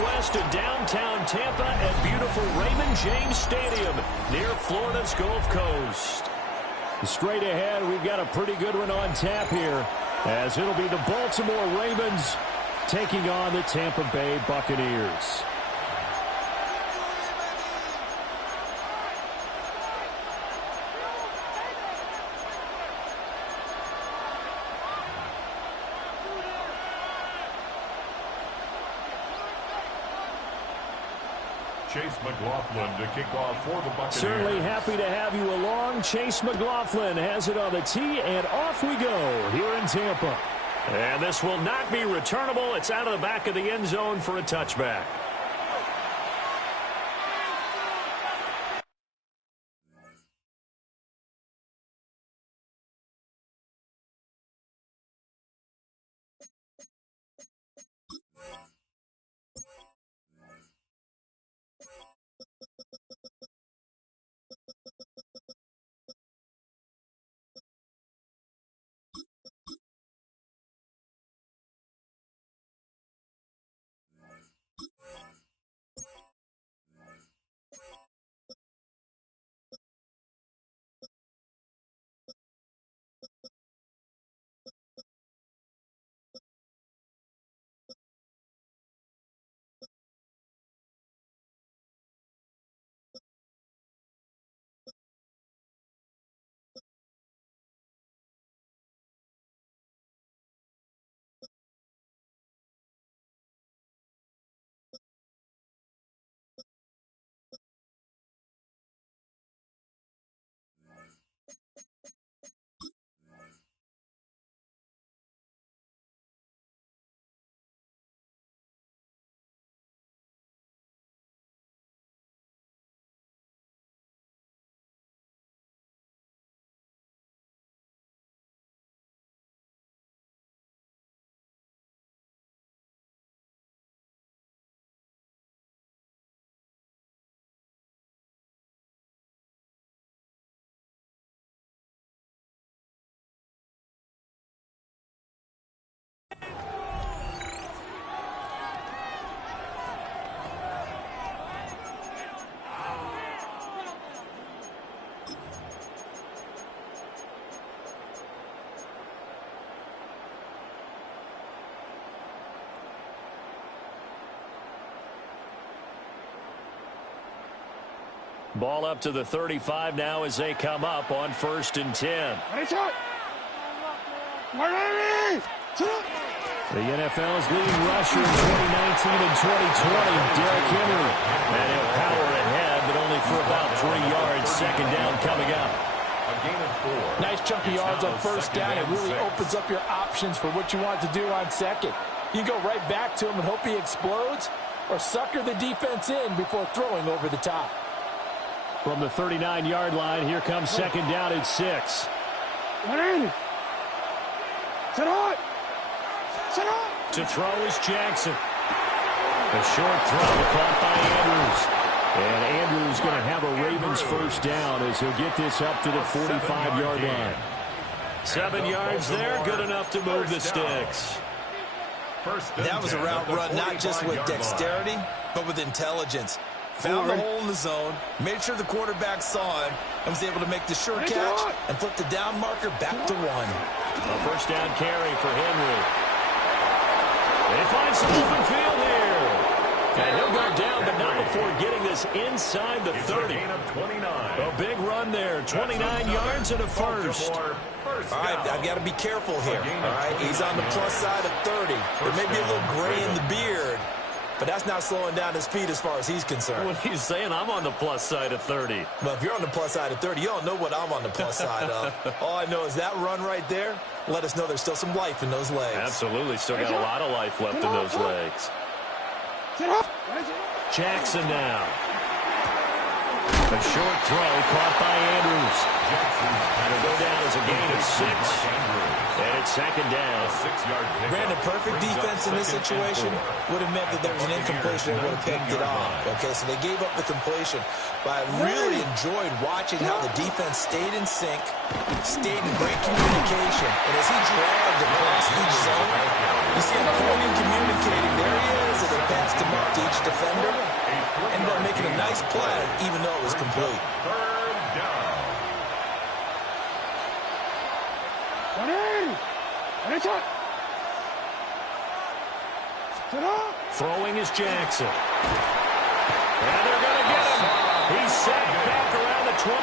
southwest of downtown Tampa at beautiful Raymond James Stadium near Florida's Gulf Coast. Straight ahead, we've got a pretty good one on tap here, as it'll be the Baltimore Ravens taking on the Tampa Bay Buccaneers. Chase McLaughlin to kick off for the Buccaneers. Certainly happy to have you along. Chase McLaughlin has it on the tee, and off we go here in Tampa. And this will not be returnable. It's out of the back of the end zone for a touchback. Ball up to the 35 now as they come up on 1st and 10. The NFL's leading rusher in 2019 and 2020, Derrick Henry. And he'll power ahead, but only for about 3 yards. 2nd down coming up. A gain of 4. Nice chunk of yards on 1st down. It really opens up your options for what you want to do on 2nd. You go right back to him and hope he explodes, or sucker the defense in before throwing over the top. From the 39-yard line, here comes 2nd down at 6. To throw is Jackson. A short throw caught by Andrews. And Andrews going to have a Ravens 1st down as he'll get this up to the 45-yard line. 7 yards there, good enough to move the sticks. That was a route run not just with dexterity, but with intelligence. Found the hole in the zone, made sure the quarterback saw him, and was able to make the sure catch and flip the down marker back to 1. A 1st down carry for Henry. They find some open field here. And he'll go down, but not before getting this inside the 30. A big run there, 29 yards and a 1st. All right, I've got to be careful here. All right, he's on the plus side of 30. There may be a little gray in the beard, but that's not slowing down his feet as far as he's concerned. What he's saying, I'm on the plus side of 30. Well, if you're on the plus side of 30, you don't know what I'm on the plus side of. All I know is that run right there let us know there's still some life in those legs. Absolutely, still got a lot of life left in those legs. Jackson now. A short throw caught by Andrews. It'll go down as a gain of 6. And it's 2nd down. Brandon, perfect defense in this situation would have meant that there was an incompletion and would have picked it off. Okay, so they gave up the completion. But I really enjoyed watching how the defense stayed in sync, stayed in great communication. And as he dragged across each zone, you see him pointing, communicating. There he is, and they passed him up to each defender. Ended up making a nice play, even though it was complete. Third down. Throwing is Jackson. And they're going to get him. He's sacked back around the 28.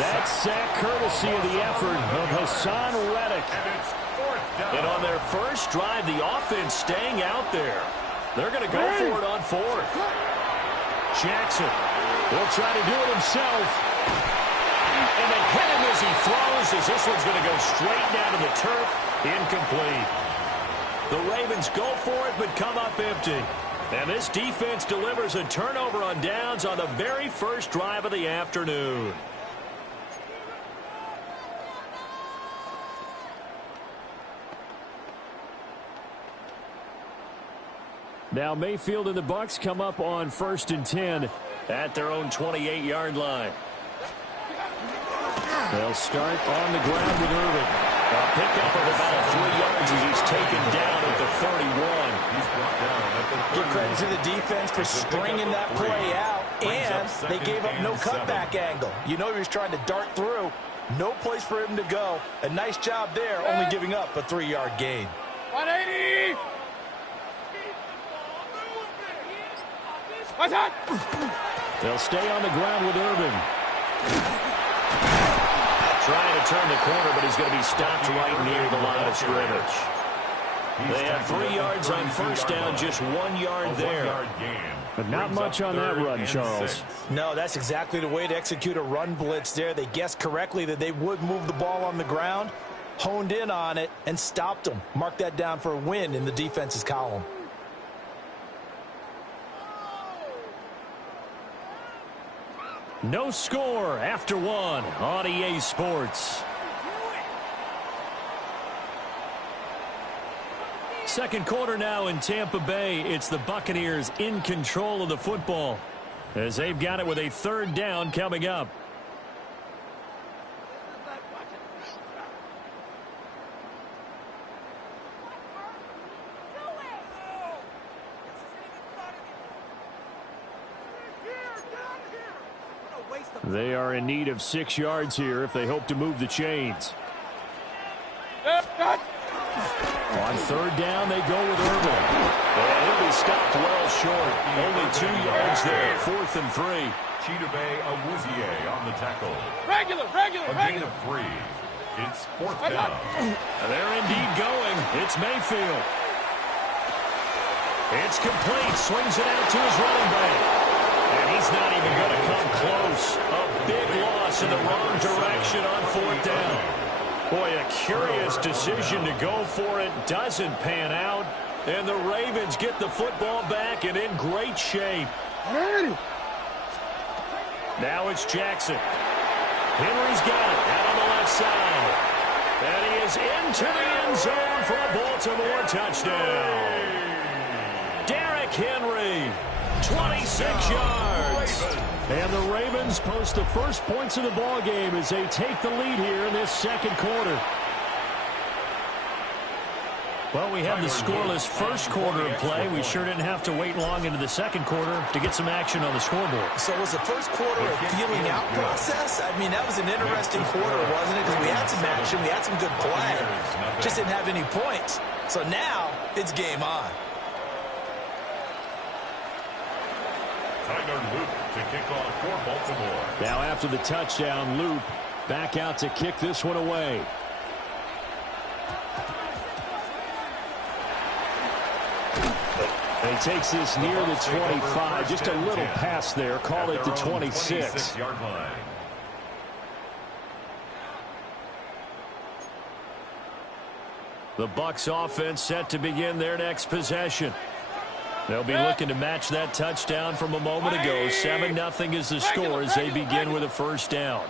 That sack courtesy of the effort of Hassan Reddick. And on their first drive, the offense staying out there. They're going to go for it on fourth. Jackson will try to do it himself. And they hit him as he throws, as this one's going to go straight down to the turf. Incomplete. The Ravens go for it, but come up empty. And this defense delivers a turnover on downs on the very first drive of the afternoon. Now Mayfield and the Bucs come up on 1st and 10 at their own 28-yard line. They'll start on the ground with Irving. A pickup of about 3 yards as he's taken down at the 31. Give credit to the defense for stringing that play out, and they gave up no cutback angle. You know he was trying to dart through. No place for him to go. A nice job there, only giving up a 3-yard gain. 180! What's that? They'll stay on the ground with Irving. Trying to turn the corner, but he's going to be stopped right near the line of scrimmage. They have 3 yards on first down, just 1 yard there. But not much on that run, Charles. No, that's exactly the way to execute a run blitz there. They guessed correctly that they would move the ball on the ground, honed in on it, and stopped them. Mark that down for a win in the defense's column. No score after 1 on EA Sports. Second quarter now in Tampa Bay. It's the Buccaneers in control of the football as they've got it with a 3rd down coming up. They are in need of 6 yards here if they hope to move the chains. On 3rd down, they go with Irving. And he'll be stopped well short. Only 2 yards there. 4th and 3. Chidobe Awuzie on the tackle. Regular. A gain of 3. It's 4th down. They're indeed going. It's Mayfield. It's complete. Swings it out to his running back. And he's not even going to come close. A big loss in the wrong direction on 4th down. Boy, a curious decision to go for it. Doesn't pan out. And the Ravens get the football back and in great shape. Now it's Jackson. Henry's got it out on the left side. And he is into the end zone for a Baltimore touchdown. Derrick Henry, 26 yards. And the Ravens post the first points of the ball game as they take the lead here in this second quarter. Well, we have the scoreless first quarter in play. We sure didn't have to wait long into the second quarter to get some action on the scoreboard. So was the first quarter a feeling out process? I mean, that was an interesting quarter, wasn't it? Because we had some action, we had some good play. Just didn't have any points. So now it's game on. Tyler Luke to kick off for Baltimore. Now after the touchdown, Loop back out to kick this one away. And he takes this near the 25. Just a little pass there. Call it the 26. The Bucs offense set to begin their next possession. They'll be looking to match that touchdown from a moment ago. 7-0 is the score as they begin with a first down.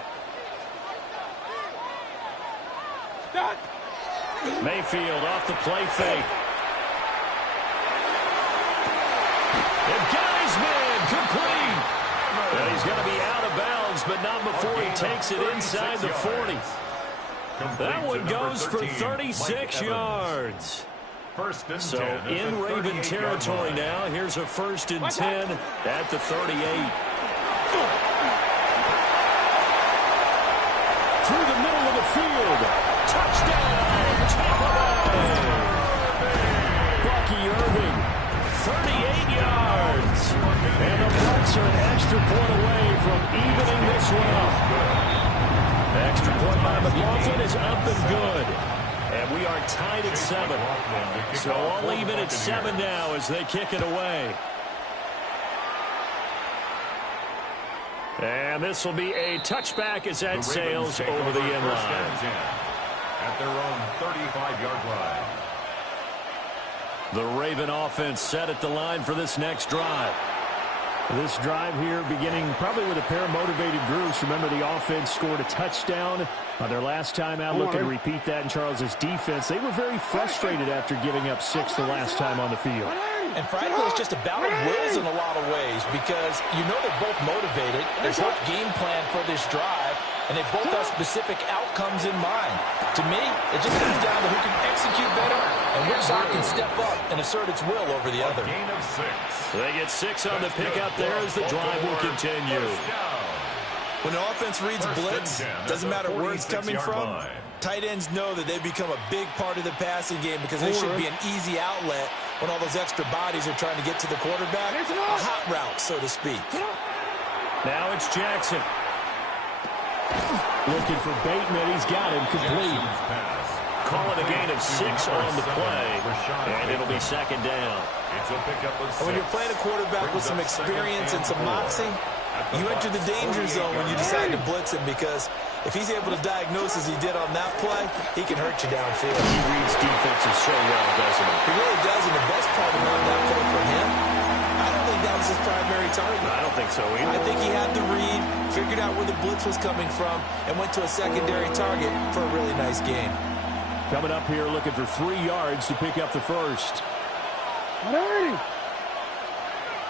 Mayfield off the play fake. And guy's man complete. And he's going to be out of bounds, but not before he takes it inside the 40. That one goes for 36 yards. First and So 10 in Raven territory now. Here's a 1st and 10 at the 38. Through the middle of the field. Touchdown, Tampa Bay. Bucky Irving, 38 yards. And the Bucs are an extra point away from evening this one up. The extra point by McLaughlin is up and good. And we are tied at 7. So all even at 7 now as they kick it away. And this will be a touchback as that sails over the end line. At their own 35-yard line. The Raven offense set at the line for this next drive. This drive here beginning probably with a pair of motivated groups. Remember, the offense scored a touchdown on their last time out, looking to repeat that in Charles's defense. They were very frustrated after giving up 6 the last time on the field. And frankly, it's just a battle of wills in a lot of ways because you know they're both motivated. There's both game plan for this drive, and they both have specific outcomes in mind. To me, it just comes down to who can execute better and which side can step up and assert its will over the other. Gain of 6. They get 6 on the pickup there as the drive will continue. When the offense reads blitz, doesn't matter where it's coming from, tight ends know that they become a big part of the passing game because they should be an easy outlet when all those extra bodies are trying to get to the quarterback. A hot route, so to speak. Now it's Jackson. Looking for Bateman. He's got him complete. Calling a gain of 6 on the play, and it'll be 2nd down. It's a pickup of 6. When you're playing a quarterback with some experience and some moxie, you enter the danger zone when you decide to blitz him because if he's able to diagnose as he did on that play, he can hurt you downfield. He reads defenses so well, doesn't he? He really does, and the best part about that play for him, I don't think that was his primary target. I don't think so either. I think he had the read, figured out where the blitz was coming from, and went to a secondary target for a really nice gain. Coming up here looking for 3 yards to pick up the first.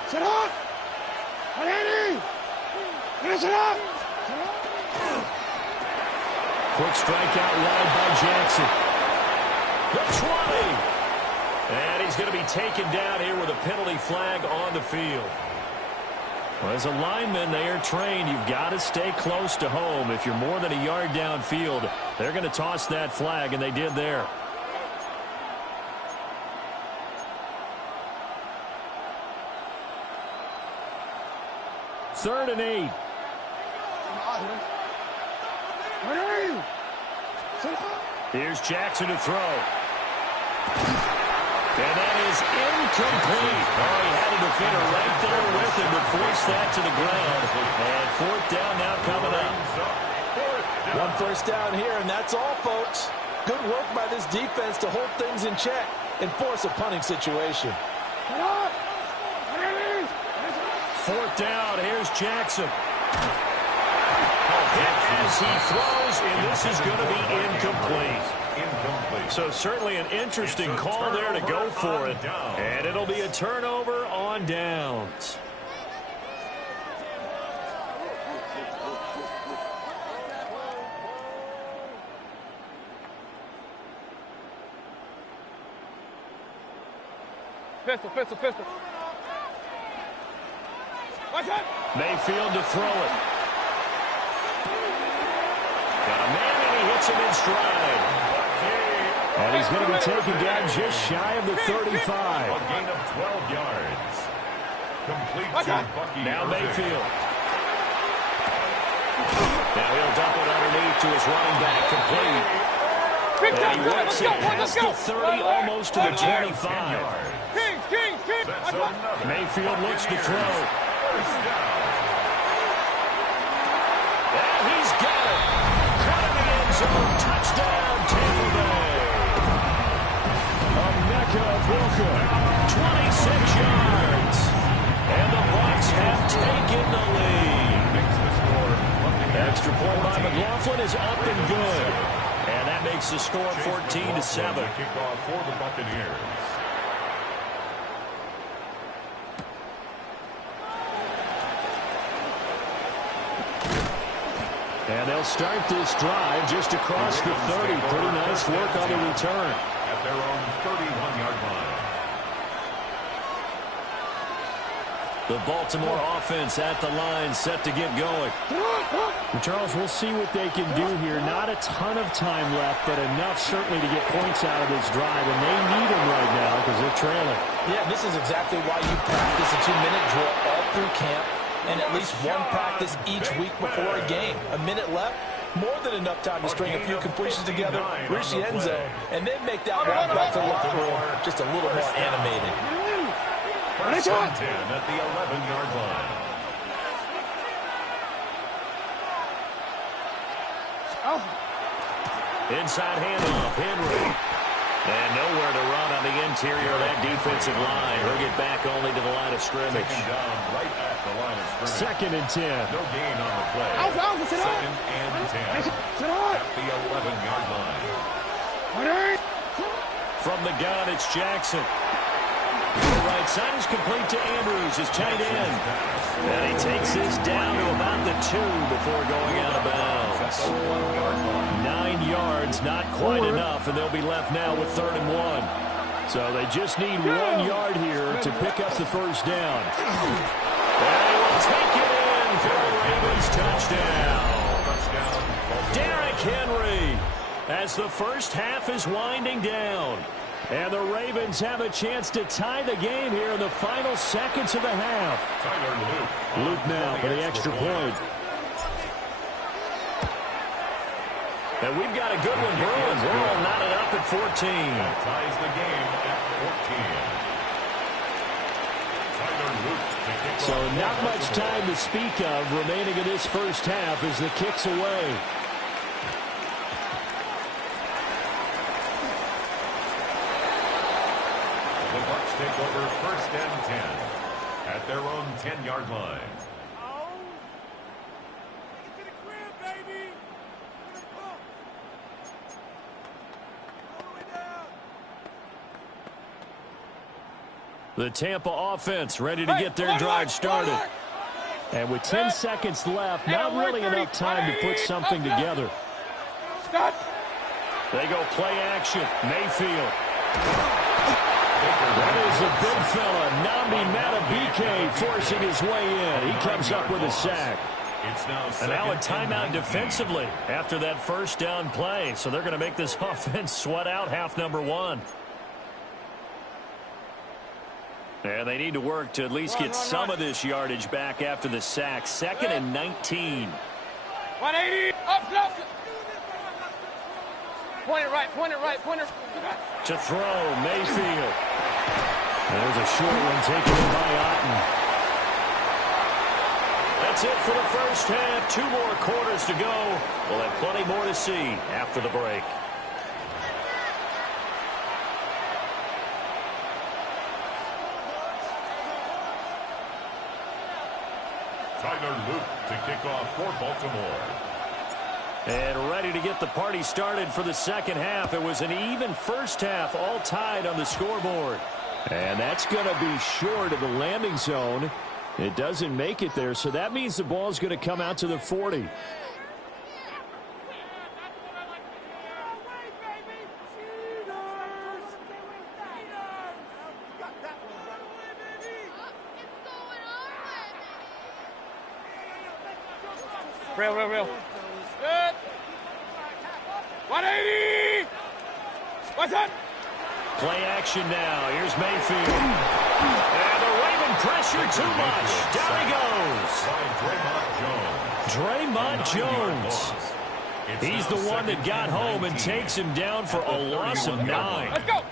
Set up! Set up! Quick strikeout wide by Jackson. The 20. And he's going to be taken down here with a penalty flag on the field. Well, as a lineman, they are trained. You've got to stay close to home. If you're more than a yard downfield, they're going to toss that flag, and they did there. Third and 8. Here's Jackson to throw. And that is incomplete. Oh, he had a defender right there with him to force that to the ground. And 4th down now coming up. 1 first down here, and that's all, folks. Good work by this defense to hold things in check and force a punting situation. 4th down, here's Jackson. As he throws, and this is going to be incomplete. So certainly an interesting call there to go for it. And it'll be a turnover on downs. Pistol. Mayfield to throw it. Got a man, and he hits him in stride. And he's going to be taken down just shy of the 35. A gain of 12 yards. Complete to Bucky. Now Mayfield. Now he'll dump it underneath to his running back, complete. And he works it past the 30, almost to the 25. Mayfield looks to throw. And he's got it. Caught in the end zone. Touchdown, Tampa Bay. Emeka Egbuka, 26 yards. And the Bucs have taken the lead. Extra point by McLaughlin is up and good. And that makes the score 14-7. Kickoff for the Buccaneers. And they'll start this drive just across the 30. Pretty nice work on the return. At their own 31-yard line. The Baltimore offense at the line, set to get going. And Charles, we'll see what they can do here. Not a ton of time left, but enough certainly to get points out of this drive, and they need them right now because they're trailing. Yeah, this is exactly why you practice a 2-minute drill all through camp and at least one practice each week before a game. A minute left, more than enough time to string a few completions together, reach the end zone, and then make that walk back to the locker room just a little more animated. First and 10 at the 11-yard line. Inside handoff, Henry. And nowhere to run on the interior of that defensive line. He'll get back only to the line of scrimmage. Taken down right at the line of scrimmage. Second and 10. No gain on the play. Second and 10 at the 11-yard line. From the gun, it's Jackson. The right side is complete to Andrews, his tight end. And he takes this down to about the 2 before going out of bounds. 9 yards, not quite enough, and they'll be left now with 3rd and 1. So they just need 1 yard here to pick up the first down. And they will take it in for a Ravens touchdown. Derrick Henry, as the first half is winding down. And the Ravens have a chance to tie the game here in the final seconds of the half. Luke now for the extra point. And we've got a good one brewing. We're all knotted up at 14. That ties the game at 14. So not much time to speak of remaining in this first half as the kick's away. The Bucs take over first and 10 at their own 10-yard line. The Tampa offense ready to get their drive started. And with 10 seconds left, not really enough time to put something together. They go play action. Mayfield. That is a big fella, Nnamdi Madubuike, forcing his way in. He comes up with a sack. And now a timeout defensively after that first down play. So they're going to make this offense sweat out half number 1. And they need to work to at least get some of this yardage back after the sack. 2nd and 19. 180. Up, up. Point it right, point it right, point it. To throw, Mayfield. There's a short one taken in by Otten. That's it for the first half. 2 more quarters to go. We'll have plenty more to see after the break. Tyler Luke to kick off for Baltimore. And ready to get the party started for the second half. It was an even first half, all tied on the scoreboard. And that's going to be short of the landing zone. It doesn't make it there, so that means the ball's going to come out to the 40. Real. Good. 180. What's that? Play action now. Here's Mayfield. And the Raven pressure too much. Down he goes. Draymond Jones. He's the one that got home and takes him down for a loss of 9. Let's go.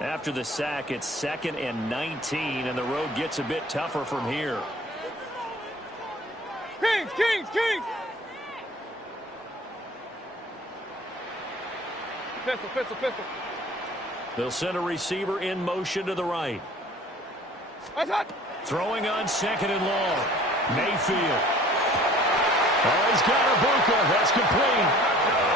After the sack, it's 2nd and 19, and the road gets a bit tougher from here. Kings. Pistol. They'll send a receiver in motion to the right. What's that? Throwing on 2nd and long. Mayfield. Oh, he's got Ibuka. That's complete.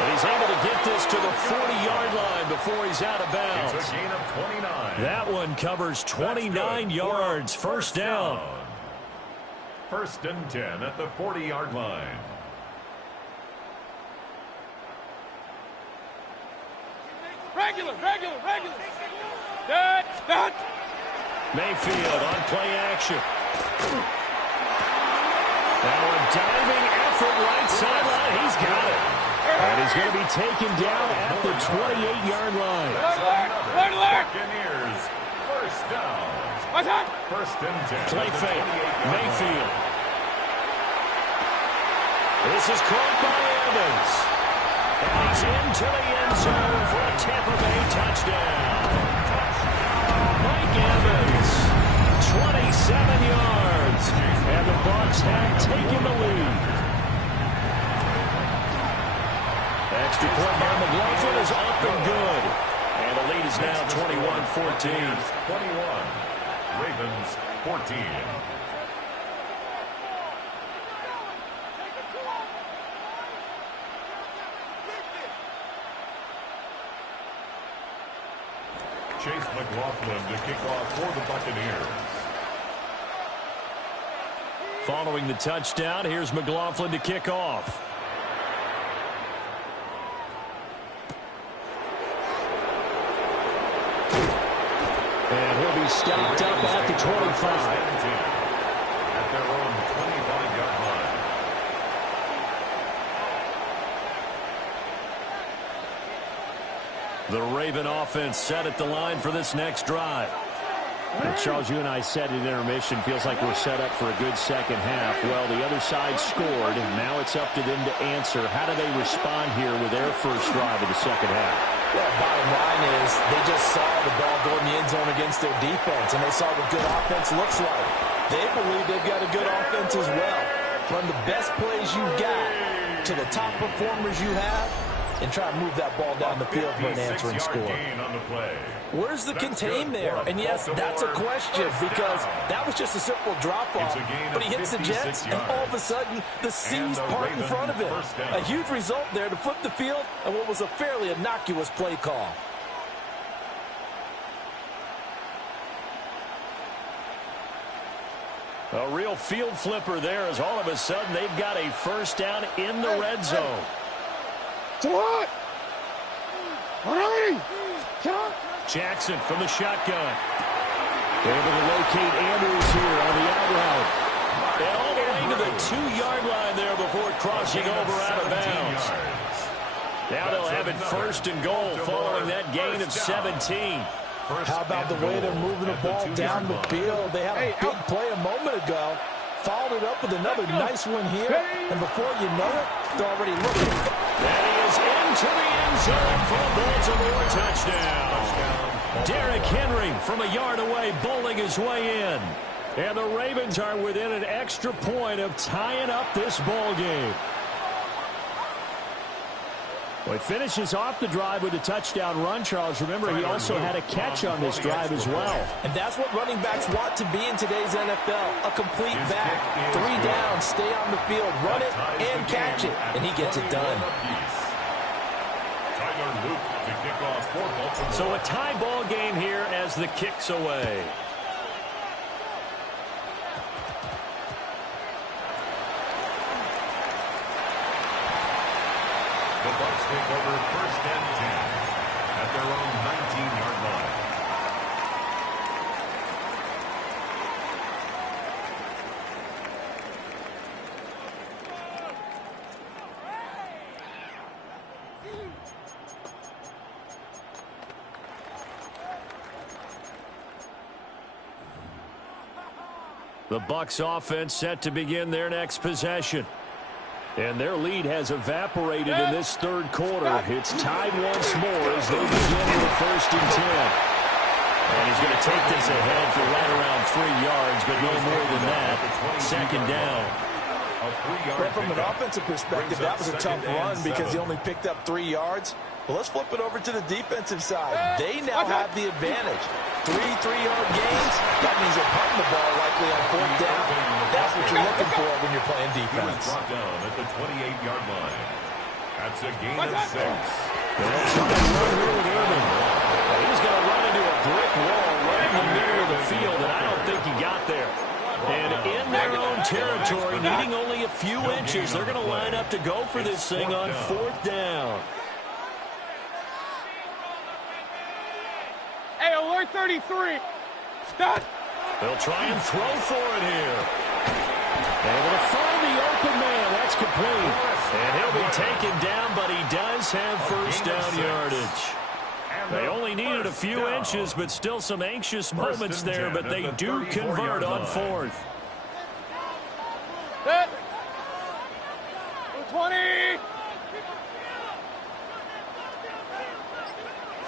And he's able to get this to the 40-yard line before he's out of bounds. It's a gain of 29. That one covers 29 yards. First down. First and 10 at the 40-yard line. Break. Regular. Dad. Mayfield on play action. Now a diving effort right sideline. He's got it. And he's going to be taken down at the 28-yard line. Buccaneers, first down. First and 10. Play fake. Mayfield. This is caught by Evans. And he's into the end zone for a Tampa Bay touchdown. Mike Evans, 27 yards. And the Bucs have taken the lead. Extra point by McLaughlin is up and good. And the lead is now 21-14. 21. Ravens 14. Chase McLaughlin to kick off for the Buccaneers. Following the touchdown, here's McLaughlin to kick off. And he'll be stopped up at the 25. At their own 25-yard line. The Raven offense set at the line for this next drive. And Charles, you and I said in intermission, feels like we're set up for a good second half. Well, the other side scored, and now it's up to them to answer. How do they respond here with their first drive of the second half? Well, bottom line is they just saw the ball go in the end zone against their defense, and they saw what good offense looks like. They believe they've got a good offense as well. Run the best plays you got to the top performers you have, and try to move that ball down the field for an answering score. Where's the contain there? And yes, that's a question, because that was just a simple drop-off. But he hits the Jets, and all of a sudden, the seas part in front of him. A huge result there to flip the field and what was a fairly innocuous play call. A real field flipper there, as all of a sudden they've got a first down in the red zone. Jackson from the shotgun. Able to locate Andrews here on the out route. And all the way to the 2-yard line there before crossing over out of bounds. Now they'll have it first and goal following that gain of 17. How about the way they're moving the ball down the field? They had a big play a moment ago. Followed it up with another nice one here. And before you know it, they're already looking. That is into the end zone for a Baltimore touchdown. Derrick Henry from a yard away bowling his way in. And the Ravens are within an extra point of tying up this ball game. Well, he finishes off the drive with a touchdown run, Charles. Remember, he also had a catch on this drive as well. And that's what running backs want to be in today's NFL, a complete back. 3 down, stay on the field, run it, and catch it. And he gets it done. So a tie ball game here as the kick's away. The Bucs take over first and 10 at their own 19-yard line. The Bucs offense set to begin their next possession. And their lead has evaporated in this third quarter. It's tied once more as they begin with a first and 10. And he's going to take this ahead for right around 3 yards, but no more than that. Second down. Well, from an offensive perspective, that was a tough run because he only picked up 3 yards. Well, let's flip it over to the defensive side. They now have the advantage. 3 3-yard gains. That means they're punting the ball likely on 4th down. That's what you're looking for when you're playing defense. Brought down at the 28-yard line. That's a gain of 6. They'll try to run here with Irvin. He's going to run into a brick wall right in the middle of the field, and I don't think he got there. And in their own territory, needing only a few inches, they're going to line up to go for this thing on 4th down. Number 33. Done. They'll try and throw for it here. Able to find the open man. That's complete. And he'll be taken down, but he does have first down yardage. They only needed a few inches, but still some anxious moments there, but they do convert on fourth. Set. 20.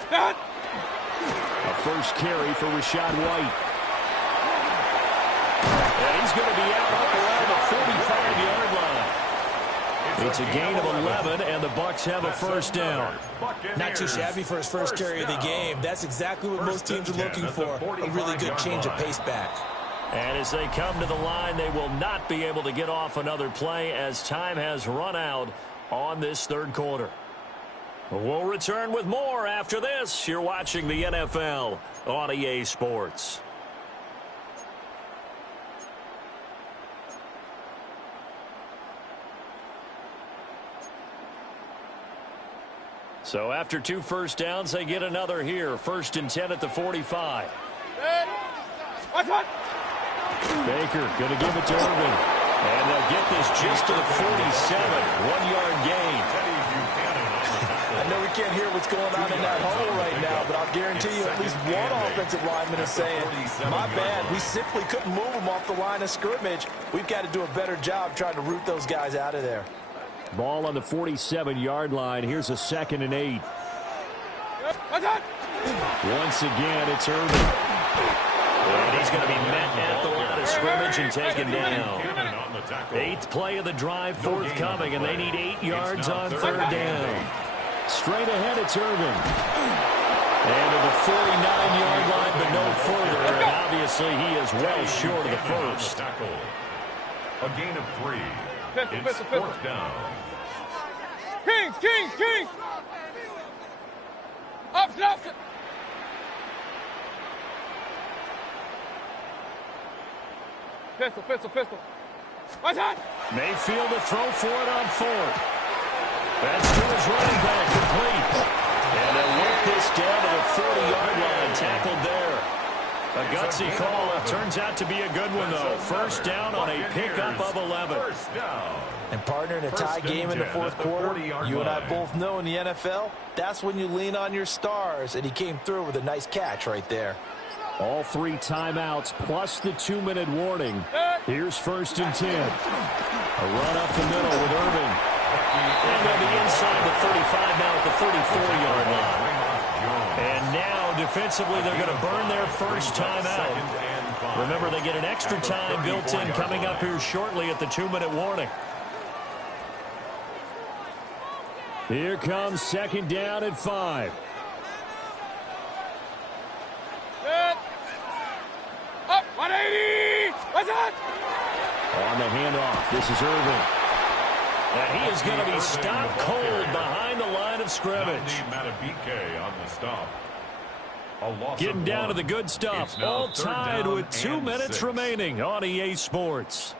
Set. A first carry for Rashad White. And he's going to be out up around the 45-yard line. It's a gain of 11, and the Bucs have a first down. Not too shabby for his first carry of the game. That's exactly what most teams are looking for. A really good change of pace back. And as they come to the line, they will not be able to get off another play as time has run out on this third quarter. We'll return with more after this. You're watching the NFL on EA Sports. So after 2 first downs, they get another here. 1st and 10 at the 45. Baker going to give it to Irvin. And they'll get this just to the 47. 1-yard gain. I know we can't hear what's going on in that huddle right now, but I'll guarantee you at least one offensive lineman is saying, my bad, we simply couldn't move them off the line of scrimmage. We've got to do a better job trying to root those guys out of there. Ball on the 47-yard line. Here's a 2nd and 8. Once again, it's Irvin. And he's going to be met at the line of scrimmage and taken down. 8th play of the drive forthcoming, and they need 8 yards on 3rd down. Straight ahead, it's Irvin. And to the 49-yard line, but no further. And obviously, he is well short of the first. A gain of 3. It's 4th down. Kings. Option. Pistol. Watch out. Mayfield to throw for it on 4th. That's to his running back, complete. And they'll work this down to the 40-yard line, tackled there. A gutsy call. It turns out to be a good one, though. First down on a pickup of 11. And partner, in a tie game in the 4th quarter, you and I both know in the NFL, that's when you lean on your stars, and he came through with a nice catch right there. All 3 timeouts plus the 2-minute warning. Here's 1st and 10. A run up the middle with Irvin. And they'll be inside the 35 now at the 34-yard line. And now, defensively, they're going to burn their first timeout. Remember, they get an extra time built in coming up here shortly at the 2-minute warning. Here comes 2nd down at 5. Up, 180. What's that? On the handoff, this is Irvin. And he is going to be stopped cold behind the line of scrimmage. On the stop. Getting down to the good stuff. All tied with 2 minutes remaining on EA Sports.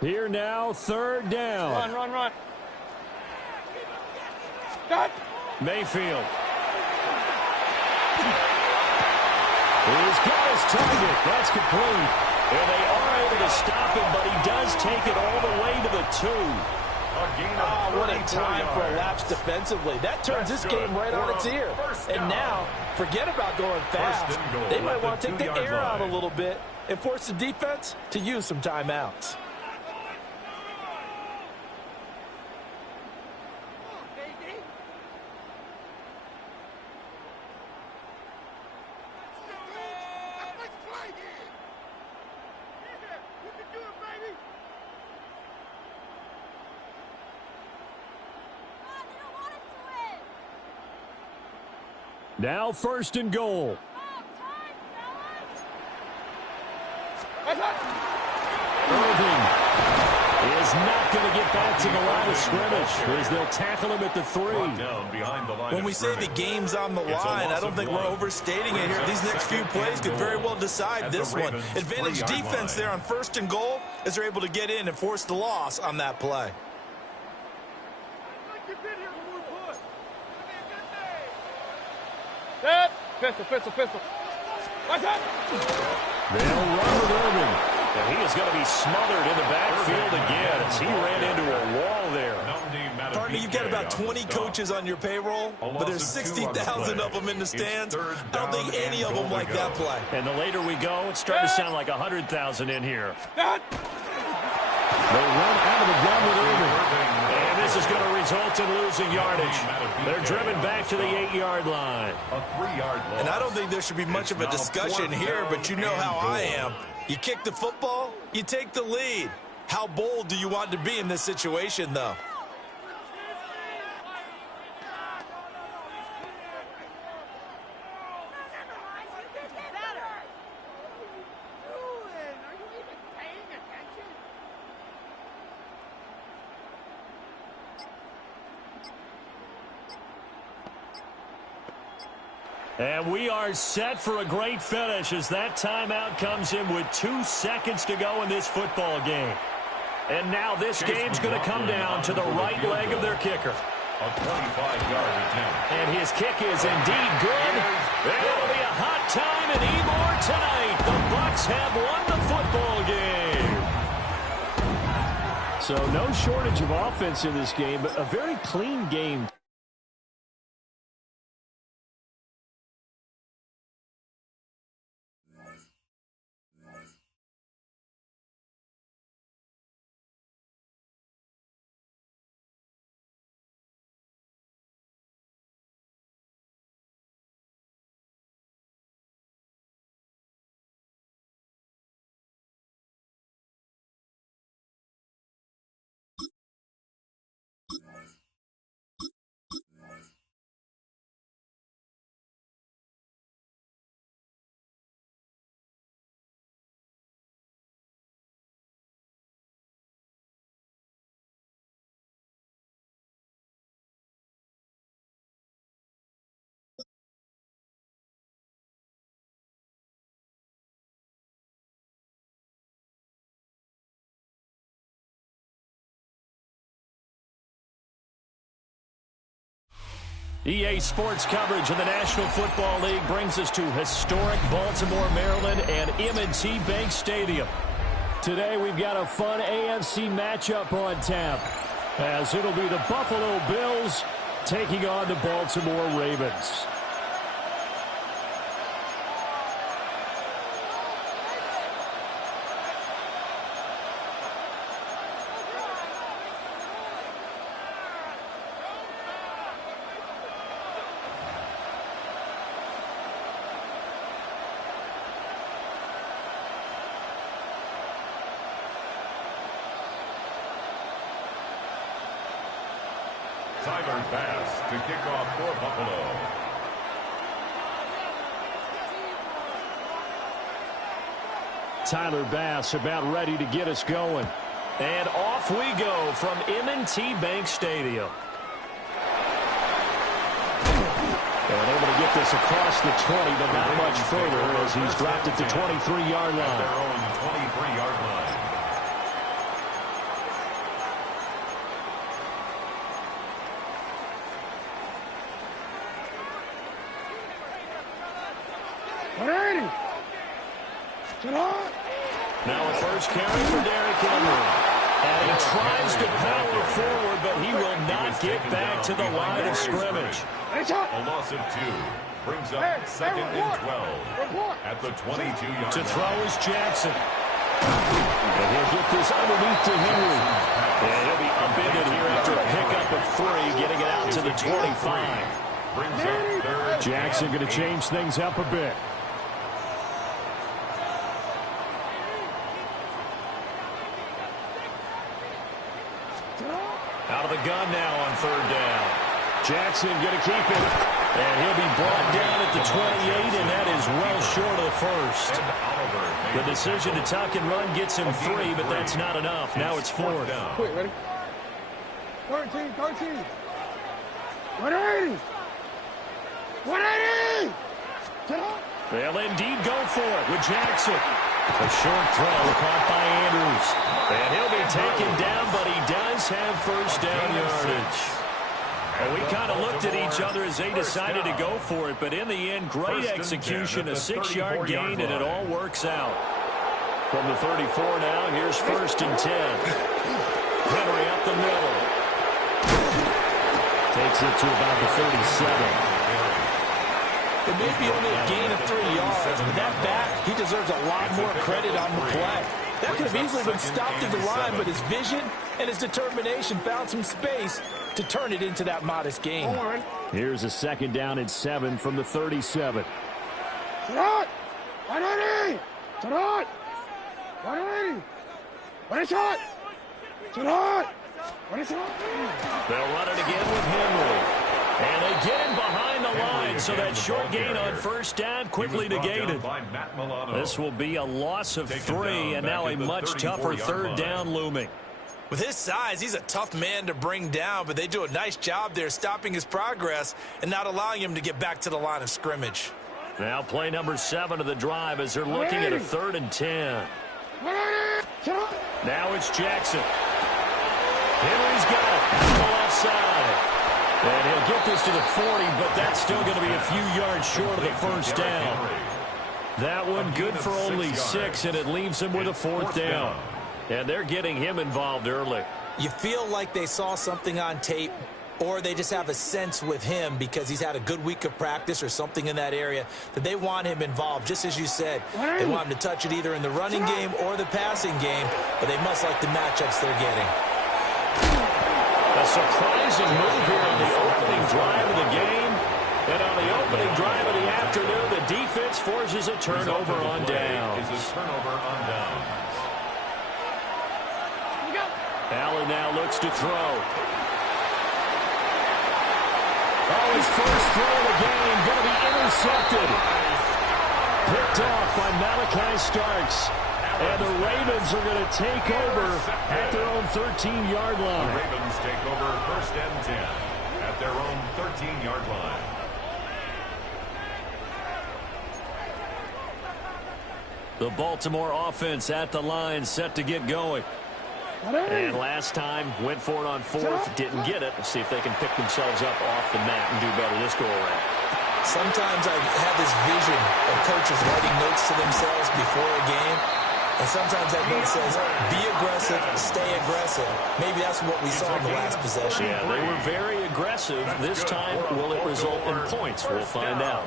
Here now, 3rd down. Run. Got. Mayfield. He's got his target. That's complete. And they are able to stop him, but he does take it all the way to the 2. What a time for a lapse defensively. That turns this game right on its ear. And now, forget about going fast. They might want to take the air out a little bit and force the defense to use some timeouts. Now 1st and goal. What's that? Irving is not going to get back to the line of scrimmage as they'll tackle him at the 3. When we say the game's on the line, I don't think we're overstating it here. These next few plays could very well decide this one. Advantage defense there on 1st and goal as they're able to get in and force the loss on that play. Set. Pistol. What's up? They'll run with Irving. And he is going to be smothered in the backfield again as he ran into a wall there. Partner, you've got about 20 coaches on your payroll, but there's 60,000 of them in the stands. I don't think any of them like that play. And the later we go, it's starting to sound like 100,000 in here. They run out of the gun with Irving. And this is going to result in losing yardage. They're driven back to the 8-yard line. And I don't think there should be much of a discussion here, but you know how I am. You kick the football, you take the lead. How bold do you want to be in this situation, though? And we are set for a great finish as that timeout comes in with 2 seconds to go in this football game. And now this game's going to come down to the right leg of their kicker. A 25-yard attempt. And his kick is indeed good. It'll be a hot time in Ybor tonight. The Bucs have won the football game. So no shortage of offense in this game, but a very clean game. EA Sports coverage of the National Football League brings us to historic Baltimore, Maryland, and M&T Bank Stadium. Today we've got a fun AFC matchup on tap, as it'll be the Buffalo Bills taking on the Baltimore Ravens. Tyler Bass to kick off for Buffalo. Tyler Bass about ready to get us going. And off we go from M&T Bank Stadium. And able to get this across the 20, but not much further as he's dropped it to 23-yard line. Their own 23-yard line. Now a first carry for Derrick Henry. And he tries to power forward, but he will not get back to the line of scrimmage. A loss of 2 brings up 2nd and 12 at the 22-yard To line. throw is Jackson. And he'll get this underneath to Henry. And he'll be upended here after a pickup of 3, getting it out to the 25. Brings up 3rd. Jackson going to change things up a bit. Out of the gun now on 3rd down. Jackson going to keep it. And he'll be brought down at the 28, and that is well short of the first. The decision to tuck and run gets him 3, but that's not enough. Now it's 4th. Quick, ready? 13. 180. 180. They'll indeed go for it with Jackson. A short throw caught by Andrews. And he'll be taken down, but he does have first down yardage. And we kind of looked at each other as they decided to go for it, but in the end, great execution, a 6-yard gain, and it all works out. From the 34 now, here's first and 10. Henry up the middle. Takes it to about the 37. It may be only a gain of 3 yards, but that back, he deserves a lot more credit on the play. That could have easily been stopped at the line, but his vision and his determination found some space to turn it into that modest gain. Here's a second down and 7 from the 37. Shot! 180! Shot! 180! What a shot! Shot! What a shot! They'll run it again with Henry. And they get him behind the line, so that short gain on first down quickly negated. This will be a loss of 3, and now a much tougher third down looming. With his size, he's a tough man to bring down, but they do a nice job there stopping his progress and not allowing him to get back to the line of scrimmage. Now play number 7 of the drive as they're looking at a 3rd and 10. Now it's Jackson. Henry's got it on the left side. And he'll get this to the 40, but that's still going to be a few yards short of the first down. That one good for only 6, and it leaves him with a 4th down. And they're getting him involved early. You feel like they saw something on tape, or they just have a sense with him because he's had a good week of practice or something in that area that they want him involved. Just as you said, they want him to touch it either in the running game or the passing game, but they must like the matchups they're getting. A surprising move here on the opening drive of the game. And on the opening drive of the afternoon, the defense forces a turnover on downs. Allen now looks to throw. Oh, his first throw of the game going to be intercepted. Picked off by Malachi Starks. And the Ravens are going to take over at their own 13-yard line. The Ravens take over 1st and 10 at their own 13-yard line. The Baltimore offense at the line, set to get going. And last time, went for it on 4th, didn't get it. Let's see if they can pick themselves up off the mat and do better this go-around. Sometimes I have this vision of coaches writing notes to themselves before a game. And sometimes that note says, be aggressive, stay aggressive. Maybe that's what we saw in the last possession. Yeah, they were very aggressive. This time, will it result in points? We'll find out.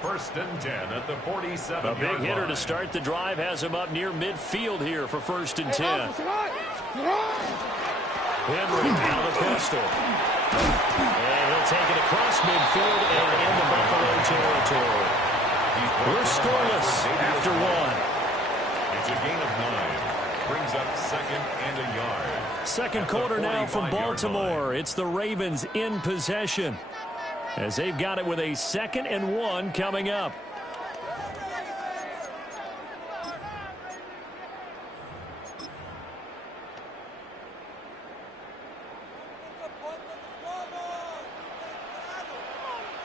1st and 10 at the 47. A big hitter to start the drive has him up near midfield here for 1st and 10. Henry out of the pistol. And he'll take it across midfield and into Buffalo territory. We're scoreless after 1. It's a gain of 9. Brings up 2nd and a yard. Second quarter now from Baltimore. It's the Ravens in possession, as they've got it with a 2nd and 1 coming up.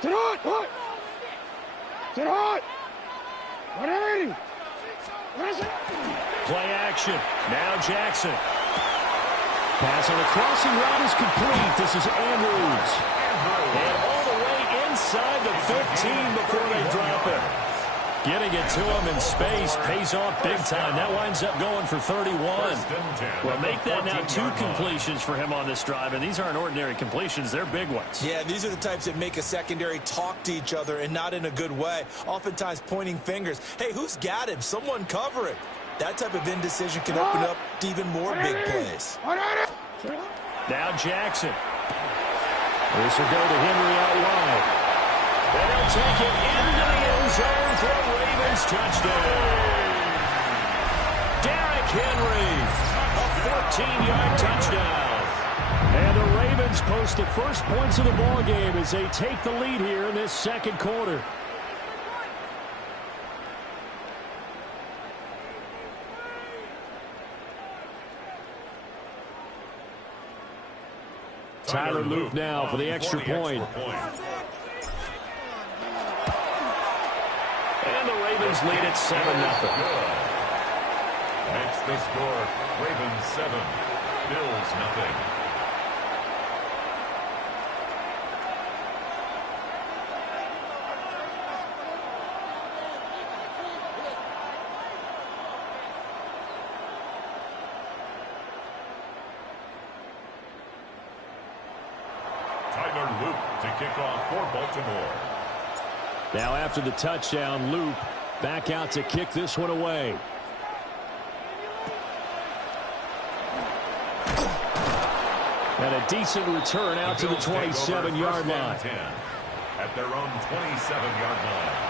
Sit hot! Sit hot! 180! Play action. Now Jackson. Pass on the crossing route is complete. This is Andrews. And all the way inside the 15 before they drop it. Getting it to him in space pays off big time. That winds up going for 31. Well, make that now 2 completions for him on this drive, and these aren't ordinary completions. They're big ones. Yeah, these are the types that make a secondary talk to each other and not in a good way, oftentimes pointing fingers. Hey, who's got him? Someone cover it. That type of indecision can open up to even more big plays. Now Jackson. This will go to Henry out wide. They'll take it into the end zone for a Ravens touchdown. Derrick Henry, a 14-yard touchdown. And the Ravens post the first points of the ball game as they take the lead here in this second quarter. Tyler Loop now for the extra point. And the Ravens lead at 7-0. Makes the score Ravens 7, Bills 0. Tyler Loop to kick off for Baltimore. Now after the touchdown, Loop back out to kick this one away. And a decent return out to the 27-yard line. At their own 27-yard line.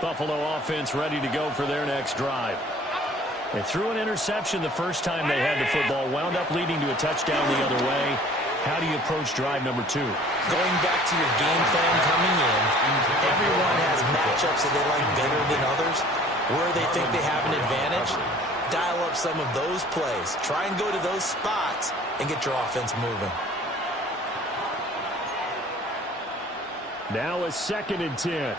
Buffalo offense ready to go for their next drive. They threw an interception the first time they had the football, wound up leading to a touchdown the other way. How do you approach drive number 2? Going back to your game plan coming in, everyone has matchups that they like better than others. Where they think they have an advantage, dial up some of those plays. Try and go to those spots and get your offense moving. Now a 2nd and 10.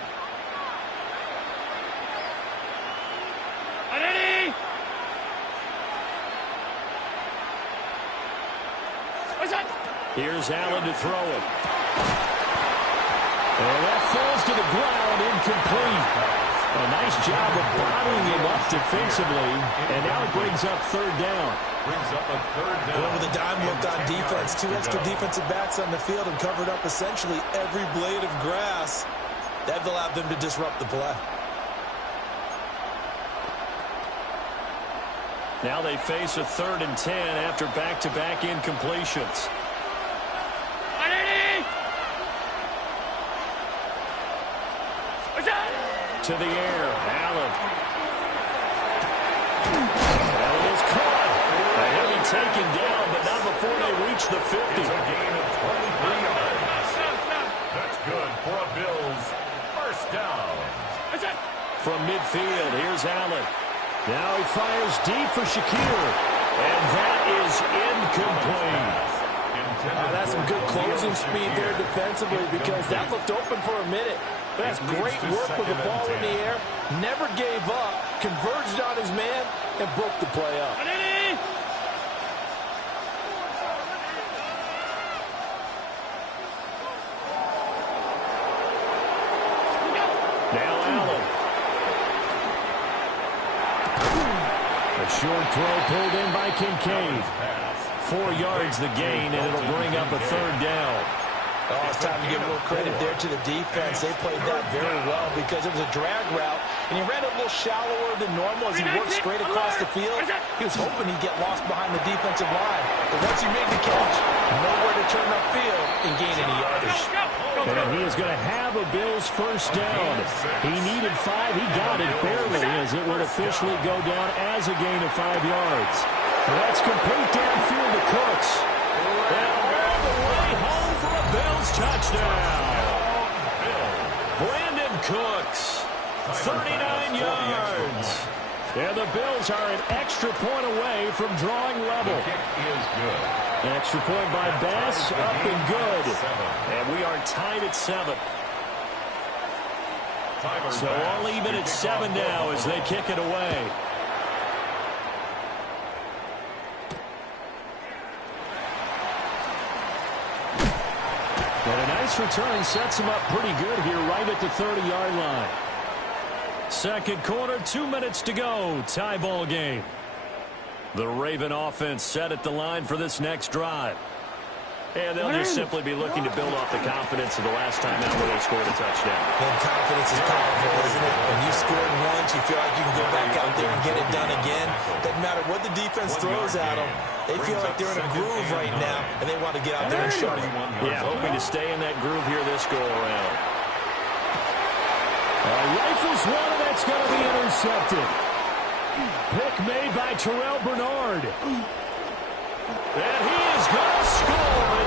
Here's Allen to throw it. And that falls to the ground, incomplete. A nice job of bottling him up defensively. And now it brings up 3rd down. Going with a dime look on defense. 2 extra defensive backs on the field and covered up essentially every blade of grass. That allowed them to disrupt the play. Now they face a 3rd and 10 after back-to-back incompletions. To the air, Allen. Allen is caught. He'll be taken down, but not before they reach the 50. It's a gain of 23 yards. That's good for a Bills first down. From midfield, here's Allen. Now he fires deep for Shakir. And that is incomplete. That's some good closing speed there defensively because that looked open for a minute. That's great work with the ball in the air. Never gave up, converged on his man, and broke the play up. Now Allen. A short throw pulled in by Kincaid. 4 yards the gain, and it'll bring up a 3rd down. Oh, it's time to give a little credit there to the defense. They played that very well because it was a drag route, and he ran a little shallower than normal as he worked straight across the field. He was hoping he'd get lost behind the defensive line. But once he made the catch, nowhere to turn upfield and gain any yardage. And he is going to have a Bills first down. He needed 5. He got it barely as it would officially go down as a gain of 5 yards. That's complete downfield to Cooks. And all the way home for a Bills touchdown. Brandon Cooks, 39 yards. And the Bills are an extra point away from drawing level. The kick is good. Extra point by Bass, up and good. And we are tied at 7. So all even at 7 now as they kick it away. And a nice return sets him up pretty good here right at the 30-yard line. 2nd quarter, 2 minutes to go. Tie ball game. The Raven offense set at the line for this next drive. And they'll just simply be looking to build off the confidence of the last time out where they scored a touchdown. And confidence is powerful, isn't it? When you scored once, you feel like you can go back out there and get it done again. Doesn't matter what the defense throws at them. They feel like they're in a groove right now, and they want to get out there and show it. Yeah, hoping to stay in that groove here this go-around. Rifles one, and that's going to be intercepted. Pick made by Terrell Bernard.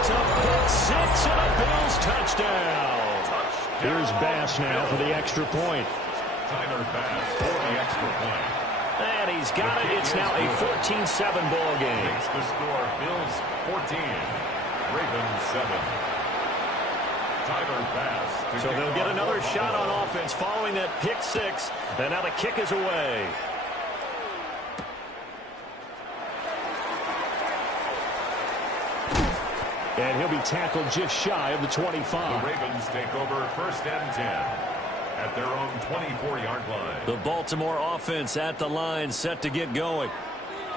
It's a pick six and a Bills touchdown. Here's Bass now for the extra point. Tyler Bass for the extra point. And he's got it. It's now a 14-7 ball game. Makes the score Bills 14, Ravens 7. Tyler Bass. So they'll get another shot on offense following that pick six. And now the kick is away. And he'll be tackled just shy of the 25. The Ravens take over first and 10 at their own 24-yard line. The Baltimore offense at the line, set to get going.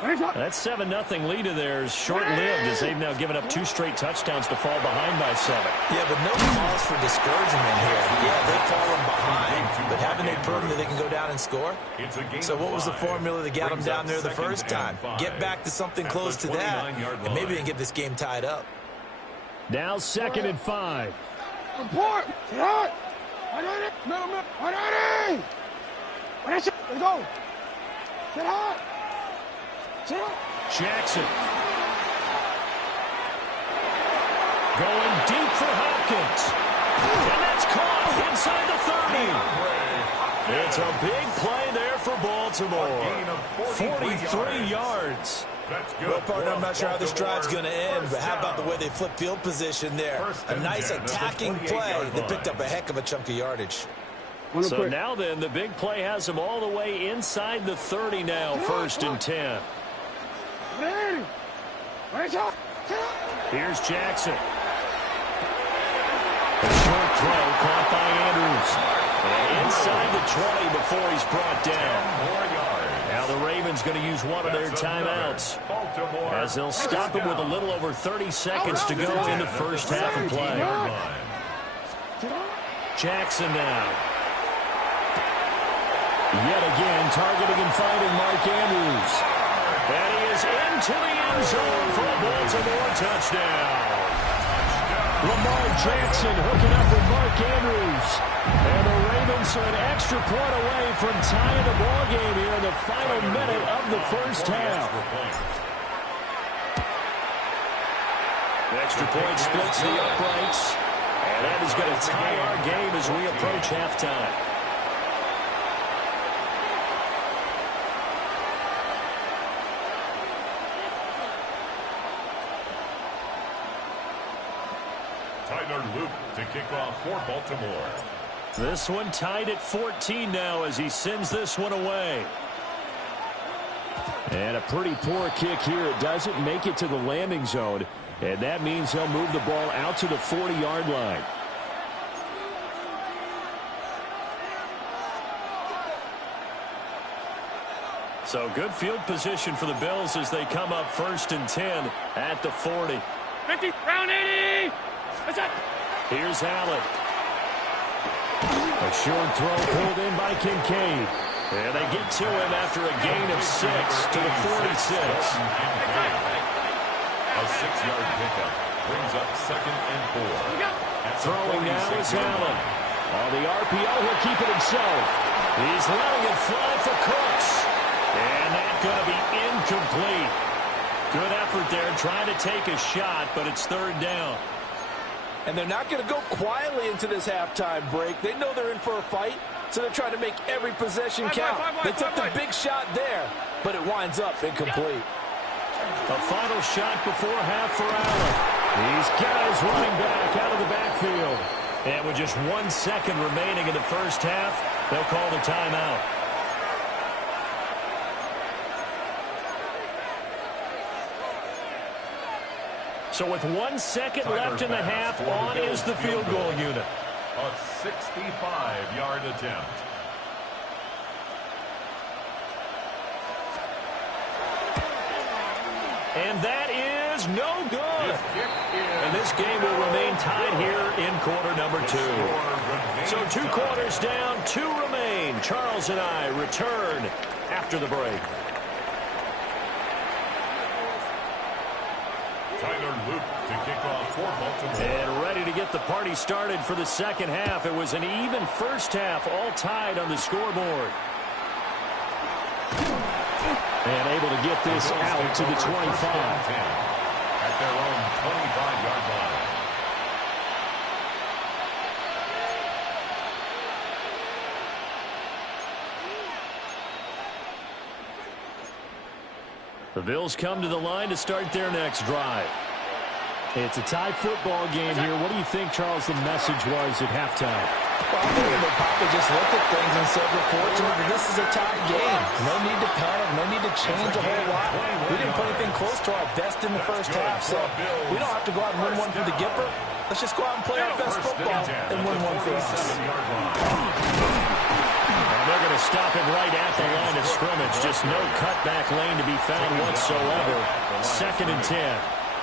That 7-0 lead of theirs short-lived as they've now given up 2 straight touchdowns to fall behind by 7. Yeah, but no cause for discouragement here. Yeah, they've fallen behind, but haven't they proven that they can go down and score? So what was the formula that got them down there the first time? Get back to something close to that, and maybe they can get this game tied up. Now 2nd and 5. Report! Sit hot! Let's go! Sit hot! Sit hot! Jackson. Going deep for Hopkins. And that's caught inside the 30. It's a big play there for Baltimore. 43 yards. Well, partner, I'm not sure how this drive's going to end, but how about the way they flip field position there? A nice attacking play. They picked up a heck of a chunk of yardage. So now then, the big play has them all the way inside the 30 now, 1st and 10. Here's Jackson. A short throw caught by Andrews. And inside the 20 before he's brought down. Now the Ravens going to use one of their timeouts as they'll stop him with a little over 30 seconds to go in the first half of play. Jackson now. Yet again targeting and finding Mark Andrews. And he is into the end zone for a Baltimore touchdown. Lamar Jackson hooking up with Mark Andrews. And the Ravens are an extra point away from tying the ball game here in the final minute of the first half. The extra point splits the uprights. And that is going to tie our game as we approach halftime. Luke to kick off for Baltimore. This one tied at 14 now as he sends this one away. And a pretty poor kick here. It doesn't make it to the landing zone. And that means he'll move the ball out to the 40-yard line. So good field position for the Bills as they come up 1st and 10 at the 40. 50, round 80! What's up? Here's Allen. A short throw pulled in by Kincaid. And they get to him after a gain of 6 to the 46. A 6-yard pickup brings up 2nd and 4. Throwing now is Allen. On the RPO, he'll keep it himself. He's letting it fly for Cooks. And that's going to be incomplete. Good effort there trying to take a shot, but it's 3rd down. And they're not going to go quietly into this halftime break. They know they're in for a fight, so they're trying to make every possession count. They took the big shot there, but it winds up incomplete. A final shot before half for Allen. He's got his running back out of the backfield. And with just 1 second remaining in the first half, they'll call the timeout. So with 1 second left in the half, on is the field goal unit. A 65-yard attempt. And that is no good. And this game will remain tied here in quarter number 2. So 2 quarters down, 2 remain. Charles and I return after the break. Tyler Luke to kick off for Baltimore. And ready to get the party started for the second half. It was an even first half, all tied on the scoreboard. And able to get this out to the 25. at their own 25-yard line. The Bills come to the line to start their next drive. It's a tie football game here. What do you think, Charles, the message was at halftime? Well, I think they probably just looked at things and said, we're fortunate that this is a tie game. No need to panic. No need to change a whole lot. We didn't put anything close to our best in the first half, so we don't have to go out and win one for the Gipper. Let's just go out and play our best football and win one for us. They're going to stop it right at the line of scrimmage. Just no cutback lane to be found whatsoever. 2nd and 10.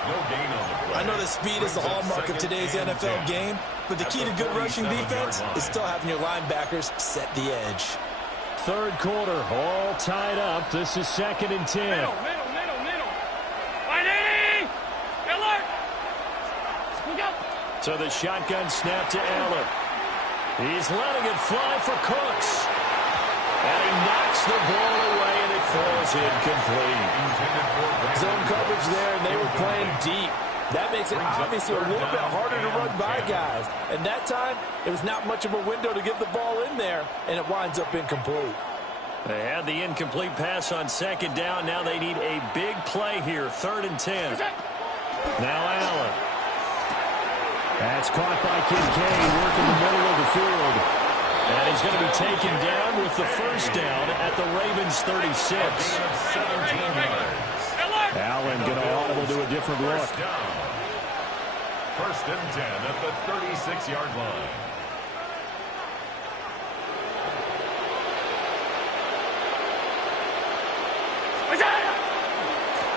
No gain on the play. I know that speed is the hallmark of today's NFL game, but the key to good rushing defense is still having your linebackers set the edge. 3rd quarter, all tied up. This is 2nd and 10. Middle. 180! Alert! Look out! So the shotgun snap to Allen. He's letting it fly for Cooks. And he knocks the ball away, and it falls incomplete. Zone coverage there, and they were playing deep. That makes it obviously a little bit harder to run by guys. And that time, it was not much of a window to get the ball in there, and it winds up incomplete. They had the incomplete pass on 2nd down. Now they need a big play here, 3rd and 10. Now Allen. That's caught by Kincaid, working the middle of the field. And he's going to be taken down with the first down at the Ravens' 36. Allen going to audible to a different look. 1st and 10 at the 36-yard line.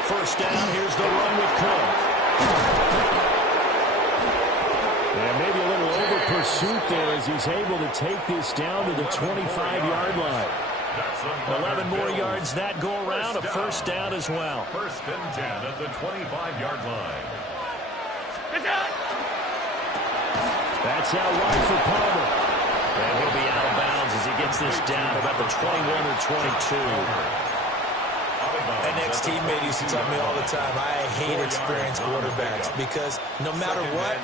First down, here's the run with Cook. And maybe a little over pursuit there as he's able to take this down to the 25-yard line. 11 more yards that go around, a first down as well. 1st and 10 at the 25-yard line. That's out wide for Palmer. And he'll be out of bounds as he gets this down about the 21 or 22. An ex-teammate used to tell me all the time, I hate experienced quarterbacks because no matter what,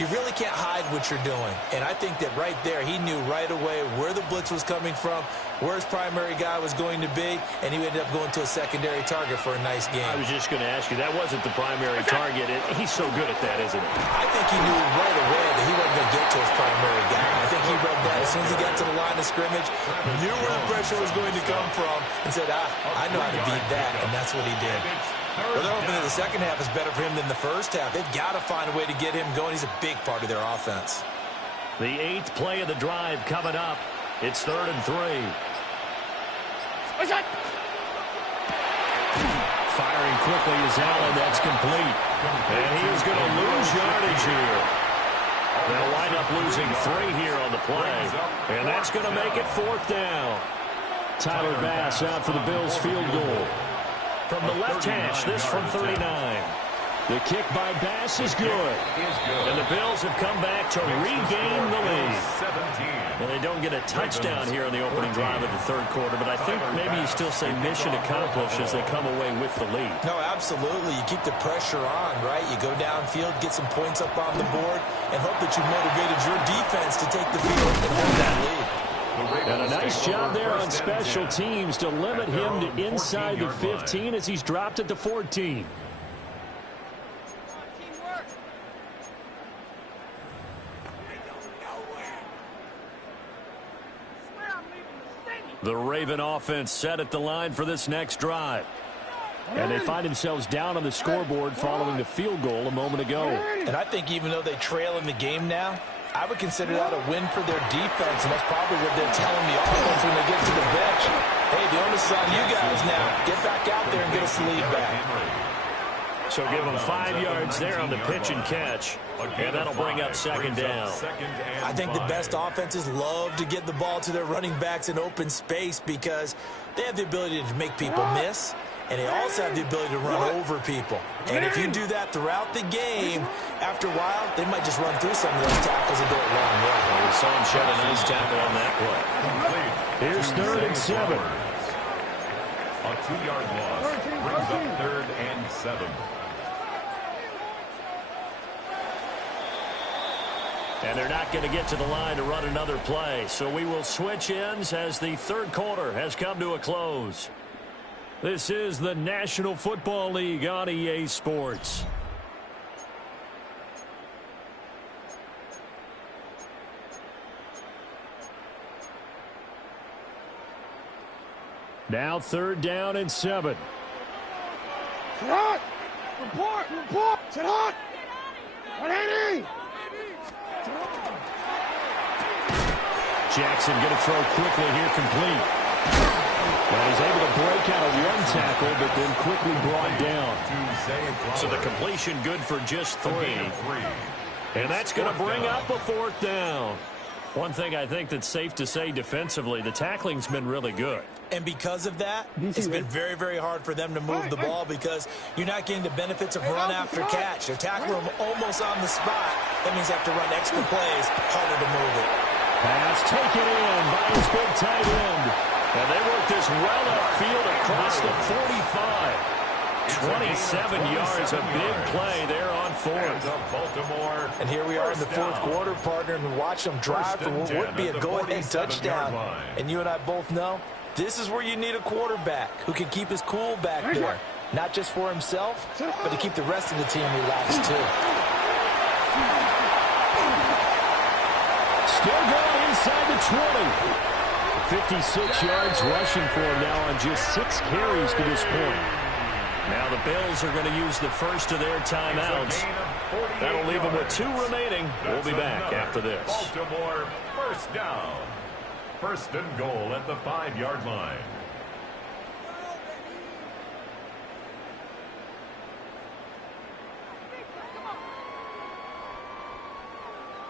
you really can't hide what you're doing. And I think that right there, he knew right away where the blitz was coming from, where his primary guy was going to be, and he ended up going to a secondary target for a nice game. I was just going to ask you, that wasn't the primary target. He's so good at that, isn't he? I think he knew right away that he wasn't going to get to his primary guy. I think he read that as soon as he got to the line of scrimmage, knew where the pressure was going to come from, and said, I know how to beat that, and that's what he did. Well, they're hoping that the second half is better for him than the first half. They've got to find a way to get him going. He's a big part of their offense. The 8th play of the drive coming up. It's 3rd and 3. Firing quickly is Allen. That's complete. And he is going to lose yardage here. They'll wind up losing 3 here on the play. And that's going to make it 4th down. Tyler Bass out for the Bills field goal. From the left hash, this from 39. The kick by Bass is good. And the Bills have come back to regain the lead. And they don't get a touchdown here in the opening drive of the 3rd quarter, but I think maybe you still say mission accomplished as they come away with the lead. No, absolutely. You keep the pressure on, right? You go downfield, get some points up on the board, and hope that you motivated your defense to take the field and hold that lead. And a nice job there on special teams to limit him to inside the 15 as he's dropped at the 14. The Raven offense set at the line for this next drive. And they find themselves down on the scoreboard following the field goal a moment ago. And I think even though they trail in the game now, I would consider that a win for their defense, and that's probably what they're telling the offense when they get to the bench. Hey, the onus is on you guys now. Get back out there and get us the lead back. So give them 5 yards there on the pitch and catch, and that'll bring up 2nd down. I think the best offenses love to get the ball to their running backs in open space because they have the ability to make people miss, and they also have the ability to run over people. And if you do that throughout the game, after a while, they might just run through some of those tackles and go a long way. We saw him shed a nice tackle on that play. Here's 3rd and 7. A 2-yard loss brings up 3rd and 7. And they're not going to get to the line to run another play. So we will switch ends as the third quarter has come to a close. This is the National Football League on EA Sports. Now 3rd down and 7. Sit hot! Report! Sit hot! 180! Jackson going to throw quickly here, complete. Well, he's able to break out of one tackle, but then quickly brought down. So the completion good for just 3. And that's going to bring up a 4th down. One thing I think that's safe to say defensively, the tackling's been really good. And because of that, it's been very, very hard for them to move the ball because you're not getting the benefits of run after catch. They're tackling them almost on the spot. That means they have to run extra plays, harder to move it. Pass taken in by his big tight end. And they work this well upfield across the 45. 27 yards, a big play there on 4th. And here we are in the 4th quarter, partner, and watch them drive for what would be a go-ahead touchdown. And you and I both know this is where you need a quarterback who can keep his cool back there. Not just for himself, but to keep the rest of the team relaxed, too. Still going inside the 20. 56 yards rushing for him now on just 6 carries to this point. Now the Bills are going to use the first of their timeouts. That'll leave them with 2 remaining. We'll be back after this. Baltimore 1st down. 1st and goal at the 5-yard line.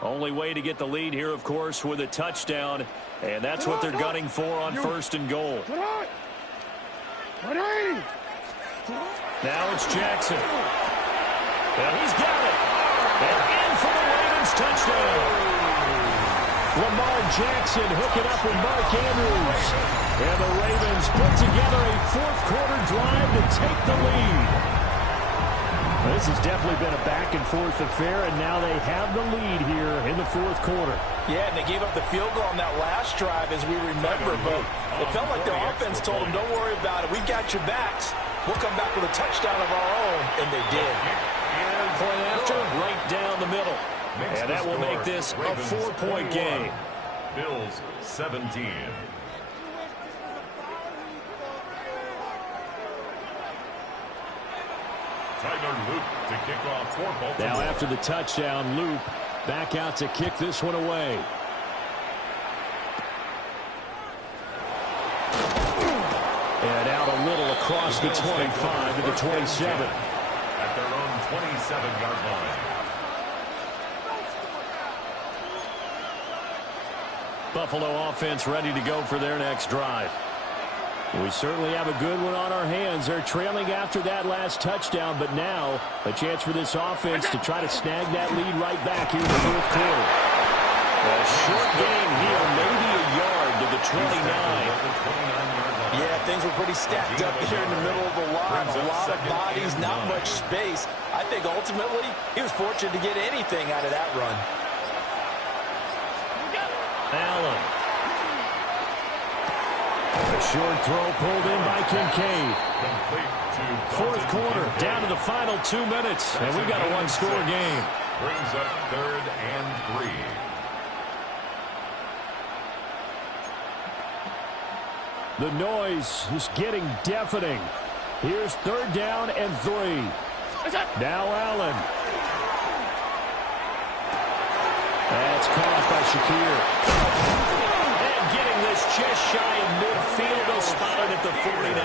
Only way to get the lead here, of course, with a touchdown. And that's what they're gunning for on 1st and goal. Now it's Jackson. Well, he's got it. And in for the Ravens touchdown. Lamar Jackson hooking up with Mark Andrews. And the Ravens put together a 4th quarter drive to take the lead. This has definitely been a back-and-forth affair, and now they have the lead here in the 4th quarter. Yeah, and they gave up the field goal on that last drive, as we remember, but it felt like the offense told them, don't worry about it. We've got your backs. We'll come back with a touchdown of our own, and they did. Point after, right down the middle. And that will make this a 4-point game. Bills 17. Loop to kick off for Baltimore. Now after the touchdown, Loop back out to kick this one away. And out a little across the 25 to the 27. At their own 27-yard line. Buffalo offense ready to go for their next drive. We certainly have a good one on our hands. They're trailing after that last touchdown, but now a chance for this offense to try to snag that lead right back here in the 4th quarter. A short gain here, maybe a yard to the 29. Yeah, things were pretty stacked up here in the middle of the line. A lot of bodies, not much space. I think ultimately he was fortunate to get anything out of that run. Allen. A short throw pulled in by Kincaid. 4th quarter, down to the final 2 minutes, and we've got a 1-score game. Brings up 3rd and 3. The noise is getting deafening. Here's 3rd down and 3. Now Allen. That's caught by Shakir. Getting this just shy of midfield, they'll spot it at the 49.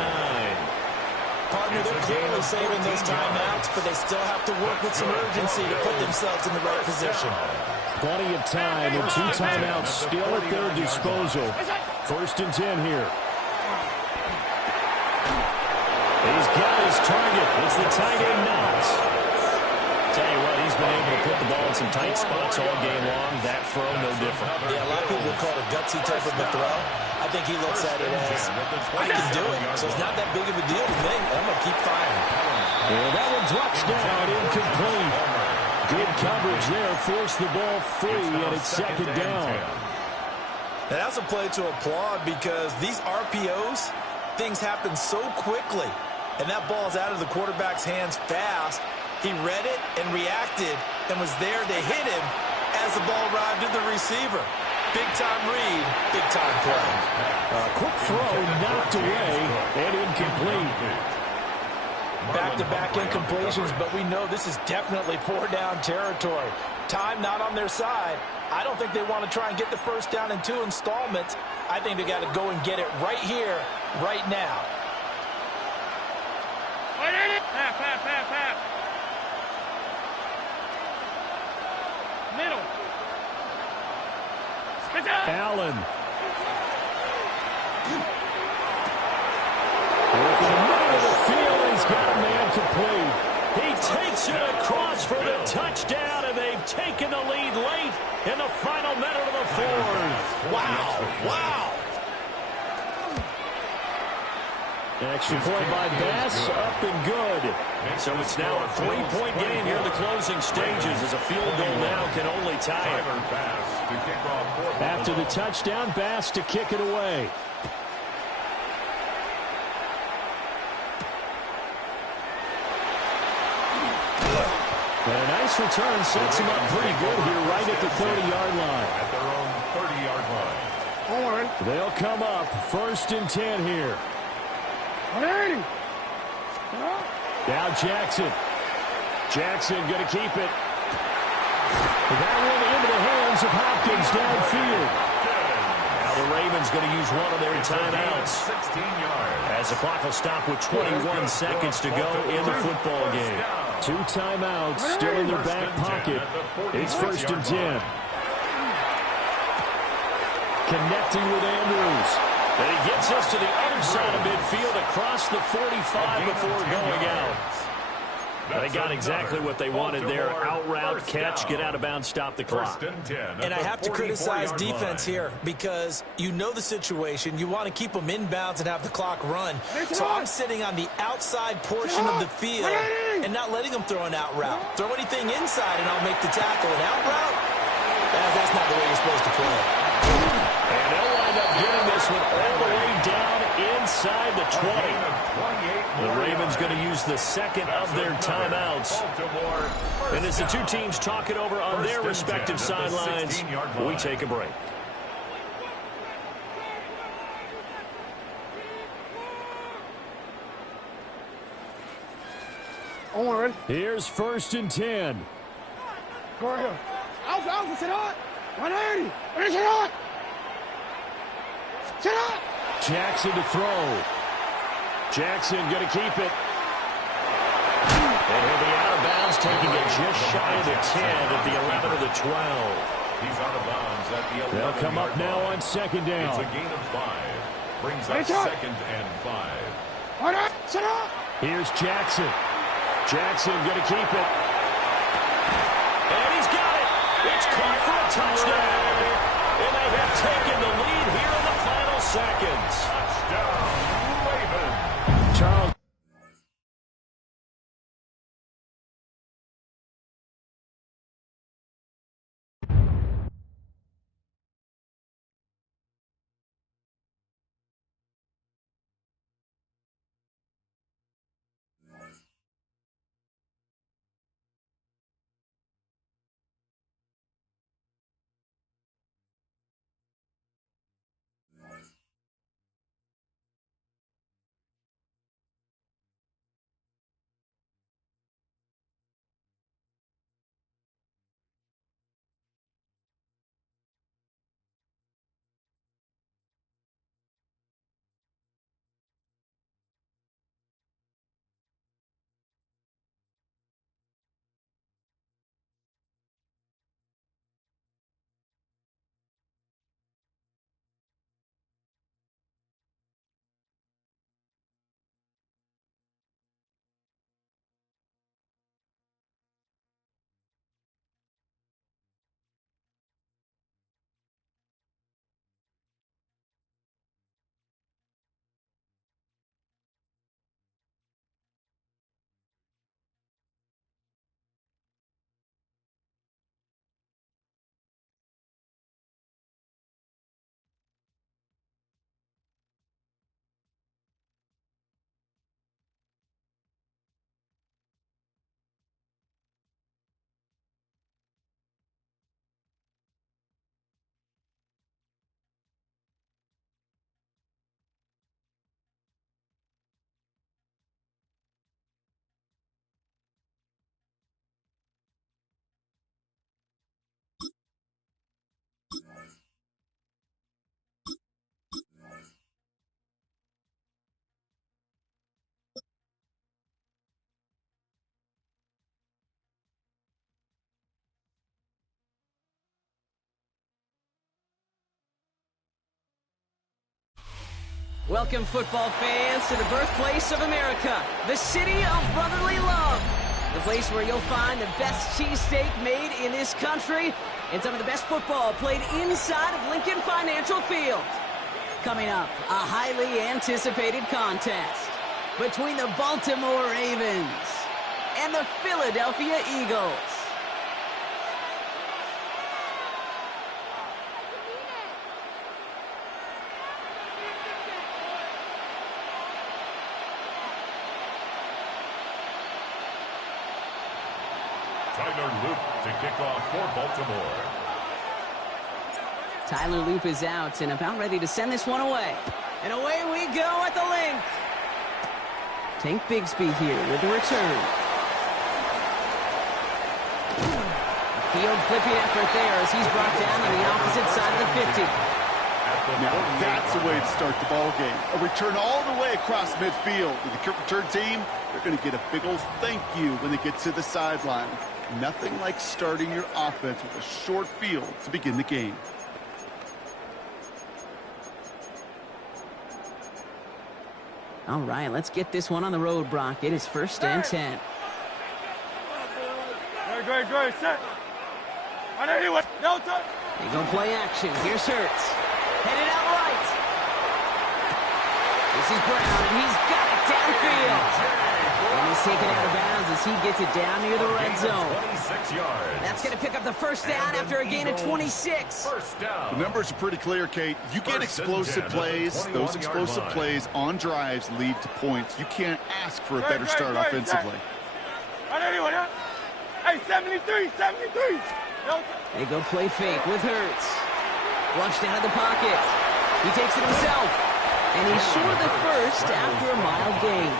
Partner, they're clearly saving those timeouts, but they still have to work with some urgency to put themselves in the right position. Plenty of time and 2 timeouts still at their disposal. 1st and 10 here. He's got his target. It's the tight end Knox. Tell you what, he's been able to put the ball in some tight spots all game long. That throw, no different. Yeah, a lot of people would call it a gutsy type of a throw. I think he looks at it as, I can do it, so it's not that big of a deal to me. I'm going to keep firing. Yeah, that one drops down, incomplete. Good coverage there. Forced the ball free, and it's second down. And that's a play to applaud because these RPOs, things happen so quickly. And that ball's out of the quarterback's hands fast. He read it and reacted and was there to hit him as the ball arrived at the receiver. Big-time read, big-time play. Quick throw, knocked away, and incomplete. Back-to-back incompletions, but we know this is definitely four-down territory. Time not on their side. I don't think they want to try and get the first down in 2 installments. I think they got to go and get it right here, right now. Middle. Allen. Working the middle of the field, he's got a man complete. He takes it across for the touchdown, and they've taken the lead late in the final minute of the fourth. Wow. Extra point by Bass, up and good. So it's now a 3-point game here in the closing stages as a field goal now can only tie it. After the touchdown, Bass to kick it away. And a nice return sets him up pretty good here right at the 30-yard line. At their own 30-yard line. They'll come up 1st and 10 here. Now Jackson. Jackson going to keep it. That one into the hands of Hopkins downfield. Now the Ravens going to use one of their timeouts. 16 yards. As the clock will stop with 21 seconds to go in the football game. 2 timeouts still in their back pocket. It's 1st and 10. Connecting with Andrews. And he gets us to the other side of midfield across the 45 before going out. They got exactly what they wanted there. Out route, catch, get out of bounds, stop the clock. And I have to criticize defense here because you know the situation. You want to keep them inbounds and have the clock run. So I'm sitting on the outside portion of the field and not letting them throw an out route. Throw anything inside and I'll make the tackle. An out route? That's not the way you're supposed to play. And they'll wind up getting this one all the way down inside the 20. The Ravens going to use the second of their timeouts. And as the two teams talk it over on their respective sidelines, we take a break. Here's 1st and 10. Go ahead. Alpha, sit up. 180. Sit up. Sit up. Jackson to throw. Jackson going to keep it. And he'll be out of bounds, taking it just shy of the 10 at the 11 of the 12. He's out of bounds at the 11. They'll come up now on 2nd down. It's a gain of 5. Brings up 2nd and 5. Sit up. Here's Jackson. Jackson going to keep it. And he's got it. It's caught for a touchdown. And they have taken the lead here in the final seconds. Touchdown, Ravens. Charles. Welcome, football fans, to the birthplace of America, the city of brotherly love. The place where you'll find the best cheesesteak made in this country and some of the best football played inside of Lincoln Financial Field. Coming up, a highly anticipated contest between the Baltimore Ravens and the Philadelphia Eagles. Tyler Loop to kick off for Baltimore. Tyler Loop is out and about ready to send this one away. And away we go at the link. Tank Bigsby here with the return. A field flipping effort there as he's brought down on the opposite side of the 50. Now that's the way to start the ball game. A return all the way across midfield. With the kick return team, they're going to get a big old thank you when they get to the sideline. Nothing like starting your offense with a short field to begin the game. All right, let's get this one on the road, Brock. It is 1st and 10. Great, set. Anyway, no touch. They go play action. Here's Hurts. Headed out right. This is Brown, and he's got it downfield. And he's taken out of bounds as he gets it down near the red zone. 26 yards. That's going to pick up the first down after a gain of 26. First down. The numbers are pretty clear, Kate. You get explosive plays. Those explosive plays on drives lead to points. You can't ask for a better start offensively. Hey, 73. They go play fake with Hurts. Flushed out of the pocket. He takes it himself. And he's short of the first after a mild gain.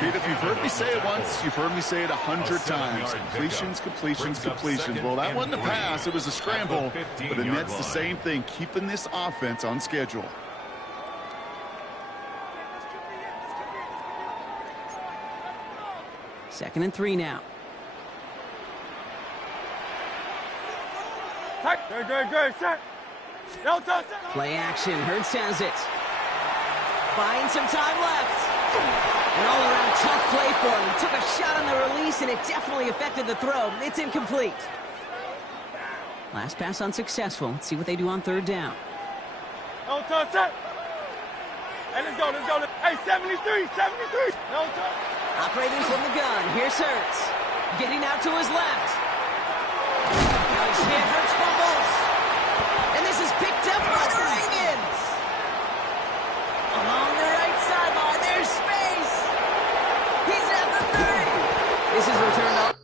Pete, if you've heard me say it once, you've heard me say it 100 times. Completions. Well, that wasn't a pass. It was a scramble. But it nets the same thing, keeping this offense on schedule. Second and 3 now. Good, set. No touch. Play action. Hurts has it. Buying some time left. An all-around tough play for him. He took a shot on the release, and it definitely affected the throw. It's incomplete. Last pass unsuccessful. Let's see what they do on 3rd down. No touch, set. Hey, let's go. Hey, 73. No touch. Operating from the gun. Here's Hurts. Getting out to his left. Now he's hit. Hurts fumbles. And this is picked up by the Ravens. Along the right sideline, there's space. He's at the 30. This is returned up.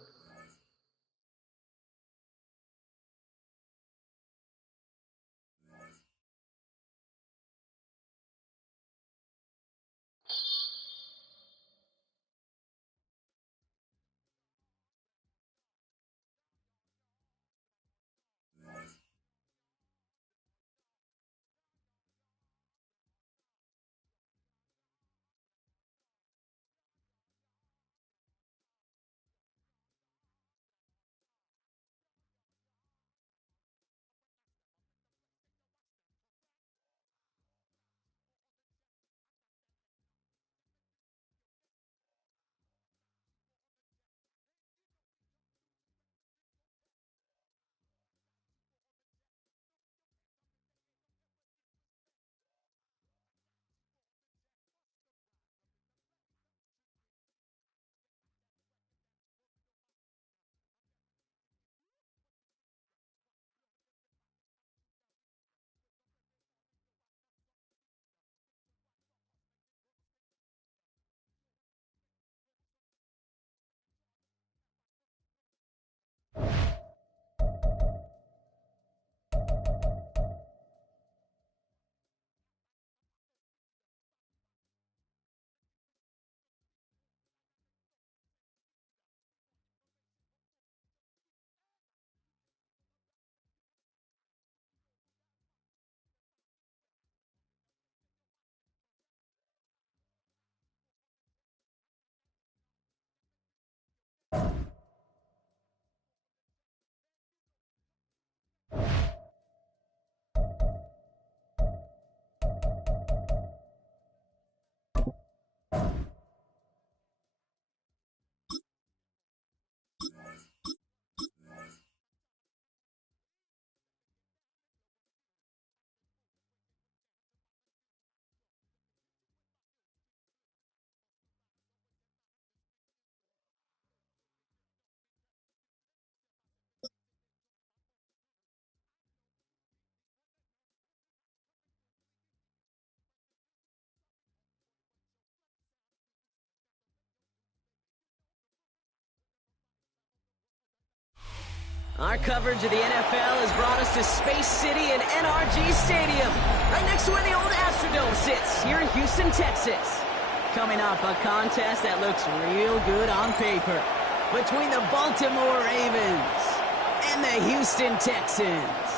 Our coverage of the NFL has brought us to Space City and NRG Stadium, right next to where the old Astrodome sits, here in Houston, Texas. Coming up, a contest that looks real good on paper between the Baltimore Ravens and the Houston Texans.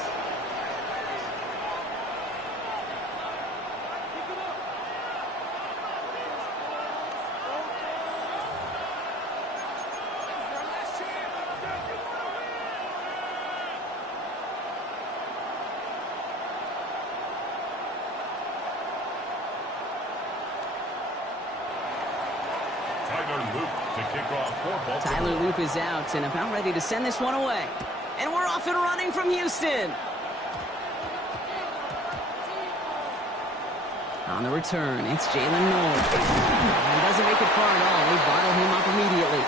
Tyler Loop is out and about ready to send this one away. And we're off and running from Houston. On the return, it's Jalen Moore. And he doesn't make it far at all. They bottle him up immediately.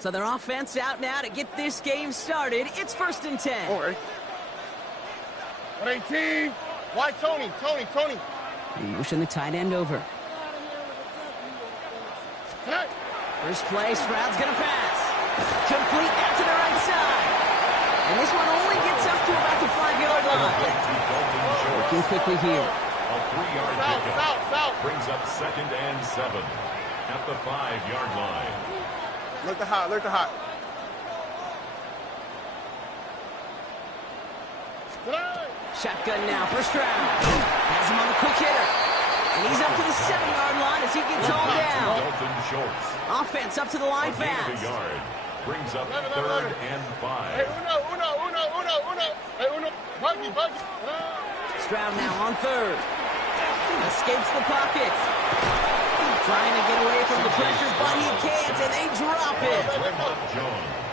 So their offense out now to get this game started. It's 1st and 10. All right. 118. Why Tony? They motion the tight end over. Hey. First play, Stroud's going to pass. Complete out to the right side. And this one only gets up to about the 5-yard line. Working quickly here. A 3-yard pickup. Brings up 2nd and 7 at the 5-yard line. Look the hot. Shotgun now for Stroud. Has him on the quick hitter. And he's up to the 7-yard line as he gets hauled down. Offense up to the line fast. Brings up 3rd and 5. Hey, uno. Hey, uno. Buggy. Stroud now on 3rd. Escapes the pocket. Trying to get away from the pressure, but he can't, and they drop it.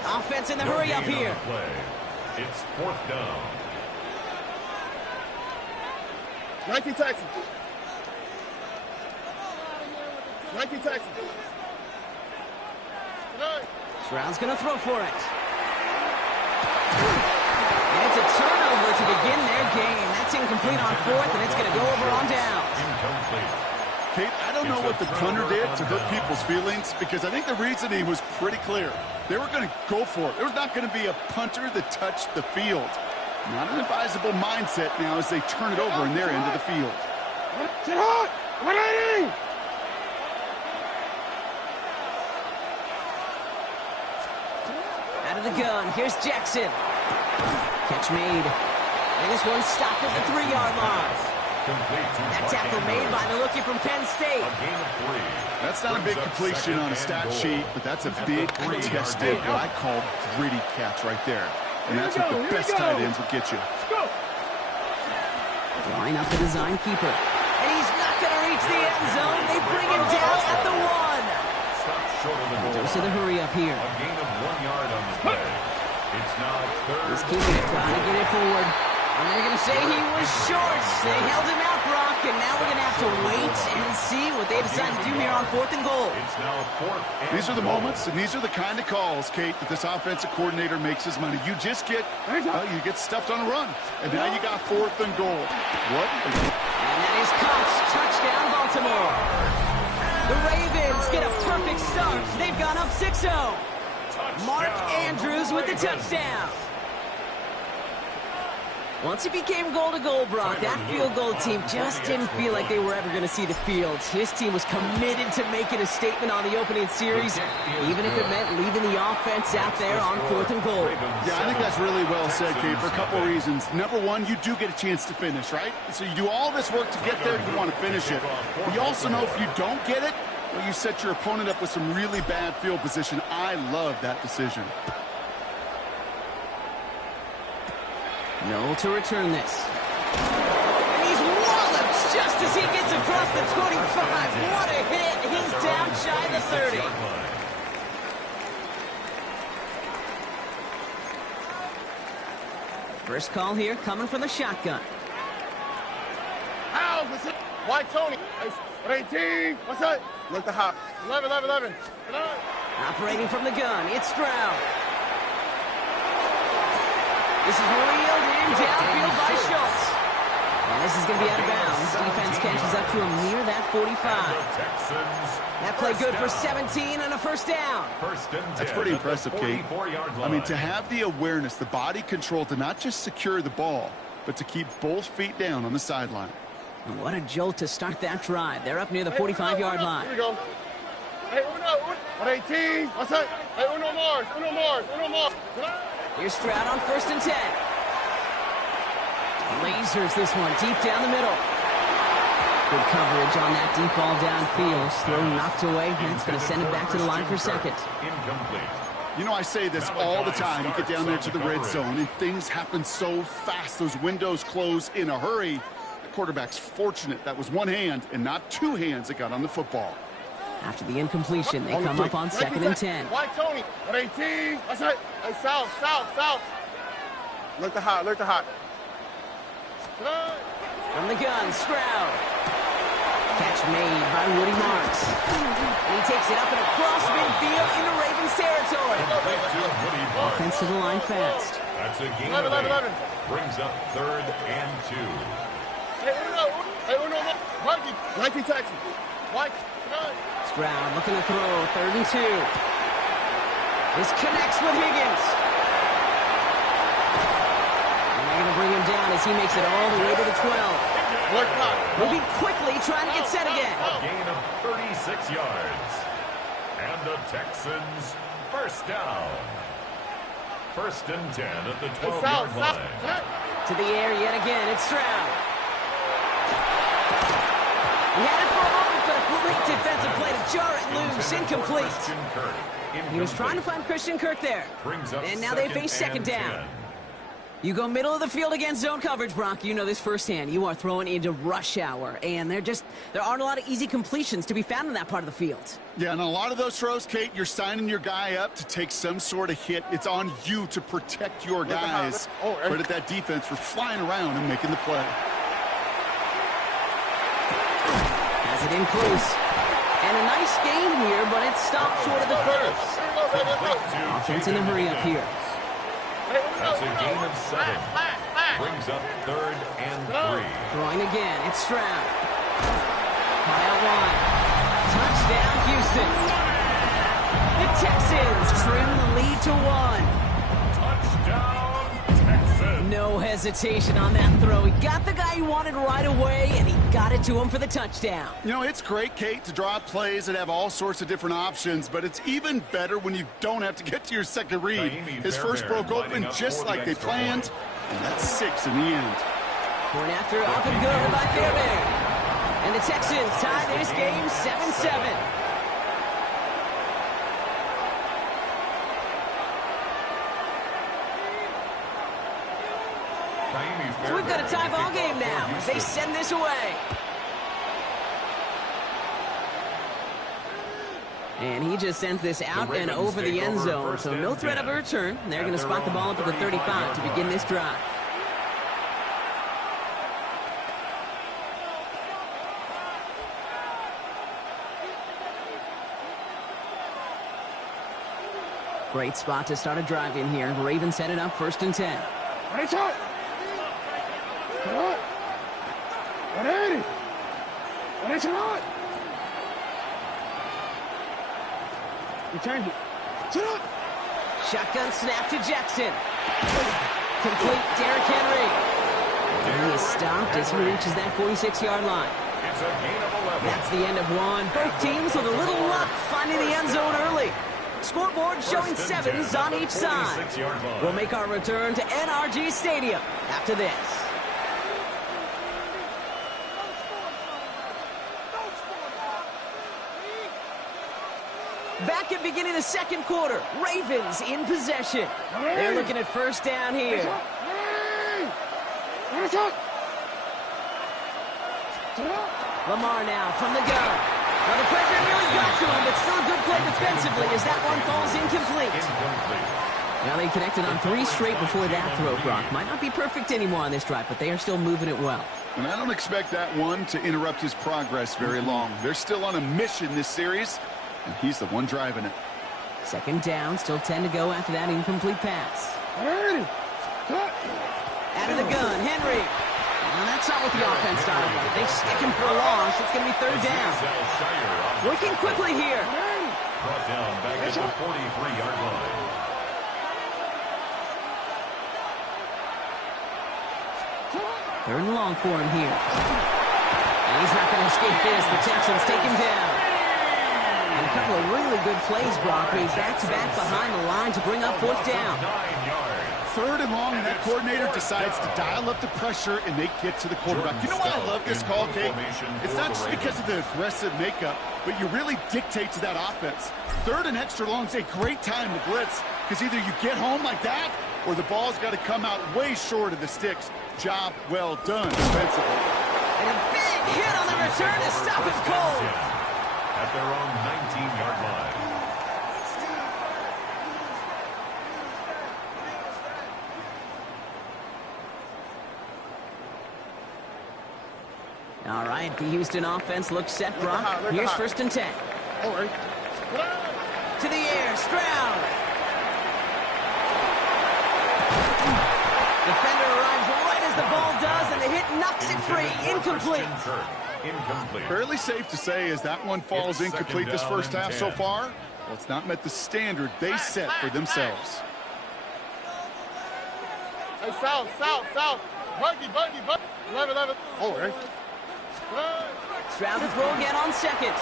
Offense in the hurry up here. It's 4th down. 19 Texans. Stroud's going to throw for it. And it's a turnover to begin their game. That's incomplete on 4th, and it's going to go over on down. Incomplete. Kate, I don't know what the punter did to hurt people's feelings because I think the reasoning was pretty clear. They were going to go for it. There was not going to be a punter that touched the field. Not an advisable mindset now as they turn it over in their end of the field. Sit hot! 180! Out of the gun, here's Jackson. Catch made. And this one stopped at the 3-yard line. That tackle made by the rookie from Penn State. That's not a big completion on a stat sheet, but that's a big contested, what I call gritty catch right there. And that's what the best tight ends will get you. Line up the design keeper. And he's not going to reach the end zone. They bring him down at the 1. Dose of the hurry up here. A gain of 1 yard on the play. It's now 3rd. This keeper trying to get it forward. And they're going to say he was short. They held him out, Brock, and now we're going to have to wait and see what they decide to do here on 4th and goal. It's now 4th. These are the moments, and these are the kind of calls, Kate, that this offensive coordinator makes his money. You just get, you get stuffed on a run, and now you got 4th and goal. What? And that is caught. Touchdown, Baltimore. The Ravens get a perfect start. They've gone up 6-0. Mark Andrews with the touchdown. Once it became goal-to-goal, Brock, that field goal team just didn't feel like they were ever going to see the field. His team was committed to making a statement on the opening series, even if it meant leaving the offense out there on 4th and goal. Yeah, I think that's really well said, Kate, for a couple of reasons. Number one, you do get a chance to finish, right? So you do all this work to get there, you want to finish it. But you also know if you don't get it, well, you set your opponent up with some really bad field position. I love that decision. No to return this. And he's walloped just as he gets across the 25. What a hit. He's down shy of the 30. First call here coming from the shotgun. White Tony. 18. What's that? Look the hop. 11. Operating from the gun, it's Stroud. This is reeled in downfield by Schultz. And this is going to be out of bounds. Defense catches up to him near that 45. That play good for 17 and a first down. That's pretty impressive, Kate. I mean, to have the awareness, the body control to not just secure the ball, but to keep both feet down on the sideline. And what a jolt to start that drive. They're up near the 45-yard line. Here we go. Hey, Uno. 18. What's that? Hey, Uno Mars. Here's Stroud on 1st and 10. Lasers this one deep down the middle. Good coverage on that deep ball downfield. Throw knocked away. That's going to send it back to the line for second. You know, I say this all the time. You get down there to the red zone, and things happen so fast. Those windows close in a hurry. The quarterback's fortunate that was one hand and not two hands that got on the football. After the incompletion, they come up on 2nd and 10. White Tony. 18. What's that? Hey, south. Look the hot. From the gun, Stroud. Catch made by Woody Marks. And he takes it up and across midfield into Ravens territory. Offense to the line fast. That's a gain of 8. Brings up 3rd and 2. Hey, Uno. Nike Texas. White. Stroud looking to throw. 3rd and 2. This connects with Higgins. And they're going to bring him down as he makes it all the way to the 12. Moving quickly, trying to get set again. A gain of 36 yards. And the Texans first down. 1st and 10 at the 12-yard line. To the air yet again, it's Stroud. He had it for a moment, but a great defensive play to jar it loose. Incomplete. He was trying to find Christian Kirk there. And now they face 2nd down. You go middle of the field against zone coverage, Brock. You know this firsthand. You are throwing into rush hour, and there aren't a lot of easy completions to be found in that part of the field. Yeah, and a lot of those throws, Kate, you're signing your guy up to take some sort of hit. It's on you to protect your guys. Credit that defense for flying around and making the play. Has it in close. And a nice game here, but it stopped short of the first. Offense in a hurry up here. That's a gain of 7. Brings up 3rd and 3. Throwing again. It's Stroud. Caught out wide. Touchdown, Houston. The Texans trim the lead to 1. Touchdown, Texans. No hesitation on that throw. He got the guy he wanted right away, and he got it to him for the touchdown. You know, it's great, Kate, to draw up plays that have all sorts of different options, but it's even better when you don't have to get to your second read. His first broke open just like they planned, and that's 6 in the end. Point after up and good by Fairbairn. And the Texans tie this game 7-7. So we've got a tie ball game now as they send this away. And he just sends this out and over the end zone, so no threat of a return. They're going to spot the ball up at the 35 to begin this drive. Great spot to start a drive in here. Ravens set it up 1st and 10. Shotgun snap to Jackson. Complete Derrick Henry. And he is stopped as he reaches that 46-yard line. It's a gain of 11. That's the end of one. Both teams with a little luck finding the end zone early. Scoreboard showing 7s on each side. We'll make our return to NRG Stadium after this. Back at beginning of the 2nd quarter. Ravens in possession. They're looking at 1st down here. Lamar now from the gun. Well, the pressure nearly got to him, but still a good play defensively as that one falls incomplete. Now they connected on 3 straight before that throw, Brock. Might not be perfect anymore on this drive, but they are still moving it well. And I don't expect that one to interrupt his progress very long. They're still on a mission this series, and he's the one driving it. 2nd down, still 10 to go after that incomplete pass. Out of the gun, Henry. Well, that's not what the offense started with. They stick him for a loss. It's going to be 3rd down. Working quickly here. Brought down back at the 43-yard line. 3rd and long for him here. And he's not going to escape this. The Texans take him down. And a couple of really good plays, Brock, made back-to-back behind the line to bring up 4th down. 3rd and long, and that coordinator decides to dial up the pressure, and they get to the quarterback. You know why I love this call, Kate? It's not just because of the aggressive makeup, but you really dictate to that offense. 3rd and extra long is a great time to blitz, because either you get home like that, or the ball's got to come out way short of the sticks. Job well done defensively. And a big hit on the return to stop him cold. At their own 19-yard line. All right, the Houston offense looks set, Brock. Here's 1st and 10. To the air, Stroud. Defender arrives right as the ball does, and the hit knocks it free. Incomplete. Fairly safe to say as that one falls incomplete this first half so far. Well, it's not met the standard they set for themselves. Hey, south. Buggy. 11. Oh, right. Stroud to throw again on 2nd.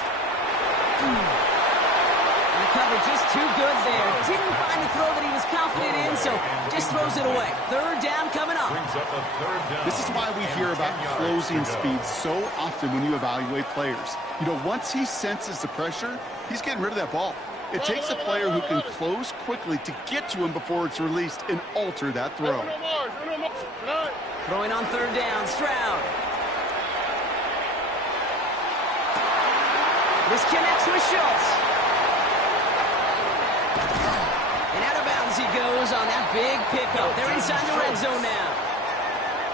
And the cover just too good there. Didn't find the throw that he was confident in, so just throws it away. 3rd down coming up. This is why we hear about closing speed so often when you evaluate players. You know, once he senses the pressure, he's getting rid of that ball. It takes a player who can close quickly to get to him before it's released and alter that throw. Throwing on 3rd down, Stroud. This connects with Schultz. And out of bounds he goes on that big pickup. They're inside the red zone now.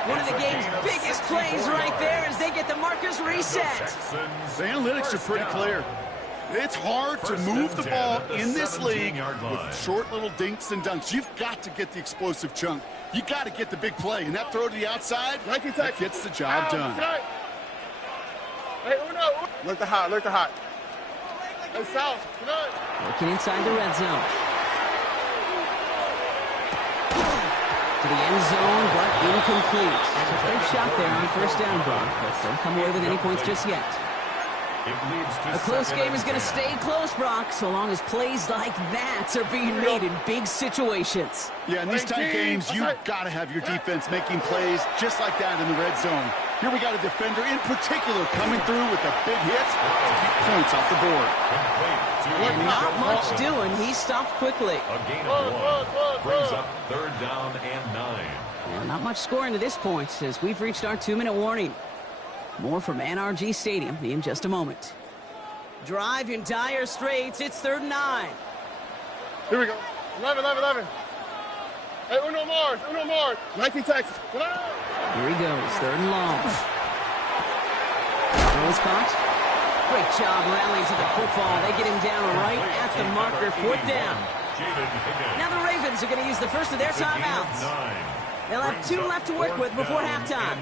One of the game's biggest plays right there as they get the markers reset. The analytics are pretty clear. It's hard to move the ball in this league with short little dinks and dunks. You've got to get the explosive chunk. You got to get the big play. And that throw to the outside, that gets the job done. Hey, Uno. Look the hot. Hey, south. Looking inside the red zone. To the end zone, but incomplete. They've shot there on 1st down, Brock, but don't come away with any points just yet. A close game is going to stay close, Brock, so long as plays like that are being made in big situations. Yeah, in these tight games, you've got to have your defense making plays just like that in the red zone. Here we got a defender in particular coming through with the big hits to keep points off the board. And not much doing. He stopped quickly. A gain of 1 brings up 3rd down and 9. Well, not much scoring to this point as we've reached our 2-minute warning. More from NRG Stadium in just a moment. Drive in dire straits. It's 3rd and 9. Here we go. 11. Hey, Uno Mars. 19 Texas. Here he goes. 3rd and long. Throws caught. Great job rallying to the football. They get him down right at the marker. 4th down. Now the Ravens are going to use the first of their timeouts. They'll have 2 left to work with before halftime.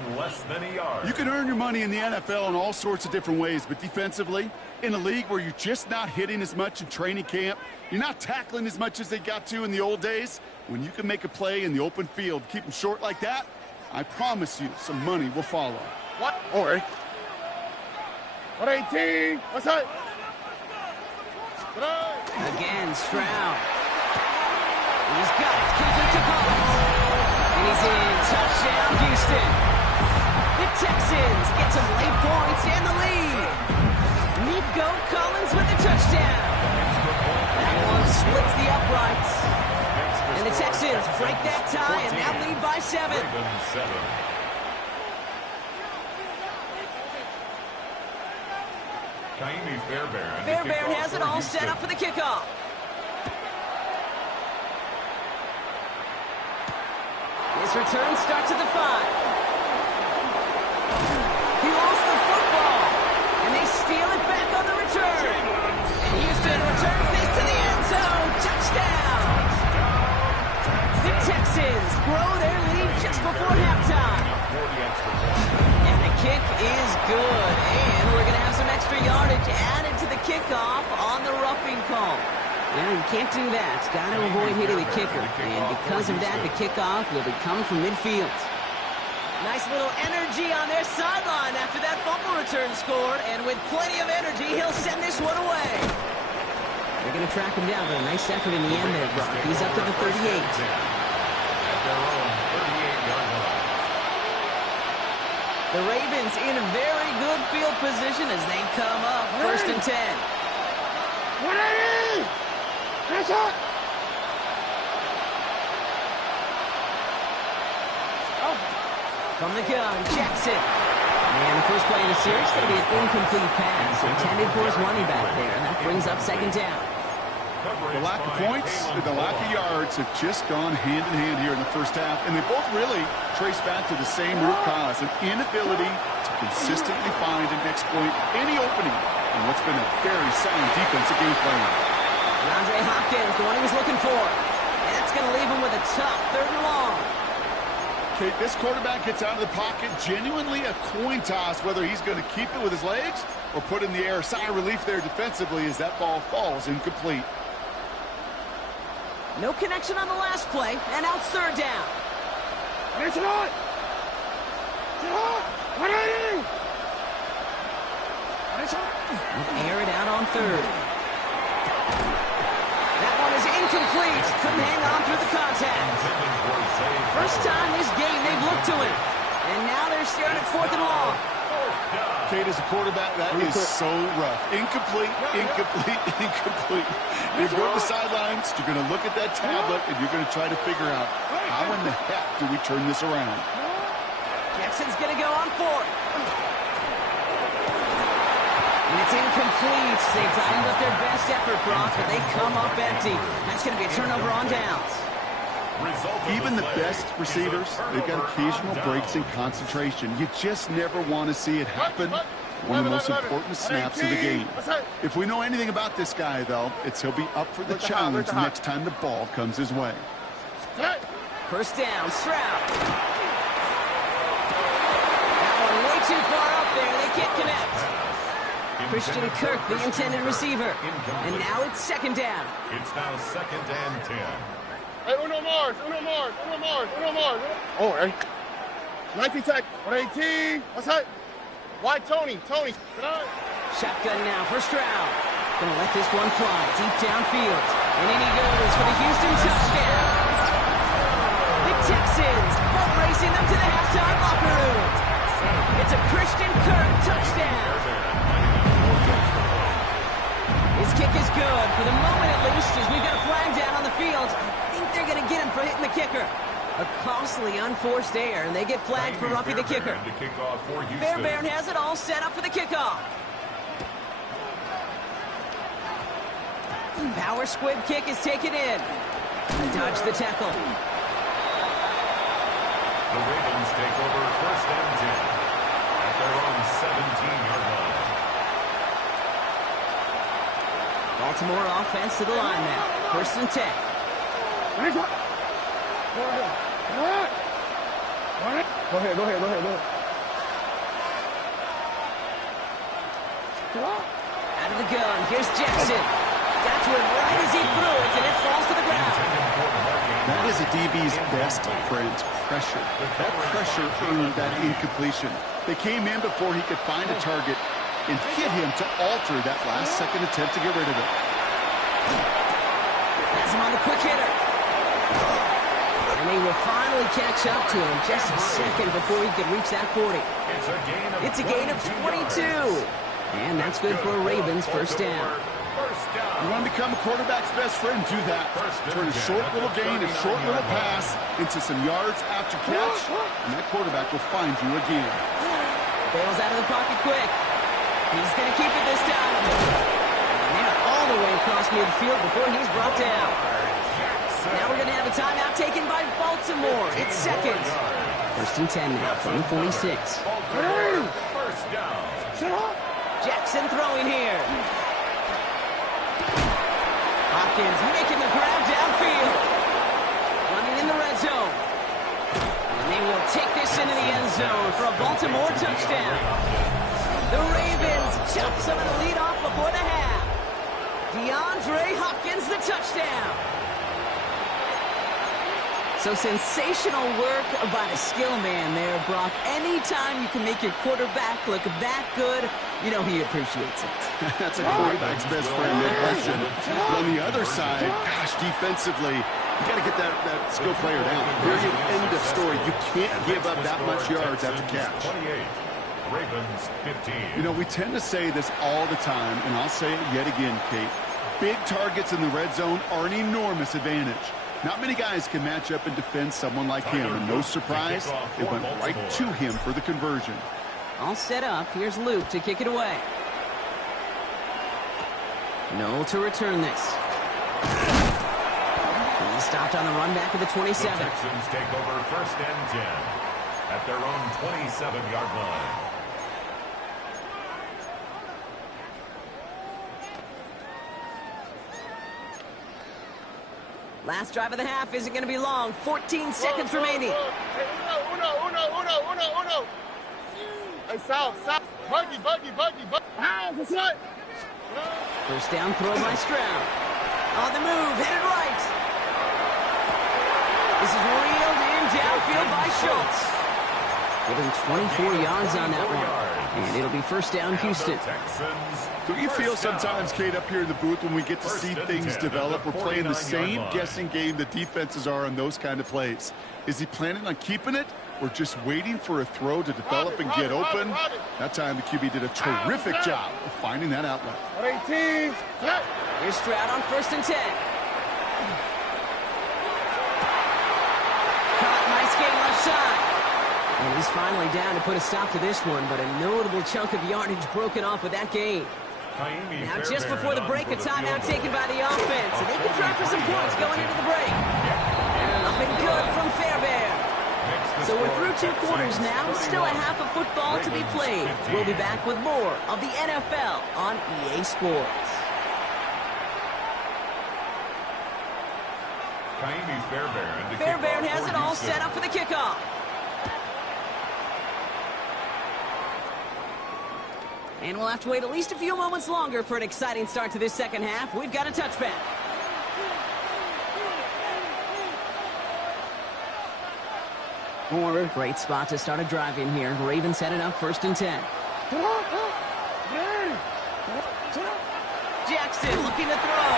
You can earn your money in the NFL in all sorts of different ways, but defensively, in a league where you're just not hitting as much in training camp, you're not tackling as much as they got to in the old days, when you can make a play in the open field, keep them short like that, I promise you some money will follow. What? All right. 118. What's that? Again, Stroud. He's got it. Complete to Collins. And he's in. Touchdown, Houston. The Texans get some late points and the lead. Nico Collins with the touchdown. That one splits the uprights. And the Texans break that tie and now lead by 7. Fairbairn has it all set up for the kickoff. This return starts at the 5. He lost the football, and they steal it back on the return. And Houston returns this to the end zone. Touchdown! The Texans grow their lead just before halftime. And the kick is good, and we're going to have some extra yardage added to the kickoff on the roughing call. Well, you can't do that. Got to avoid hitting the kicker. And because of that, the kickoff will be coming from midfield. Nice little energy on their sideline after that fumble return scored. And with plenty of energy, he'll send this one away. They're going to track him down, but a nice effort in the end there, Brock. He's up to the 38. The Ravens in a very good field position as they come up. 1st and 10. 180! That's it! From the gun, Jackson. And the first play of the series is going to be an incomplete pass intended for his running back there. And that brings up 2nd down. The lack of points and the lack of yards have just gone hand in hand here in the first half, and they both really trace back to the same root cause, an inability to consistently find and exploit any opening in what's been a very sound defensive game plan. DeAndre Hopkins, the one he was looking for. And that's going to leave him with a tough 3rd and long. Okay, this quarterback gets out of the pocket, genuinely a coin toss whether he's going to keep it with his legs or put in the air. Sigh of relief there defensively as that ball falls incomplete. No connection on the last play, and now it's 3rd down. It's not! What are you? Air it out on 3rd. That one is incomplete. Couldn't hang on through the contact. First time this game they've looked to him. And now they're staring at 4th and long. Kate, as a quarterback, that is so rough. Incomplete, incomplete, incomplete. You go to the sidelines, you're going to look at that tablet, and you're going to try to figure out how in the heck do we turn this around. Jackson's going to go on 4th. And it's incomplete. They dialed up their best effort, Brock, but they come up empty. That's going to be a turnover on downs. Even the best receivers, they've got occasional breaks in concentration. You just never want to see it happen. One of the most important snaps of the game. If we know anything about this guy, though, it's he'll be up for the challenge the next time the ball comes his way. 1st down, Stroud. That one way too far up there. They can't connect. Christian Kirk, the intended receiver. And now it's 2nd down. It's now 2nd and 10. Hey, uno more. Oh, hey. 19 tech. 118. What's that? Why Tony? Shotgun now for Stroud. Gonna let this one fly deep downfield. And in he goes for the Houston touchdown. The Texans boat racing them to the halftime locker room. It's a Christian Kirk touchdown. His kick is good, for the moment at least, as we've got a flag down on the field. I think they're going to get him for hitting the kicker. A costly unforced error, and they get flagged for roughing the kicker. Fairbairn has it all set up for the kickoff. Power squib kick is taken in. Dodge the tackle. The Ravens take over 1st and 10 at their own 17-yard line. Baltimore offense to the line now. 1st and 10. Go ahead. Out of the gun. Here's Jackson. Got to it right as he threw it, and it falls to the ground. That is a DB's best friend, pressure. That pressure earned that incompletion. They came in before he could find a target and hit him to alter that last-second attempt to get rid of it. Has him on the quick hitter. And they will finally catch up to him just a second before he could reach that 40. It's a gain of 22. And that's good for Ravens 1st down. You want to become a quarterback's best friend, do that. Turn a short little gain, a short little pass into some yards after catch, and that quarterback will find you again. Bails out of the pocket quick. He's going to keep it this time. And they're all the way across midfield before he's brought down. Now we're going to have a timeout taken by Baltimore. It's second. 1st and 10 now from the 46. First down. Jackson throwing here. Hopkins making the grab downfield. Running in the red zone. And they will take this into the end zone for a Baltimore touchdown. The Ravens chop some of the lead off before the half. DeAndre Hopkins, the touchdown. So sensational work by the skill man there, Brock. Anytime you can make your quarterback look that good, you know he appreciates it. That's a quarterback's best friend, no question. But on the other side, gosh, defensively, you got to get that skill player down. Period. End of story. You can't give up that much yards after catch. 28. Ravens 15. You know, we tend to say this all the time, and I'll say it yet again, Kate. Big targets in the red zone are an enormous advantage. Not many guys can match up and defend someone like him, and no surprise, they went right to him for the conversion. All set up. Here's Luke to kick it away. No to return this. He stopped on the run back of the 27. The Texans take over 1st and 10 at their own 27-yard line. Last drive of the half isn't going to be long. 14 seconds remaining. Uno. Hey, South. Buggy. What's up? First down throw by Stroud. On the move, headed right. This is reeled in downfield by Schultz. Getting 24 yards on that one. And it'll be first down, Houston. Do you feel sometimes, Kate, up here in the booth when we get to see things develop, we're playing the same guessing game the defenses are on those kind of plays? Is he planning on keeping it or just waiting for a throw to develop and get open? That time the QB did a terrific job of finding that outlet. Here's Stroud on 1st and 10. Caught, nice game left side. And he's finally down to put a stop to this one, but a notable chunk of yardage broken off with that gain. Now just before the break, a timeout taken by the offense, and they can try for some points going into the break. Up and good from Fairbairn. So we're through 2 quarters now, still a half of football to be played. We'll be back with more of the NFL on EA Sports. Fairbairn has it all set up for the kickoff. And we'll have to wait at least a few moments longer for an exciting start to this second half. We've got a touchback. Great spot to start a drive in here. Ravens headed up 1st and 10. Jackson looking to throw.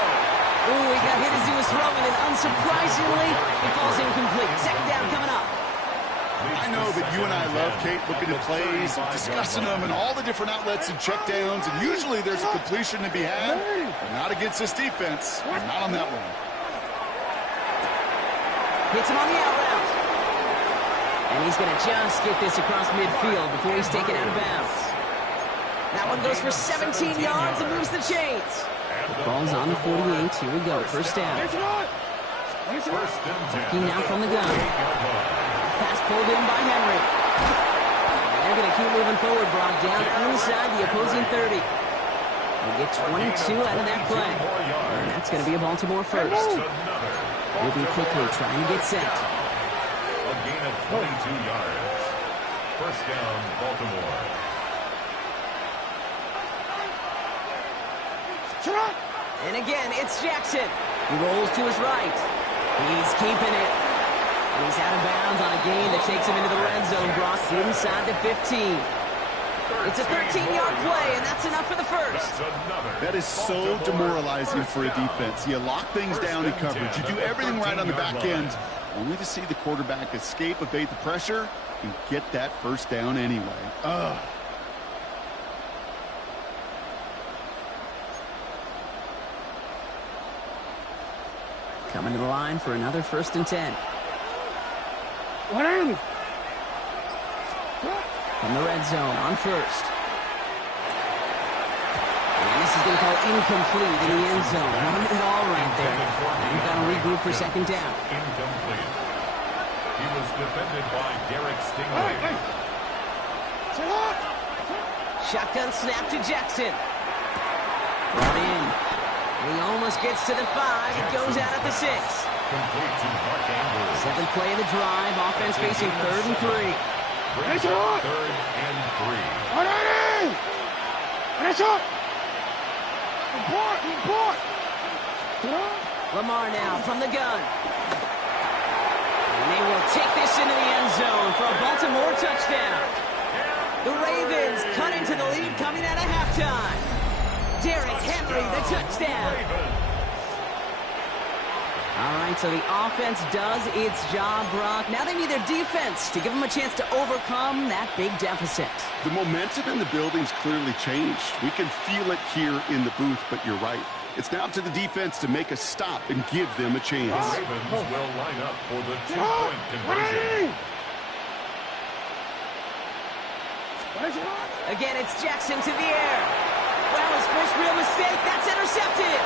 Ooh, he got hit as he was throwing, and unsurprisingly, it falls incomplete. Second down coming up. I know that you and I love, Kate, looking at plays, discussing them, and all the different outlets and checkdowns, and usually there's a completion to be had, but not against this defense, and not on that one. Hits him on the out route. And he's going to just get this across midfield before he's taken out of bounds. That one goes for 17 yards and moves the chains. The ball's on the 48. Here we go. First down. Looking now from the gun. Pass pulled in by Henry. And they're going to keep moving forward, Brock, down inside the opposing 30. They get 22 out of that play. And that's going to be a Baltimore first. Moving quickly, trying to get set. A gain of 22 yards. First down, Baltimore. And again, it's Jackson. He rolls to his right. He's keeping it. And he's out of bounds on a gain that takes him into the red zone, Brock, inside the 15. It's a 13-yard play, and that's enough for the first. That is so demoralizing for a defense. You lock things down in coverage. You do everything right on the back end, only to see the quarterback escape, evade the pressure, and get that first down anyway. Ugh. Coming to the line for another 1st and 10. From the red zone on 1st. And this is going to call incomplete in the end zone. Run it all right there. We've got to regroup for second down. Incomplete. He was defended by Derek Stingley. Shotgun snap to Jackson. Brought in. And he almost gets to the 5. It goes out at the 6. Complete to Mark Andrews. 7th play of the drive. Offense facing 3rd and 3. Brings up 3rd and 3. Lamar now from the gun. And they will take this into the end zone for a Baltimore touchdown. The Ravens cut into the lead coming out of halftime. Derrick Henry, the touchdown. All right, so the offense does its job, Brock. Now they need their defense to give them a chance to overcome that big deficit. The momentum in the building's clearly changed. We can feel it here in the booth, but you're right. It's now to the defense to make a stop and give them a chance. The Ravens will line up for the 2-point conversion. Again, it's Jackson to the air. Well, his first real mistake. That's intercepted.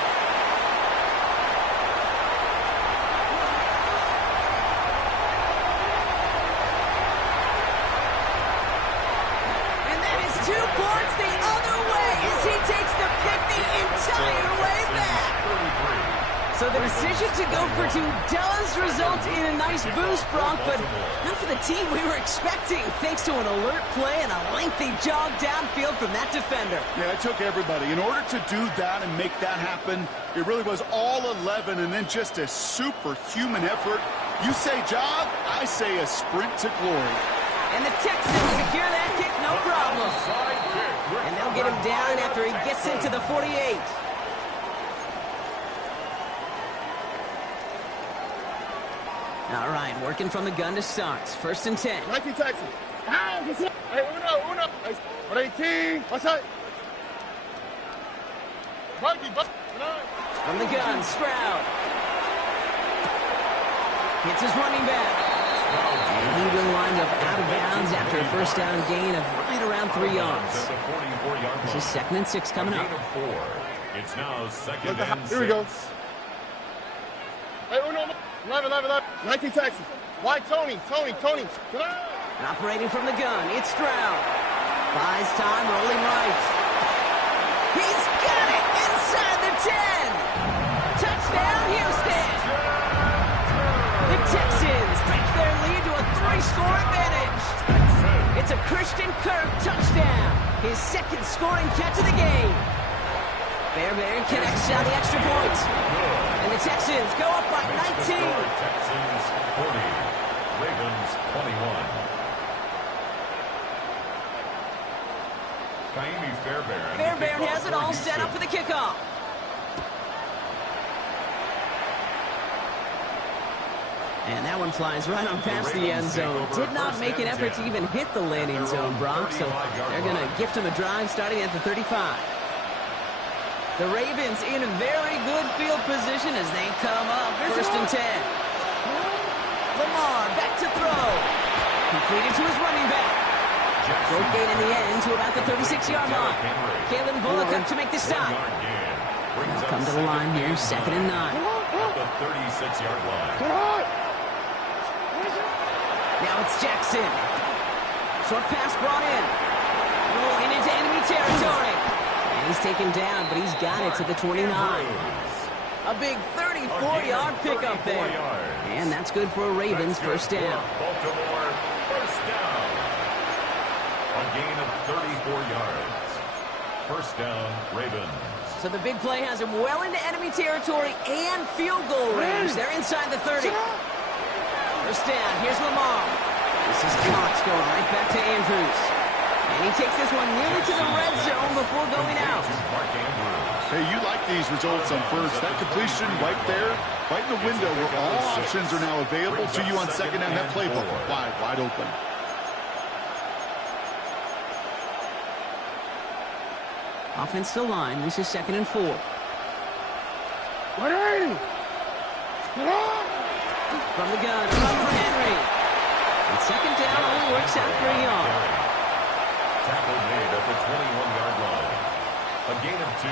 And that is 2 points the other way as he takes the pick the entire way back. So the decision to go for 2 does result in a nice boost, Brock, but not for the team we were expecting, thanks to an alert play and a lengthy jog downfield from that defender. Yeah, it took everybody. In order to do that and make that happen, it really was all 11 and then just a superhuman effort. You say jog, I say a sprint to glory. And the Texans secure that kick, no problem. And they'll get him down after he gets into the 48. All right, working from the gun to start. 1st and 10. 19 Texans. Hey, uno. 18. What's that? From the gun, Stroud. Hits his running back. And he will wind up out of bounds after a first down gain of right around 3 yards. This is 2nd and 6 coming up. It's now 2nd and 6. Here we go. Hey, uno. 11. 19 Texans. Why Tony? And operating from the gun, it's Stroud. Buys time, rolling right. He's got it inside the 10. Touchdown, Houston. The Texans take their lead to a 3-score advantage. It's a Christian Kirk touchdown. His 2nd scoring catch of the game. Fairbairn connects on the extra point. And the Texans go up by 19. Texans 40, Ravens 21. Fairbairn has it all set up for the kickoff. And that one flies right on past the end zone. Did not make an effort to even hit the landing zone, Brock. So they're going to gift him a drive starting at the 35. The Ravens in a very good field position as they come up. 1st and 10. Lamar back to throw. Completed to his running back. Short gain in the end to about the 36-yard line. Kalen Bullock up to make the stop. They'll come to the line here, 2nd and 9. At the 36-yard line. Now it's Jackson. Short pass brought in. Rolling into enemy territory. And he's taken down, but he's got it to the 29. A big 34-yard pickup there. And that's good for a Ravens first down. Baltimore first down. A gain of 34 yards. First down, Ravens. So the big play has him well into enemy territory and field goal range. They're inside the 30. First down, here's Lamar. This is Cox going right back to Andrews. And he takes this one nearly to the red zone before going out. Hey, you like these results on first. That completion right there, right in the window where all options are now available to you on second down. That playbook wide open. Offensive line, this is 2nd and 4. From the gun, run for Henry. And 2nd down only works out for a yard. Tackle made at the 21-yard line. A gain of 2.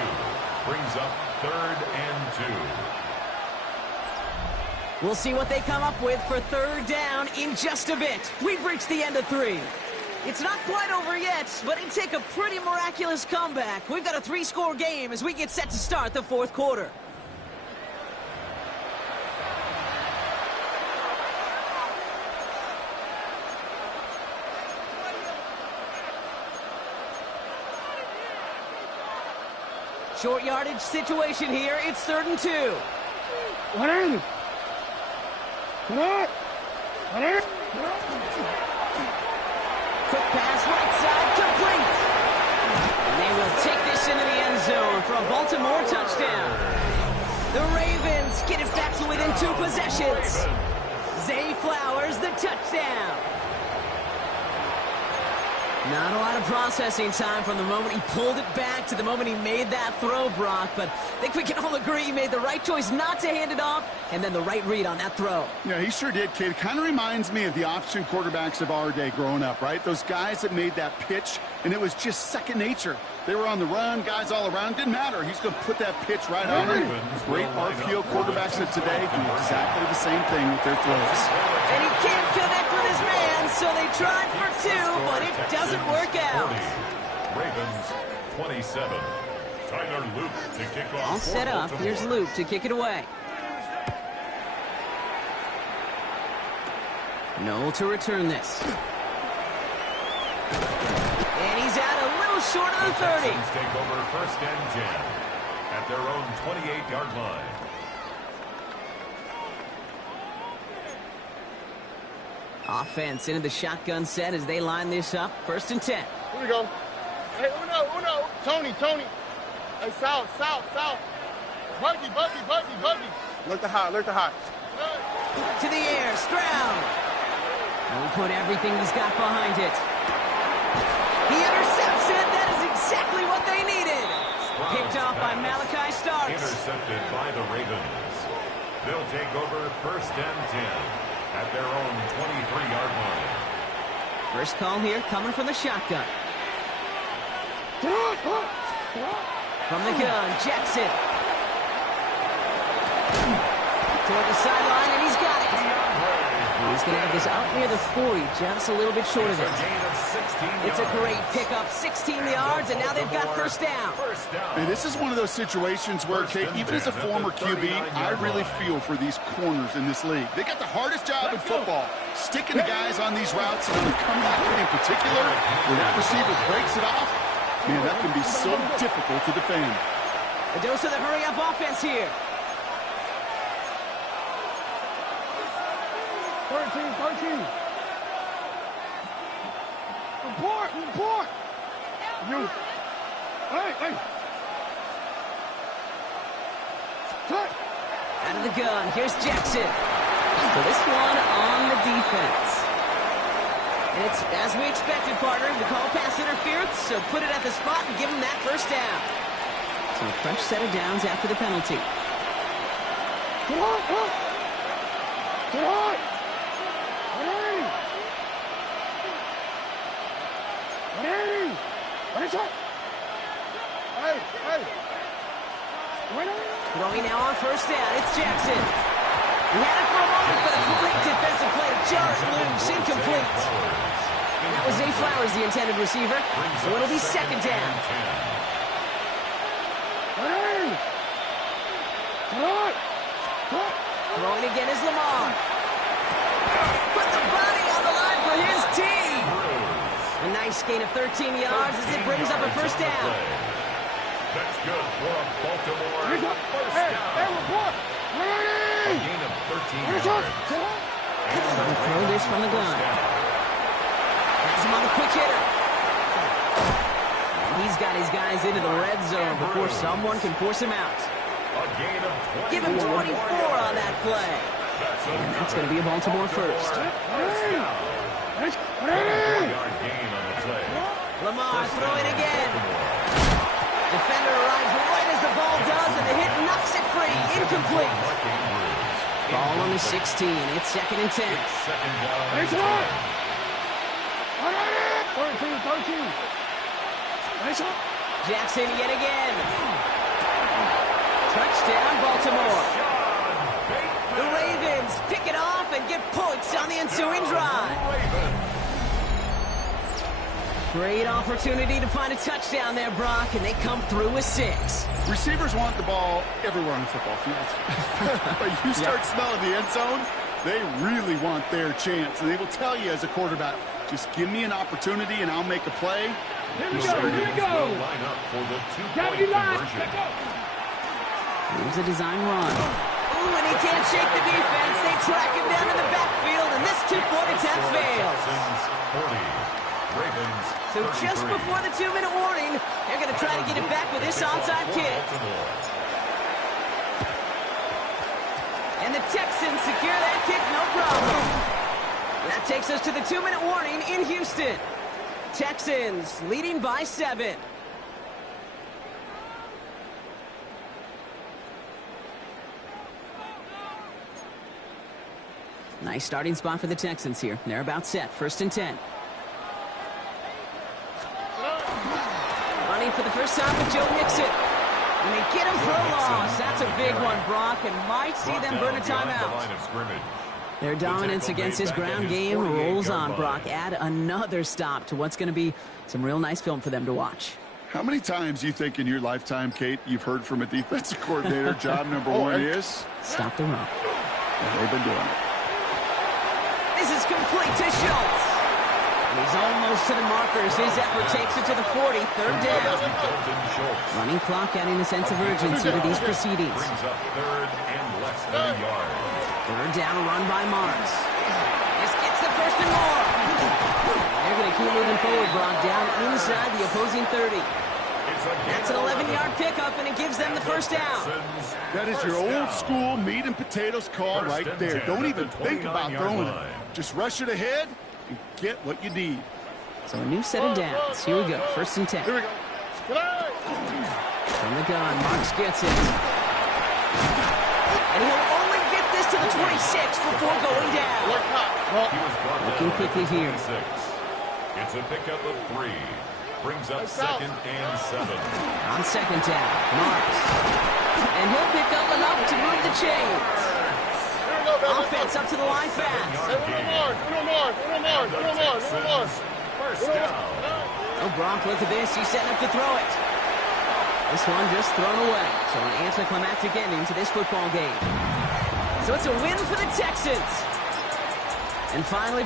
Brings up 3rd and 2. We'll see what they come up with for 3rd down in just a bit. We've reached the end of 3. It's not quite over yet, but it'd take a pretty miraculous comeback. We've got a 3-score game as we get set to start the 4th quarter. Short yardage situation here. It's 3rd and 2. What are you? What? Quick pass right side, complete. And they will take this into the end zone for a Baltimore touchdown. The Ravens get it back to within 2 possessions. Zay Flowers, the touchdown. Not a lot of processing time from the moment he pulled it back to the moment he made that throw, Brock. But I think we can all agree he made the right choice not to hand it off, and then the right read on that throw. Yeah, he sure did, kid. It kind of reminds me of the option quarterbacks of our day growing up, right? Those guys that made that pitch, and it was just second nature. They were on the run, guys all around. Didn't matter. He's going to put that pitch right on them. Great RPO quarterbacks of today do exactly the same thing with their throws. And he can't connect with his man, so they tried for 2, but it doesn't work out. Ravens 27. Tyler Luke to kick off. All set up. Here's Luke to kick it away. Noel to return this. And he's out a little short of the 30. Texans take over 1st and 10 at their own 28-yard line. Offense into the shotgun set as they line this up. 1st and 10. Here we go. Hey, Uno. Tony. Hey, South. Buggy. Look the hot. To the air, Stroud. He'll put everything he's got behind it. He intercepts it. That is exactly what they needed. Picked off by Malachi Starks. Intercepted by the Ravens. They'll take over 1st and 10 at their own 23-yard line. First call here coming from the shotgun. From the gun, Jackson. Toward the sideline, and he's got it. And he's going to have this out near the 40, just a little bit short of it. It's a great pickup, 16 yards, and now they've got 1st down. And this is one of those situations where, Kate, even as a former QB, I really feel for these corners in this league. They got the hardest job in football, sticking the guys on these routes, and on the comeback in particular, when that receiver breaks it off, man, that can be so difficult to defend. A dose of the hurry-up offense here. 13. Report. You. Hey. Out of the gun, here's Jackson. So this one on the defense. And it's as we expected, partner. We call pass interference, so put it at the spot and give him that 1st down. So a fresh set of downs after the penalty. Get on. Throwing now on 1st down. It's Jackson. He had it for a moment, but a great defensive play to jar it loose. Incomplete. And that was Zay Flowers, the intended receiver. So it'll be 2nd down. Throwing again is Lamar. Put the body on the line for his team. A nice gain of 13 yards as it brings up a 1st down. That's good for a Baltimore 1st down. A gain of 13 yards. And throw this from the gun. Has him on the quick hitter. And he's got his guys into the red zone before someone can force him out. A gain of 24. Give him 24 on that play. And that's going to be a Baltimore 1st. Lamar throwing again. Defender arrives right as the ball does, and the hit knocks it free. Incomplete. Ball on the 16. It's 2nd and 10. Jackson yet again. Touchdown, Baltimore. The Ravens pick it off and get points on the ensuing drive. Great opportunity to find a touchdown there, Brock, and they come through with 6. Receivers want the ball everywhere on the football field. But you start smelling the end zone, they really want their chance. And they will tell you as a quarterback, just give me an opportunity and I'll make a play. Here we go. Line up for the 2-point conversion. Here's a design run. Ooh, and he can't shake the defense. They track him down in the backfield, and this 2-point attempt fails. 40, Ravens, so just before the 2-minute warning, they're going to try to get it back with this onside kick. And the Texans secure that kick, no problem. That takes us to the 2-minute warning in Houston. Texans leading by 7. Nice starting spot for the Texans here. They're about set. 1st and 10. Running for the first time with Joe Mixon. And they get him for a loss. That's a big one, Brock, and might see them burn a timeout. Their dominance against his ground game rolls on, Brock. Add another stop to what's going to be some real nice film for them to watch. How many times you think in your lifetime, Kate, you've heard from a defensive coordinator, job number 1 is? Stop the run. And they've been doing it. This is complete to Schultz. And he's almost to the markers. His effort takes it to the 40. 3rd down. Running clock adding a sense of urgency to these proceedings. Brings up 3rd and less than a yard. 3rd down, run by Marks. This gets the 1st and more. They're going to keep moving forward, Brock, down inside the opposing 30. That's an 11-yard pickup, and it gives them the 1st down. That is your old school meat and potatoes call right there. Don't even think about throwing it. Just rush it ahead and get what you need. So a new set of downs. Here we go. 1st and 10. Here we go. From the gun, Marks gets it. And he'll only get this to the 26 before going down. Looking quickly here. It's a pickup of 3. Brings up 2nd and 7. On 2nd down, Marks. And he'll pick up enough to move the chains. Offense up to the line fast. First down. Oh, Brock, look at this. He's setting up to throw it. This one just thrown away. So an anticlimactic ending to this football game. So it's a win for the Texans. And finally...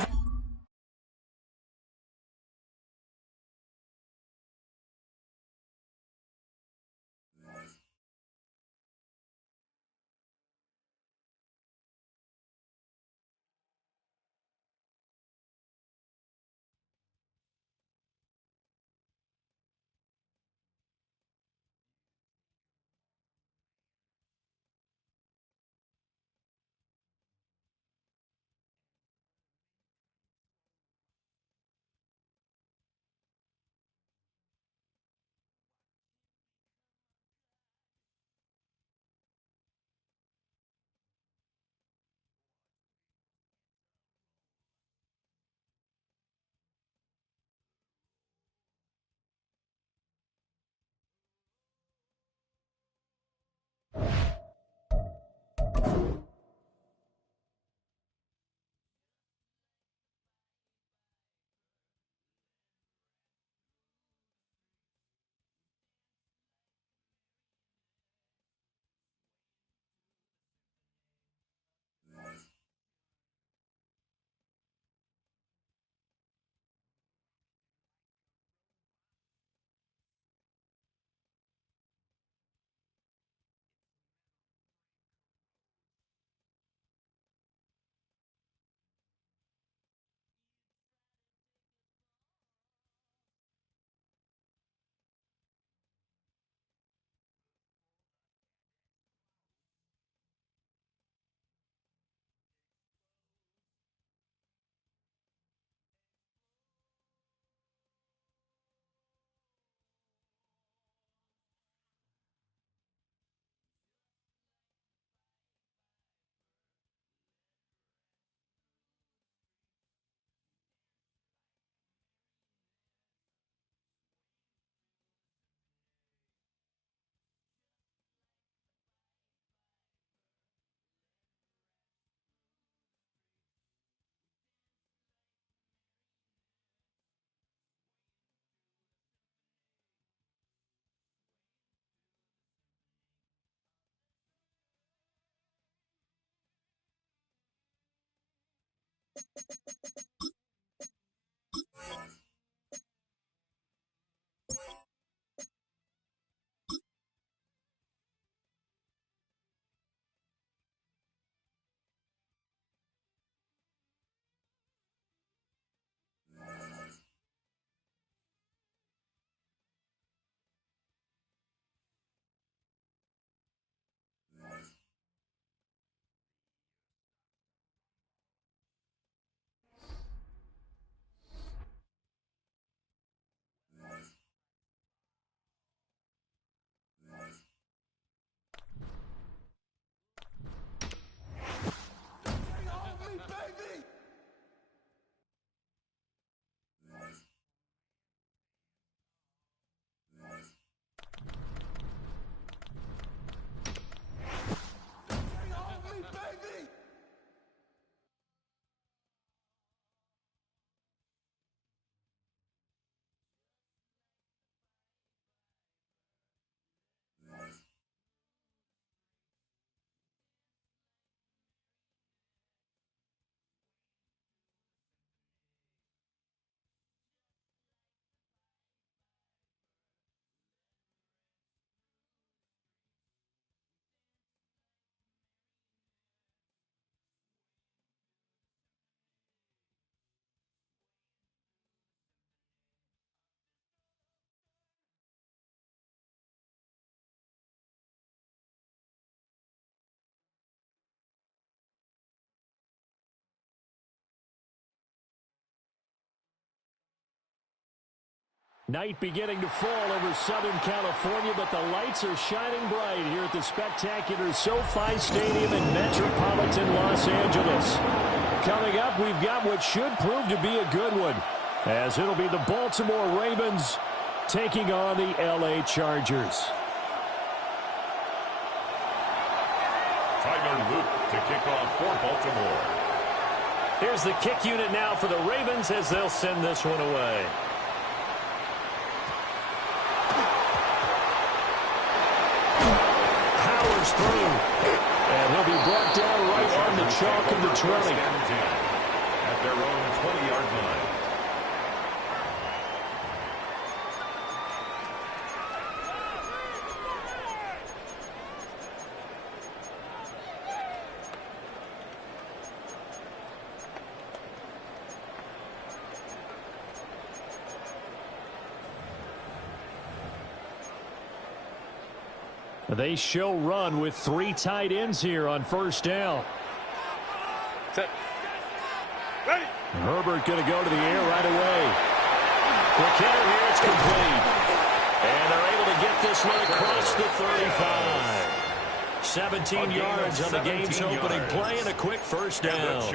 Night beginning to fall over Southern California, but the lights are shining bright here at the spectacular SoFi Stadium in metropolitan Los Angeles. Coming up, we've got what should prove to be a good one, as it'll be the Baltimore Ravens taking on the LA Chargers. Tyler Luke to kick off for Baltimore. Here's the kick unit now for the Ravens as they'll send this one away. Powers through. And he'll be brought down right on the chalk of the 20. At their own 20-yard line. They show run with 3 tight ends here on first down. Set. Ready. Herbert going to go to the air right away. Quick hitter here, it's complete. And they're able to get this one across the 35. 17 yards on the game's opening play and a quick first down.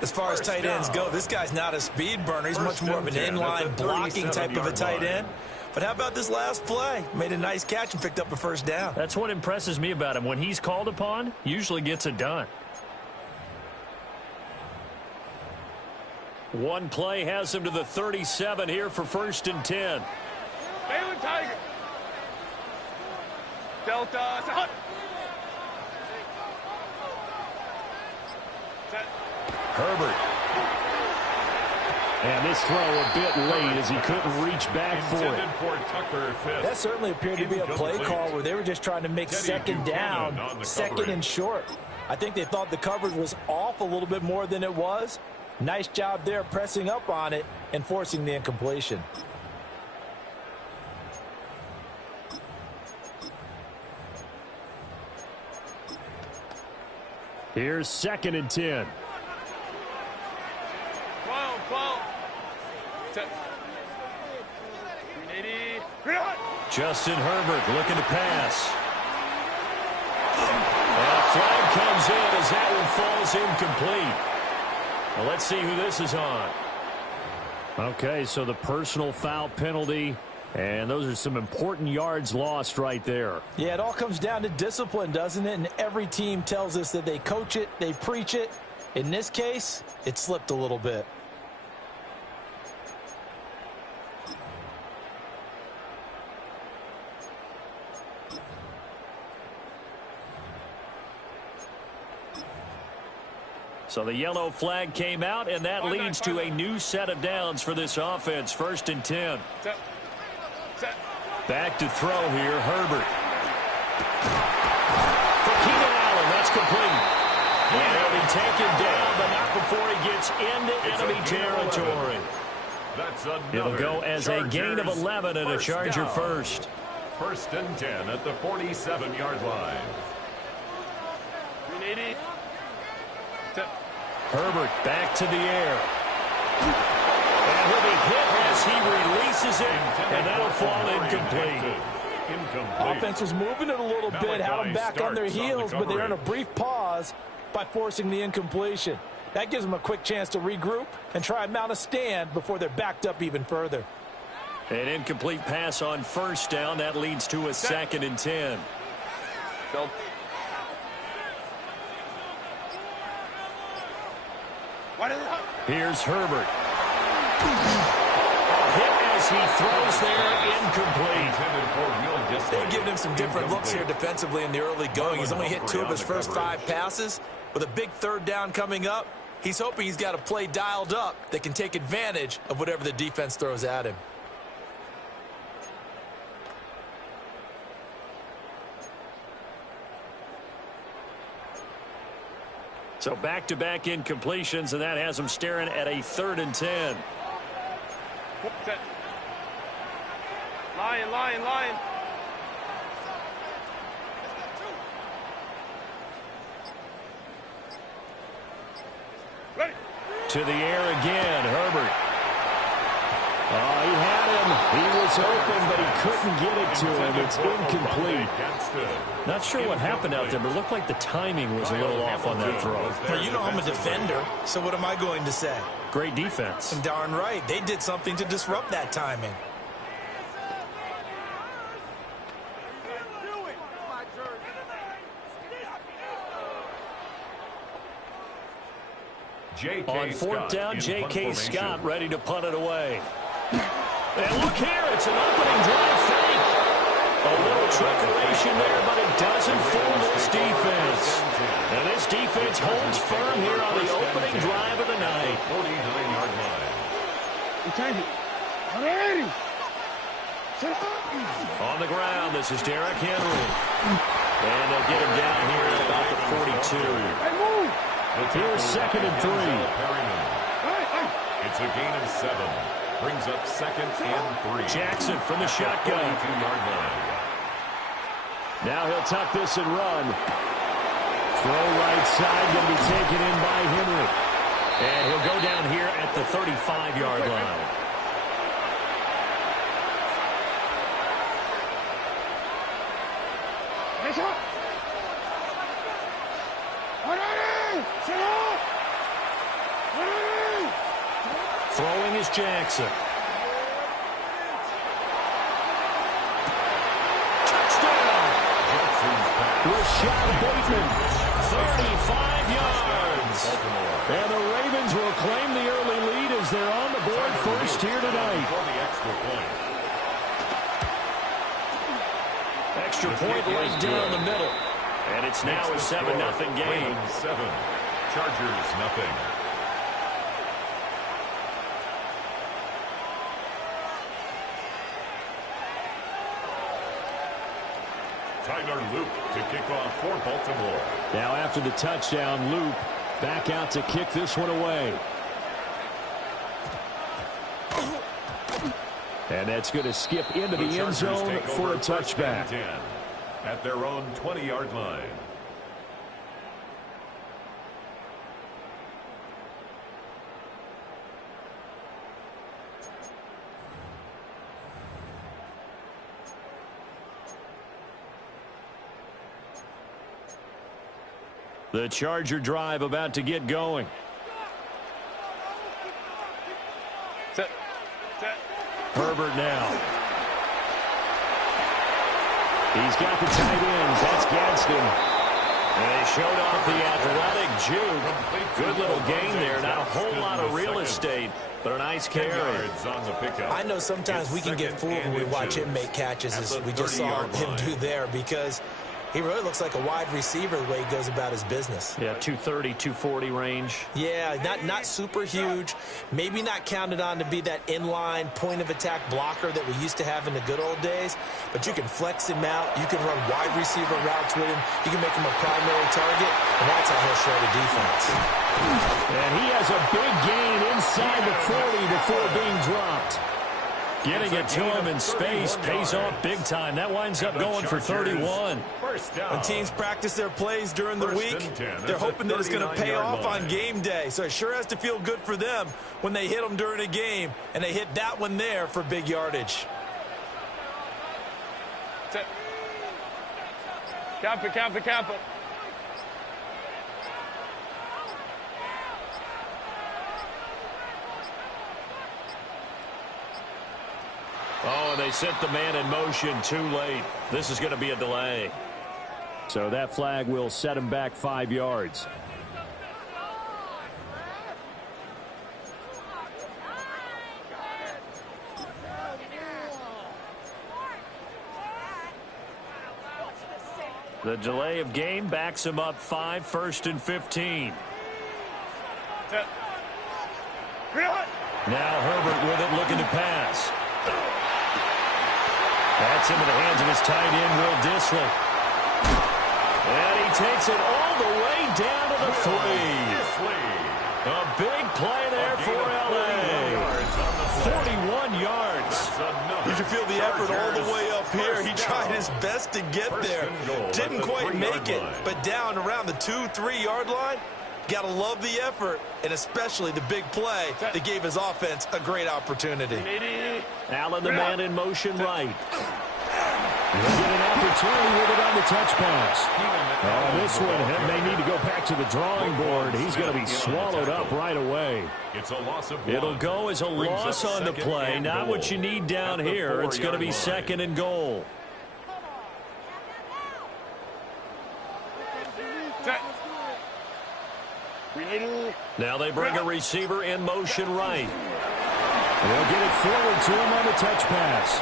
As far as tight ends go, this guy's not a speed burner. He's much more of an inline blocking type of a tight end. But how about this last play? Made a nice catch and picked up a first down. That's what impresses me about him. When he's called upon, usually gets it done. One play has him to the 37 here for 1st and 10. Balin Tiger. Delta. Hut. Set. Herbert. And this throw a bit late as he couldn't reach back for it. That certainly appeared to be a play call where they were just trying to make second down, second and short. I think they thought the coverage was off a little bit more than it was. Nice job there pressing up on it and forcing the incompletion. Here's 2nd and 10. 12. Set. 380. Justin Herbert looking to pass. And a flag comes in as that one falls incomplete. Well, let's see who this is on. Okay, so the personal foul penalty, and those are some important yards lost right there. Yeah, it all comes down to discipline, doesn't it? And every team tells us that they coach it, they preach it. In this case, it slipped a little bit. So the yellow flag came out, and that leads to a new set of downs for this offense. 1st and 10. Back to throw here, Herbert. For Keenan Allen, that's complete. And he'll be taken down, but not before he gets into enemy territory. It'll go as a gain of 11 and a Charger first. 1st and 10 at the 47-yard line. Herbert back to the air. And he'll be hit as he releases it, and that'll fall incomplete. Offense was moving it a little bit, had them back on their heels, but they're in a brief pause by forcing the incompletion. That gives them a quick chance to regroup and try and mount a stand before they're backed up even further. An incomplete pass on 1st down. That leads to a 2nd and 10. Here's Herbert. Hit as he throws there, incomplete. They've given him some different looks here defensively in the early going. He's only hit 2 of his first 5 passes. With a big 3rd down coming up, he's hoping he's got a play dialed up that can take advantage of whatever the defense throws at him. So back-to-back incompletions, and that has him staring at a 3rd and 10. Lion. Ready. To the air again, Herbert. Oh, he had him. He was open, but he couldn't get it to him. It's incomplete. Not sure what happened out there, but it looked like the timing was a little off on that throw. Well, you know I'm a defender, so what am I going to say? Great defense. And darn right, they did something to disrupt that timing. On 4th down, J.K. Scott ready to punt it away. And look here, it's an opening drive fake. A little trickeration there, but it doesn't fool this defense. And this defense holds firm here on the opening drive of the night. 49-yard line. On the ground, this is Derrick Henry. And they'll get him down here at about the 42. Here's 2nd and 3. It's a gain of 7. Brings up 2nd and 3. Jackson from the shotgun. 42-yard line. Now he'll tuck this and run. Throw right side, going to be taken in by Henry. And he'll go down here at the 35-yard line. Throwing is Jackson. Touchdown! Rashad Bateman, 35 yards. And the Ravens will claim the early lead as they're on the board first here tonight. Extra point right down the middle. And it's now a 7-0 game. 7. Chargers nothing. Tyler Loop to kick off for Baltimore. Now after the touchdown, Loop back out to kick this one away. And that's going to skip into the end zone for a touchback. At their own 20-yard line. The Charger drive about to get going. Set. Herbert now. He's got the tight ends. That's Gadsden. And they showed off the athletic juke. Good little gain there. Not a whole lot of real estate, but a nice carry. I know sometimes we can get fooled when we watch him make catches, as we just saw him do there, because He really looks like a wide receiver the way he goes about his business. Yeah, 230, 240 range. Yeah, not super huge. Maybe not counted on to be that inline point-of-attack blocker that we used to have in the good old days. But you can flex him out. You can run wide receiver routes with him. You can make him a primary target, and that's how he'll show the defense. And he has a big gain inside the 40 before being dropped. Getting it to him in space pays off big time. That winds up going for 31. When teams practice their plays during the week, they're hoping that it's going to pay off on game day. So it sure has to feel good for them when they hit them during a game, and they hit that one there for big yardage. Cap it. Oh, and they sent the man in motion too late. This is going to be a delay. So that flag will set him back 5 yards. The delay of game backs him up 5, 1st and 15. Now Herbert with it, looking to pass. That's into the hands of his tight end, Will Dissly. And he takes it all the way down to the 3. A big play there for L.A. 41 yards. You can feel the effort all the way up here. He tried his best to get there. Didn't quite make it, but down around the 2-3 yard line. Got to love the effort, and especially the big play that gave his offense a great opportunity. Allen, the man in motion right. He'll get an opportunity with it on the touch pass. Oh, this one may need to go back to the drawing board. He's going to be swallowed up right away. It's a loss of 1. It'll go as a loss on the play. Not what you need down here. It's going to be 2nd and goal. Now they bring a receiver in motion right. They'll get it forward to him on the touch pass.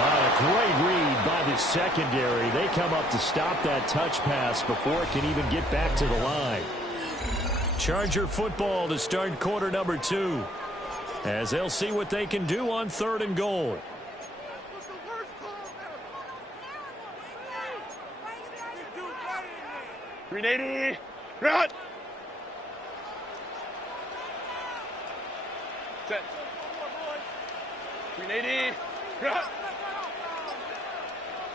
A great read by the secondary. They come up to stop that touch pass before it can even get back to the line. Charger football to start quarter number 2. As they'll see what they can do on 3rd and goal. Grenade, run! Set. Grenade, run!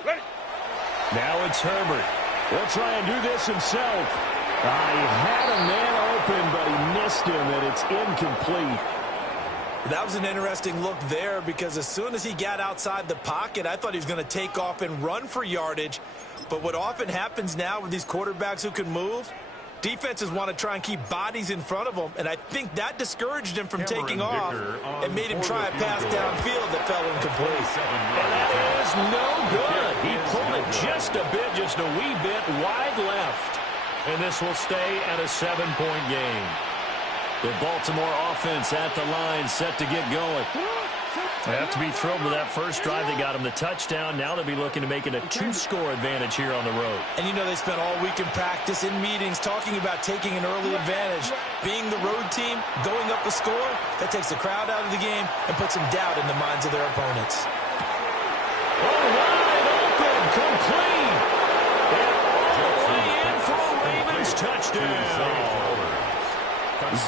Ready. Now it's Herbert. He'll try and do this himself. He had a man open, but he missed him, and it's incomplete. That was an interesting look there because as soon as he got outside the pocket, I thought he was going to take off and run for yardage. But what often happens now with these quarterbacks who can move, defenses want to try and keep bodies in front of them, and I think that discouraged him from taking off and made him try a pass downfield that fell incomplete. And that is no good. He pulled it just a bit, just a wee bit wide left. And this will stay at a 7-point game. The Baltimore offense at the line, set to get going. They have to be thrilled with that first drive. They got him the touchdown. Now they'll be looking to make it a 2-score advantage here on the road. And you know they spent all week in practice, in meetings, talking about taking an early advantage. Being the road team, going up a score, that takes the crowd out of the game and puts some doubt in the minds of their opponents. Oh, wide open, complete. And all the way in for a Ravens touchdown.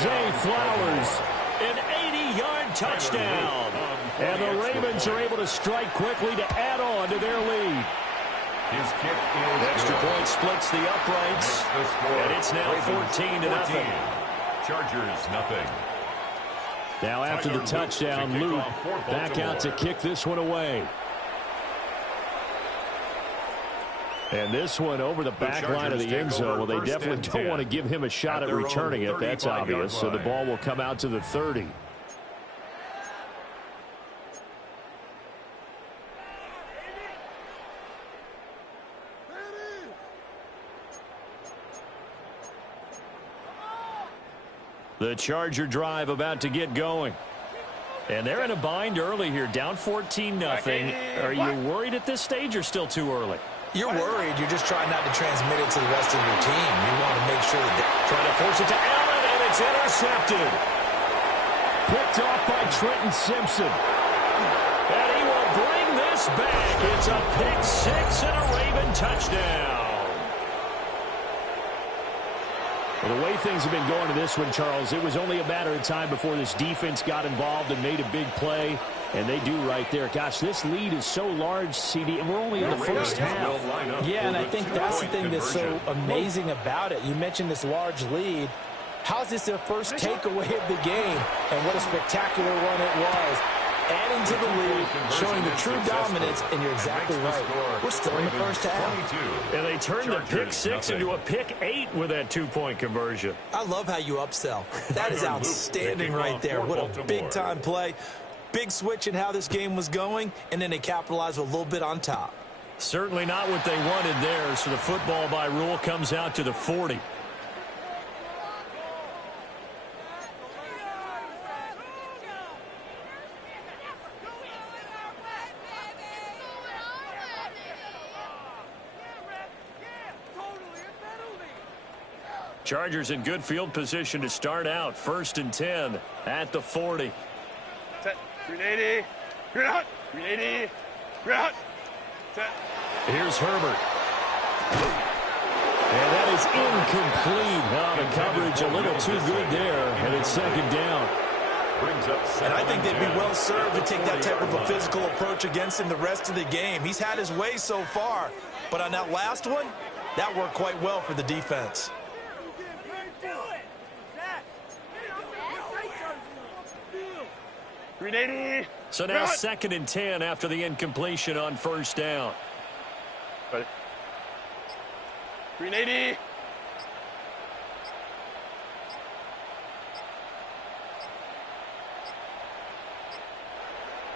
Zay Flowers, an 80-yard touchdown. And the Ravens are able to strike quickly to add on to their lead. His kick is extra point splits the uprights. And it's now 14-0. Chargers, nothing. Now after the touchdown, Luke back out to kick this one away. And this one over the back line of the end zone. Well, they definitely don't want to give him a shot at returning it. That's obvious. So the ball will come out to the 30. The Charger drive about to get going. And they're in a bind early here, down 14-0. Are you worried at this stage or still too early? You're worried. You're just trying not to transmit it to the rest of your team. You want to make sure that trying to force it to Allen, and it's intercepted. Picked off by Trenton Simpson. And he will bring this back. It's a pick six and a Raven touchdown. Well, the way things have been going to this one, Charles, it was only a matter of time before this defense got involved and made a big play, and they do right there. Gosh, this lead is so large, CD, and we're only in the first half. Yeah, and I think that's the thing that's so amazing about it. You mentioned this large lead. How's this their first takeaway of the game? And what a spectacular one it was. Adding to the lead, showing the true dominance, and you're exactly right. We're still in the first half. And they turned the pick six into a pick 8 with that 2-point conversion. I love how you upsell. That is outstanding right there. What a big-time play. Big switch in how this game was going, and then they capitalized a little bit on top. Certainly not what they wanted there, so the football by rule comes out to the 40. Chargers in good field position to start out. 1st and 10 at the 40. Set. 380. Ground. 380. Ground. Set. Here's Herbert. And that is incomplete. Now the coverage a little too good there, and it's 2nd down. And I think they'd be well served to take that type of a physical approach against him the rest of the game. He's had his way so far, but on that last one, that worked quite well for the defense. So now 2nd and 10 after the incompletion on 1st down. 380.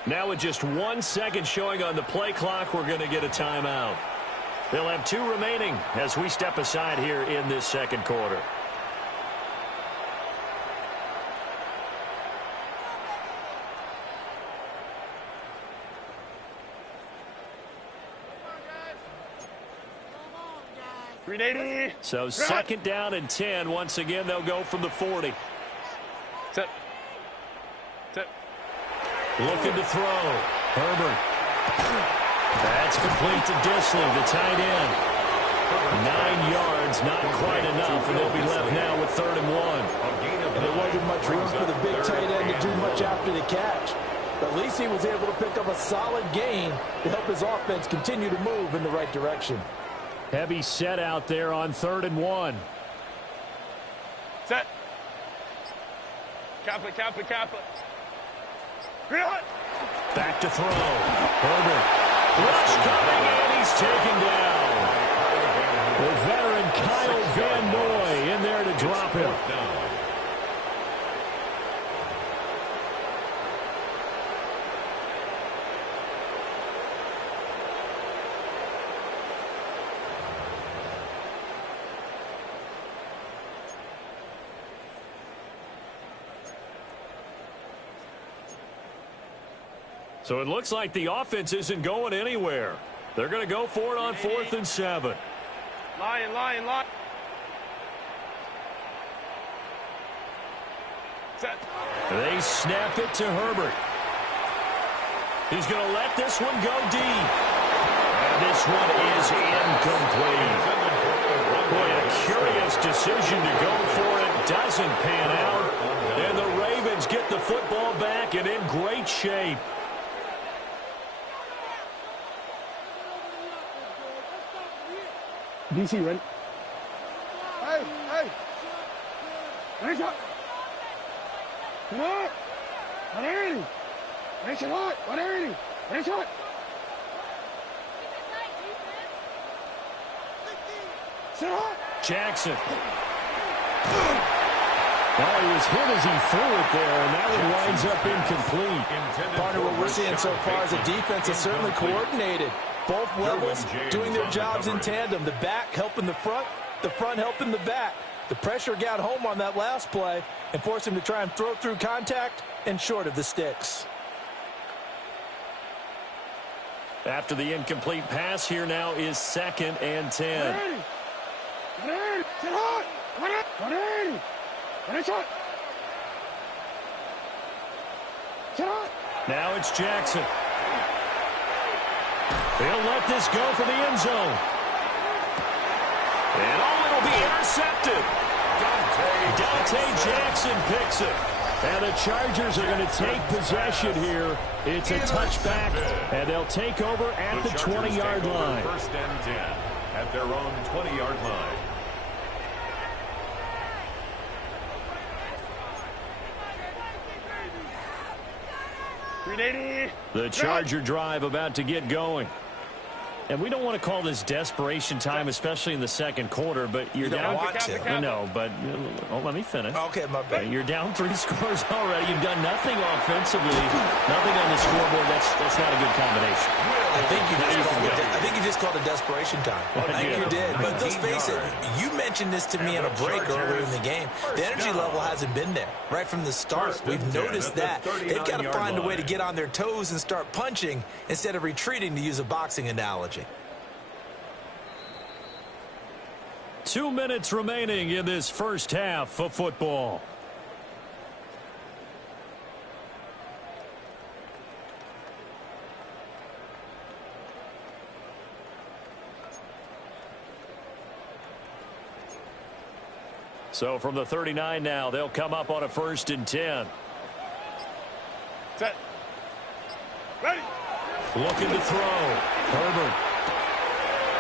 Now with just 1 second showing on the play clock, we're going to get a timeout. They'll have 2 remaining as we step aside here in this 2nd quarter. So 2nd down and 10. Once again, they'll go from the 40. Set. Set. Looking to throw. Herbert. That's complete to Disley, the tight end. 9 yards, not quite enough, and they'll be left now with 3rd and 1. And there wasn't much room for the big tight end to do much after the catch. But at least he was able to pick up a solid gain to help his offense continue to move in the right direction. Heavy set out there on 3rd and 1. Set. Kappa, Kappa, Kappa. Back to throw. Herbert. Rush coming, and he's taken down. The veteran Kyle Van Noy in there to drop him. So it looks like the offense isn't going anywhere. They're going to go for it on 4th and 7. Lion. Set. They snap it to Herbert. He's going to let this one go deep. And this one is incomplete. Boy, a curious decision to go for it. Doesn't pan out. And the Ravens get the football back and in great shape. DC, ready? Hey! Nice up! Come on! 180! Nice shot! 180! Nice shot! Jackson. Well, he was hit as he threw it there, and that one winds up incomplete. Partner, what we're seeing so far is a defense that's certainly coordinated. Both levels doing their jobs in tandem. The back helping the front helping the back. The pressure got home on that last play and forced him to try and throw through contact and short of the sticks. After the incomplete pass, here now is 2nd and 10. Now it's Jackson. He'll let this go for the end zone. And it'll be intercepted. Dante Jackson picks it. And the Chargers are going to take possession here. It's a touchback, and they'll take over at the 20-yard line. 1st and 10 at their own 20-yard line. The Charger drive about to get going. And we don't want to call this desperation time, especially in the second quarter, but you're down. No, but let me finish. Okay, my bad. You're down 3 scores already. You've done nothing offensively, nothing on the scoreboard. That's not a good combination. I think you just called it desperation time. I think you did. But let's face it, you mentioned this to me on a break earlier in the game. The energy level hasn't been there right from the start. We've noticed that. They've got to find a way to get on their toes and start punching instead of retreating, to use a boxing analogy. 2 minutes remaining in this first half of football. So from the 39 now, they'll come up on a 1st and 10. Set. Ready. Looking to throw. Herbert.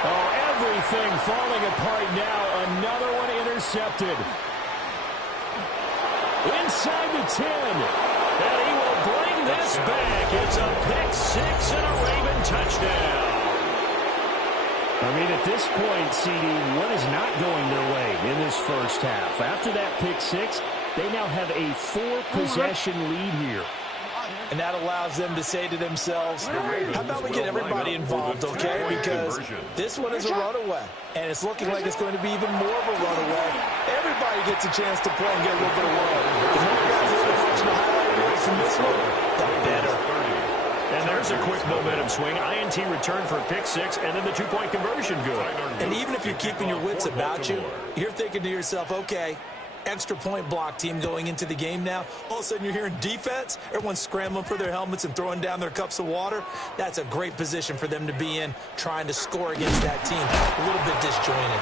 Oh, everything falling apart now. Another one intercepted. Inside the 10. And he will bring this back. It's a pick-6 and a Raven touchdown. I mean, at this point, CD, what is not going their way in this first half? After that pick-6, they now have a 4-possession lead here. And that allows them to say to themselves, how about we get everybody involved, okay? Because this one is a runaway, and it's looking like it's going to be even more of a runaway. Everybody gets a chance to play and get a little bit of love. The more guys that are watching the highlight from this one, the better. And there's a quick momentum swing. INT return for a pick-6, and then the 2-point conversion good. And even if you're keeping your wits about you, you're thinking to yourself, okay, extra point block team going into the game now. All of a sudden you're hearing defense. Everyone's scrambling for their helmets and throwing down their cups of water. That's a great position for them to be in, trying to score against that team. A little bit disjointed.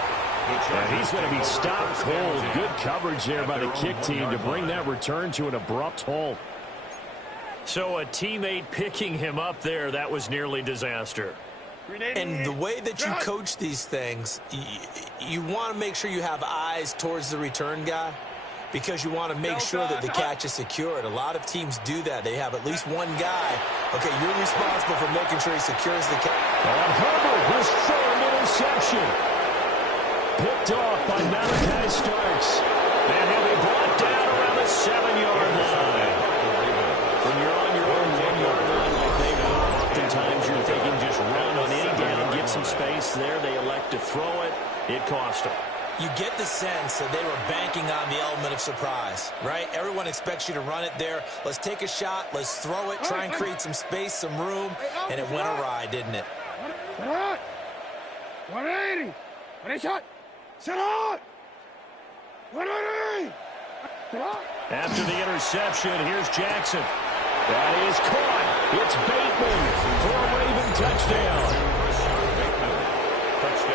And he's going to be stopped cold. Good coverage there by the kick team to bring that return to an abrupt halt. So a teammate picking him up there, that was nearly disaster. And the way that you coach these things, you want to make sure you have eyes towards the return guy, because you want to make sure that the catch is secured. A lot of teams do that. They have at least one guy. Okay, you're responsible for making sure he secures the catch. And Herbert, his 3rd interception. Picked off by Malachi Starks. And he'll be brought down around the 7-yard line. When you're on your own 1-yard line like they were, oftentimes you're thinking just run on any down, get some space there. They elect to throw it. It cost them. You get the sense that they were banking on the element of surprise, right? Everyone expects you to run it there. Let's take a shot. Let's throw it. Try and create some space, some room. And it went awry, didn't it? 180. Ready, shot. Set on. 180. After the interception, here's Jackson. That is caught. It's Bateman for a Raven touchdown.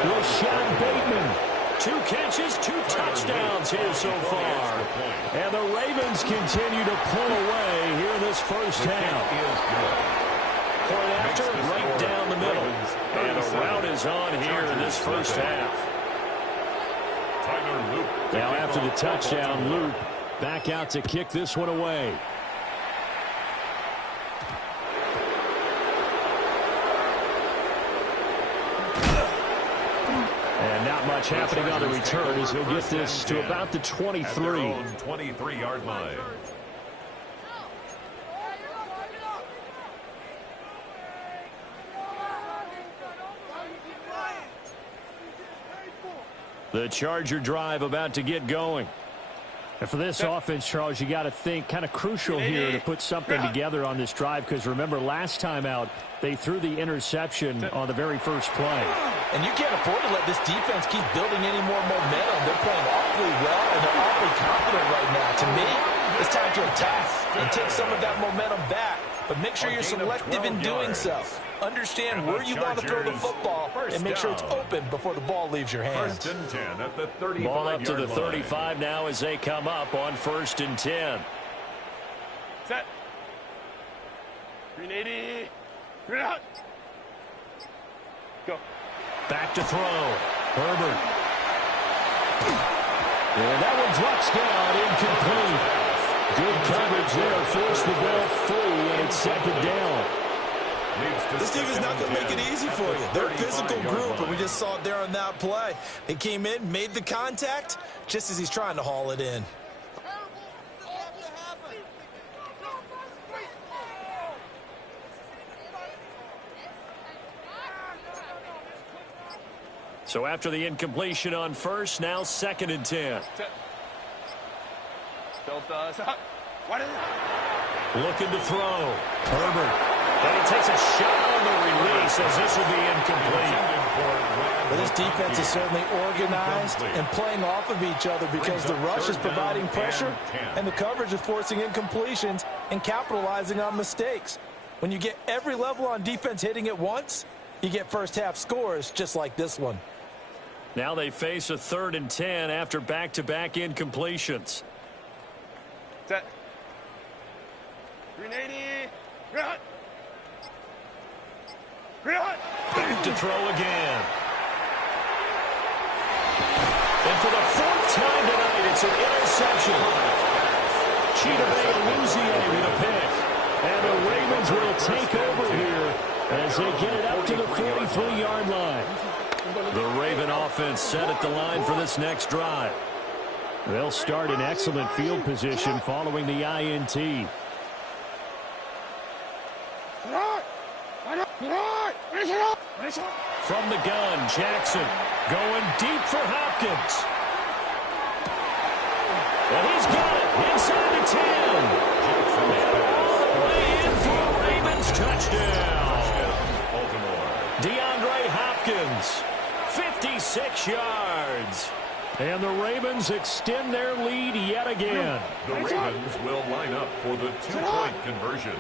Rashad Bateman. 2 catches, 2 touchdowns here so far. And the Ravens continue to pull away here in this first half. Point after, right down the middle. And a rout is on here in this first half. Now after the touchdown, Loop back out to kick this one away. And not much happening on the return as he'll get this to about the 23. 23-yard line. The Charger drive about to get going. And for this offense, Charles, you got to think kind of crucial here to put something together on this drive, because remember last time out they threw the interception on the very first play. And you can't afford to let this defense keep building any more momentum. They're playing awfully well, and they're awfully confident right now. To me, it's time to attack and take some of that momentum back, but make sure you're selective in doing so. Understand where you want to throw the football and make sure it's open before the ball leaves your hands. 1st and 10 at the 35-yard line. Ball up to the 35 now as they come up on 1st and 10. Set. 380. Bring it out. Go. Back to throw. Herbert. And that one drops down, incomplete. Good coverage there, forced the ball free, and it's 2nd down. This team is not going to make it easy for you. They're a physical group, and we just saw it there on that play. They came in, made the contact, just as he's trying to haul it in. So after the incompletion on 1st, now 2nd and 10. Looking to throw. Herbert. And he takes a shot on the release as this will be incomplete. Well, this defense is certainly organized and playing off of each other because the rush is providing pressure and the coverage is forcing incompletions and capitalizing on mistakes. When you get every level on defense hitting at once, you get first half scores just like this one. Now they face a 3rd and 10 after back-to-back incompletions. Set. 380. Run. Back to throw again. And for the 4th time tonight, it's an interception. Chidobe Awuzie with a pick. And the Ravens will take over here as they get it up to the 43-yard line. The Raven offense set at the line for this next drive. They'll start in excellent field position following the INT. From the gun, Jackson going deep for Hopkins. And he's got it inside the 10. And all the way in for a Ravens touchdown. DeAndre Hopkins, 56 yards. And the Ravens extend their lead yet again. The Ravens will line up for the 2-point conversion.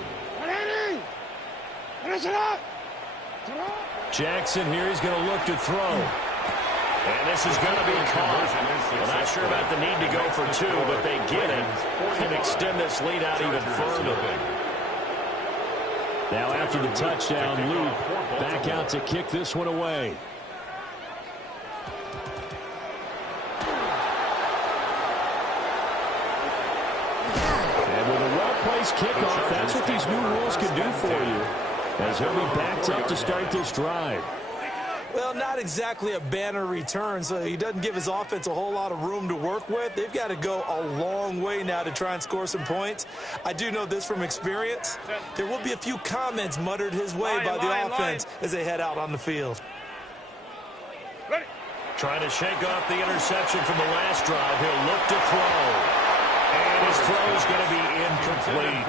Jackson here, he's going to look to throw. And this is going to be caught. Well, not sure about the need to go for 2, but they get it and extend this lead out even further. Now after the touchdown, Luke back out to kick this one away. And with a well-placed kickoff, that's what these new rules can do for you, as he'll be backed up to start this drive. Well, not exactly a banner return, so he doesn't give his offense a whole lot of room to work with. They've got to go a long way now to try and score some points. I do know this from experience. There will be a few comments muttered his way by the offense as they head out on the field. Trying to shake off the interception from the last drive. He'll look to throw. And his throw is going to be incomplete.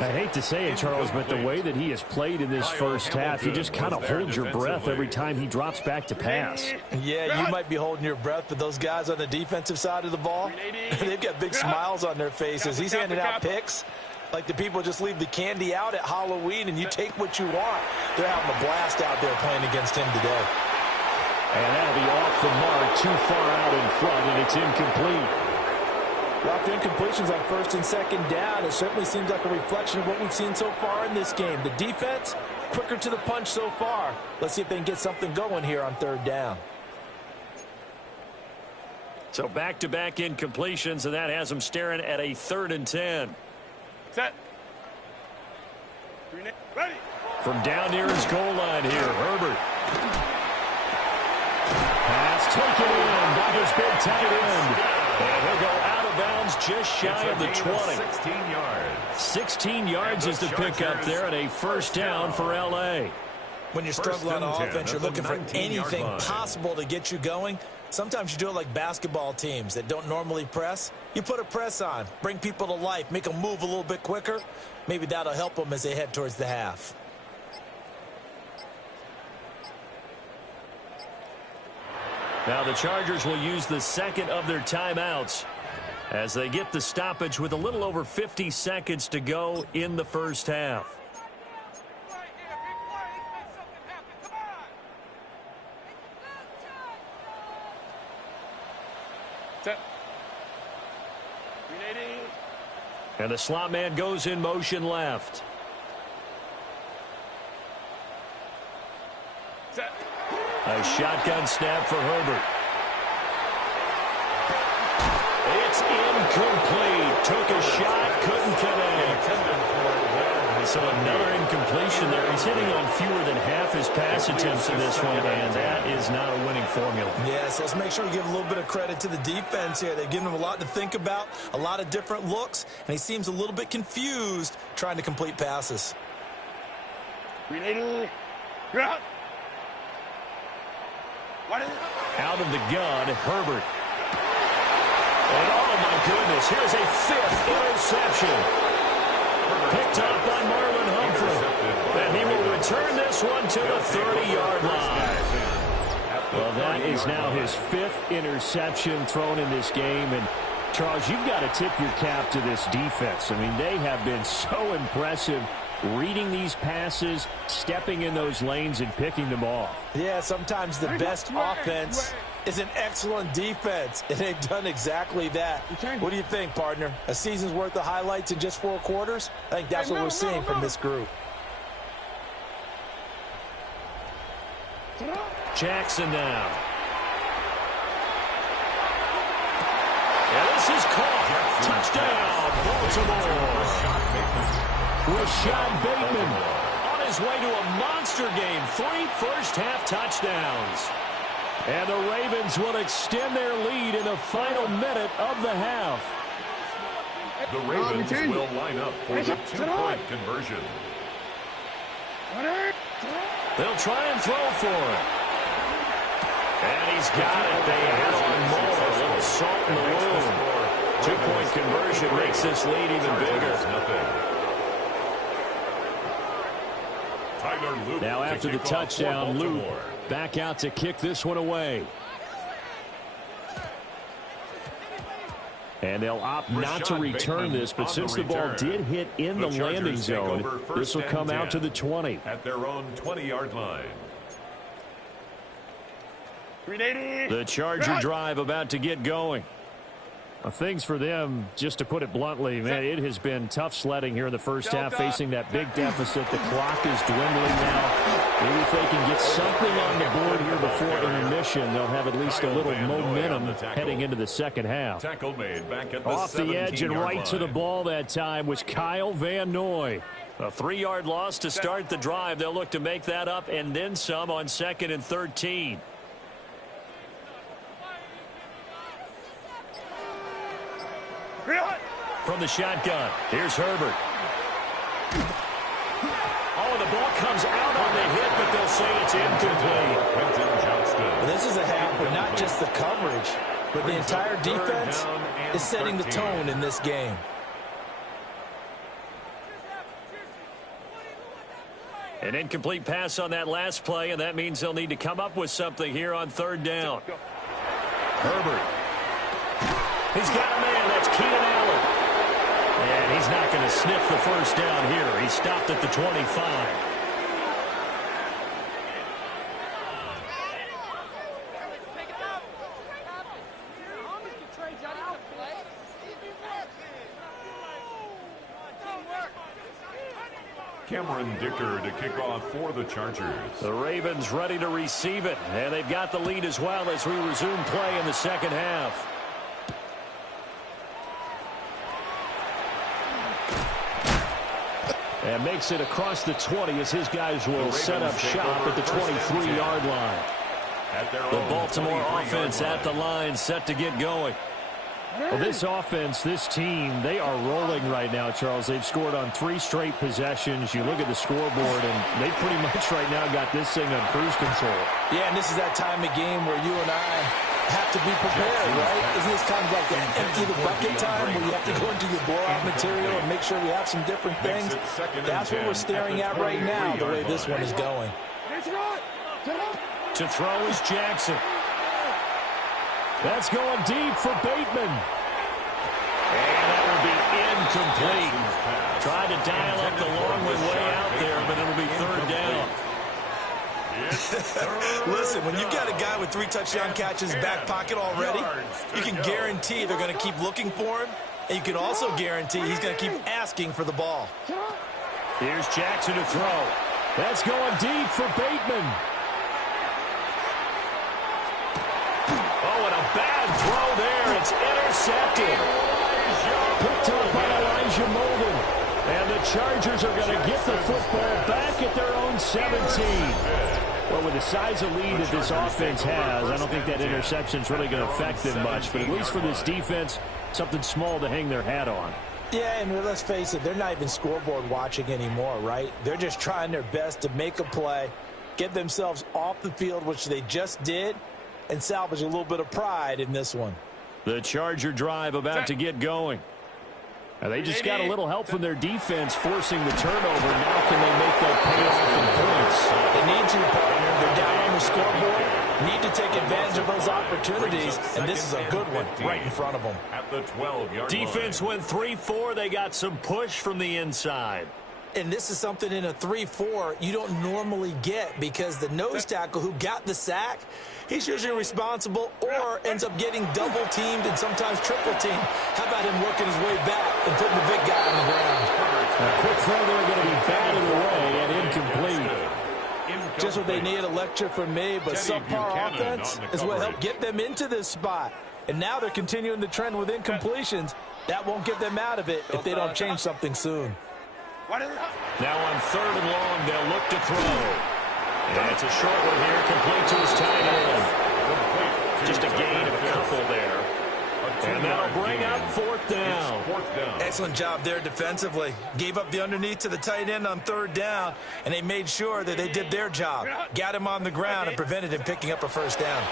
I hate to say it, Charles, but the way that he has played in this first half, you just kind of hold your breath every time he drops back to pass. Yeah, you might be holding your breath, but those guys on the defensive side of the ball, they've got big smiles on their faces. He's handing out picks like the people just leave the candy out at Halloween, and you take what you want. They're having a blast out there playing against him today. And that'll be off the mark, too far out in front, and it's incomplete. Lots of incompletions on 1st and 2nd down. It certainly seems like a reflection of what we've seen so far in this game. The defense, quicker to the punch so far. Let's see if they can get something going here on 3rd down. So back-to-back incompletions, and that has them staring at a 3rd and 10. Set. Ready. From down near his goal line here, Herbert. Pass taken in by his big tight end. And he'll go out of bounds just shy of the 20. 16 yards. 16 yards is the pickup there, and a first down for L.A. when you struggle on offense, you're looking for anything possible to get you going. Sometimes you do it like basketball teams that don't normally press. You put a press on, bring people to life, make them move a little bit quicker. Maybe that'll help them as they head towards the half. Now the Chargers will use the second of their timeouts as they get the stoppage with a little over 50 seconds to go in the first half. And the slot man goes in motion left. A shotgun snap for Herbert. It's incomplete. Took a shot, couldn't connect. So another incompletion there. He's hitting on fewer than half his pass attempts in this one, and that is not a winning formula. Yes, let's make sure we give a little bit of credit to the defense here. They've given him a lot to think about, a lot of different looks, and he seems a little bit confused trying to complete passes. Out of the gun, Herbert. And oh my goodness, here's a fifth interception. Picked up by Marlon Humphrey. And he will return this one to the 30-yard line. Well, that is now his fifth interception thrown in this game. And, Charles, you've got to tip your cap to this defense. I mean, they have been so impressive reading these passes, stepping in those lanes, and picking them off. Yeah, sometimes the best offense is an excellent defense, and they've done exactly that. What do you think, partner? A season's worth of highlights in just 4 quarters? I think that's what we're seeing from this group. Jackson now. And this is caught. Touchdown, Baltimore. Rashad Bateman on his way to a monster game. 3 first-half touchdowns. And the Ravens will extend their lead in the final minute of the half. The Ravens will line up for the 2-point conversion. They'll try and throw for it. And he's got it. They add on more. A little salt in the wound. 2-point conversion makes this lead even bigger. Now after the touchdown, Luke back out to kick this one away. And they'll opt not to return this, but since the ball did hit in the landing zone, this will come out to the 20. At their own 20-yard line. The Charger drive about to get going. Things for them, just to put it bluntly, man, it has been tough sledding here in the first half, facing that big deficit. The clock is dwindling now. Maybe if they can get something on the board here before intermission, they'll have at least a little momentum heading into the second half. Tackle made back at the off the edge and right to the ball that time was Kyle Van Noy. A 3-yard loss to start the drive. They'll look to make that up and then some on 2nd and 13. From the shotgun, here's Herbert. Oh, the ball comes out on the hit, but they'll say it's incomplete. This is a half where not just the coverage, but the entire defense is setting the tone in this game. An incomplete pass on that last play, and that means they'll need to come up with something here on 3rd down. Herbert. He's got a man. That's Keenan Allen. And he's not going to sniff the first down here. He stopped at the 25. Cameron Dicker to kick off for the Chargers. The Ravens ready to receive it, and they've got the lead as well as we resume play in the second half. And makes it across the 20 as his guys will set up shop at the 23-yard line. The Baltimore offense at the line set to get going. Well, this offense, this team, they are rolling right now, Charles. They've scored on 3 straight possessions. You look at the scoreboard, and they pretty much right now got this thing on cruise control. Yeah, and this is that time of game where you and I have to be prepared, right? Isn't this kind of like that empty the bucket time where you have to go into your blowout material and make sure we have some different things? That's what we're staring at right now, the way this one is going. To throw is Jackson. That's going deep for Bateman. And that will be incomplete. Tried to dial up the long way out there, but it'll be 3rd down. Listen, when you've got a guy with 3 touchdown catches back pocket already, you can guarantee they're going to keep looking for him, and you can also guarantee he's going to keep asking for the ball. Here's Jackson to throw. That's going deep for Bateman. Oh, and a bad throw there. It's intercepted. Picked up by Elijah Molden. And the Chargers are going to get the football back at their own 17. Well, with the size of lead that this offense has, I don't think that interception's really going to affect them much. But at least for this defense, something small to hang their hat on. Yeah, and let's face it, they're not even scoreboard watching anymore, right? They're just trying their best to make a play, get themselves off the field, which they just did, and salvage a little bit of pride in this one. The Charger drive about to get going. And they just got a little help from their defense forcing the turnover. Now can they make that pay off in points? They need to, partner. They're down on the scoreboard. Need to take advantage of those opportunities, and this is a good one right in front of them. At the 12-yard line. Defense went 3-4. They got some push from the inside. And this is something in a 3-4 you don't normally get because the nose tackle who got the sack, he's usually responsible or ends up getting double-teamed and sometimes triple-teamed. How about him working his way back and putting the big guy on the ground? A quick throw there going to be batted away and incomplete. Just what they need, a lecture from me, but subpar offense is what helped get them into this spot. And now they're continuing the trend with incompletions. That won't get them out of it if they don't change something soon. Now on 3rd and long, they'll look to throw. And it's a short one here, complete to his tight end. Just a gain of a couple there. And that'll bring up 4th down. Excellent job there defensively. Gave up the underneath to the tight end on 3rd down, and they made sure that they did their job. Got him on the ground and prevented him picking up a 1st down.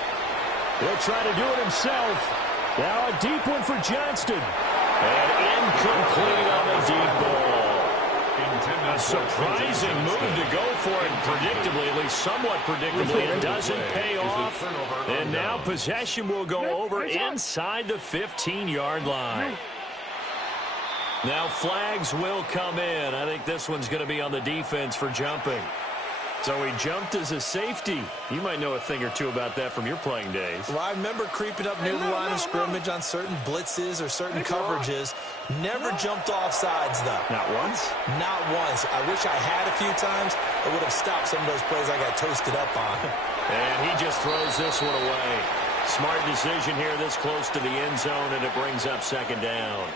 He'll try to do it himself. Now a deep one for Johnston. And incomplete on the deep ball. A surprising move to go for it, predictably, at least somewhat predictably. It doesn't pay off. And now possession will go over inside the 15-yard line. Now flags will come in. I think this one's going to be on the defense for jumping. So he jumped as a safety. You might know a thing or two about that from your playing days. Well, I remember creeping up near the line of scrimmage on certain blitzes or certain coverages. Never jumped off sides, though. Not once? Not once. I wish I had a few times. I would have stopped some of those plays I got toasted up on. And he just throws this one away. Smart decision here this close to the end zone, and it brings up 2nd down.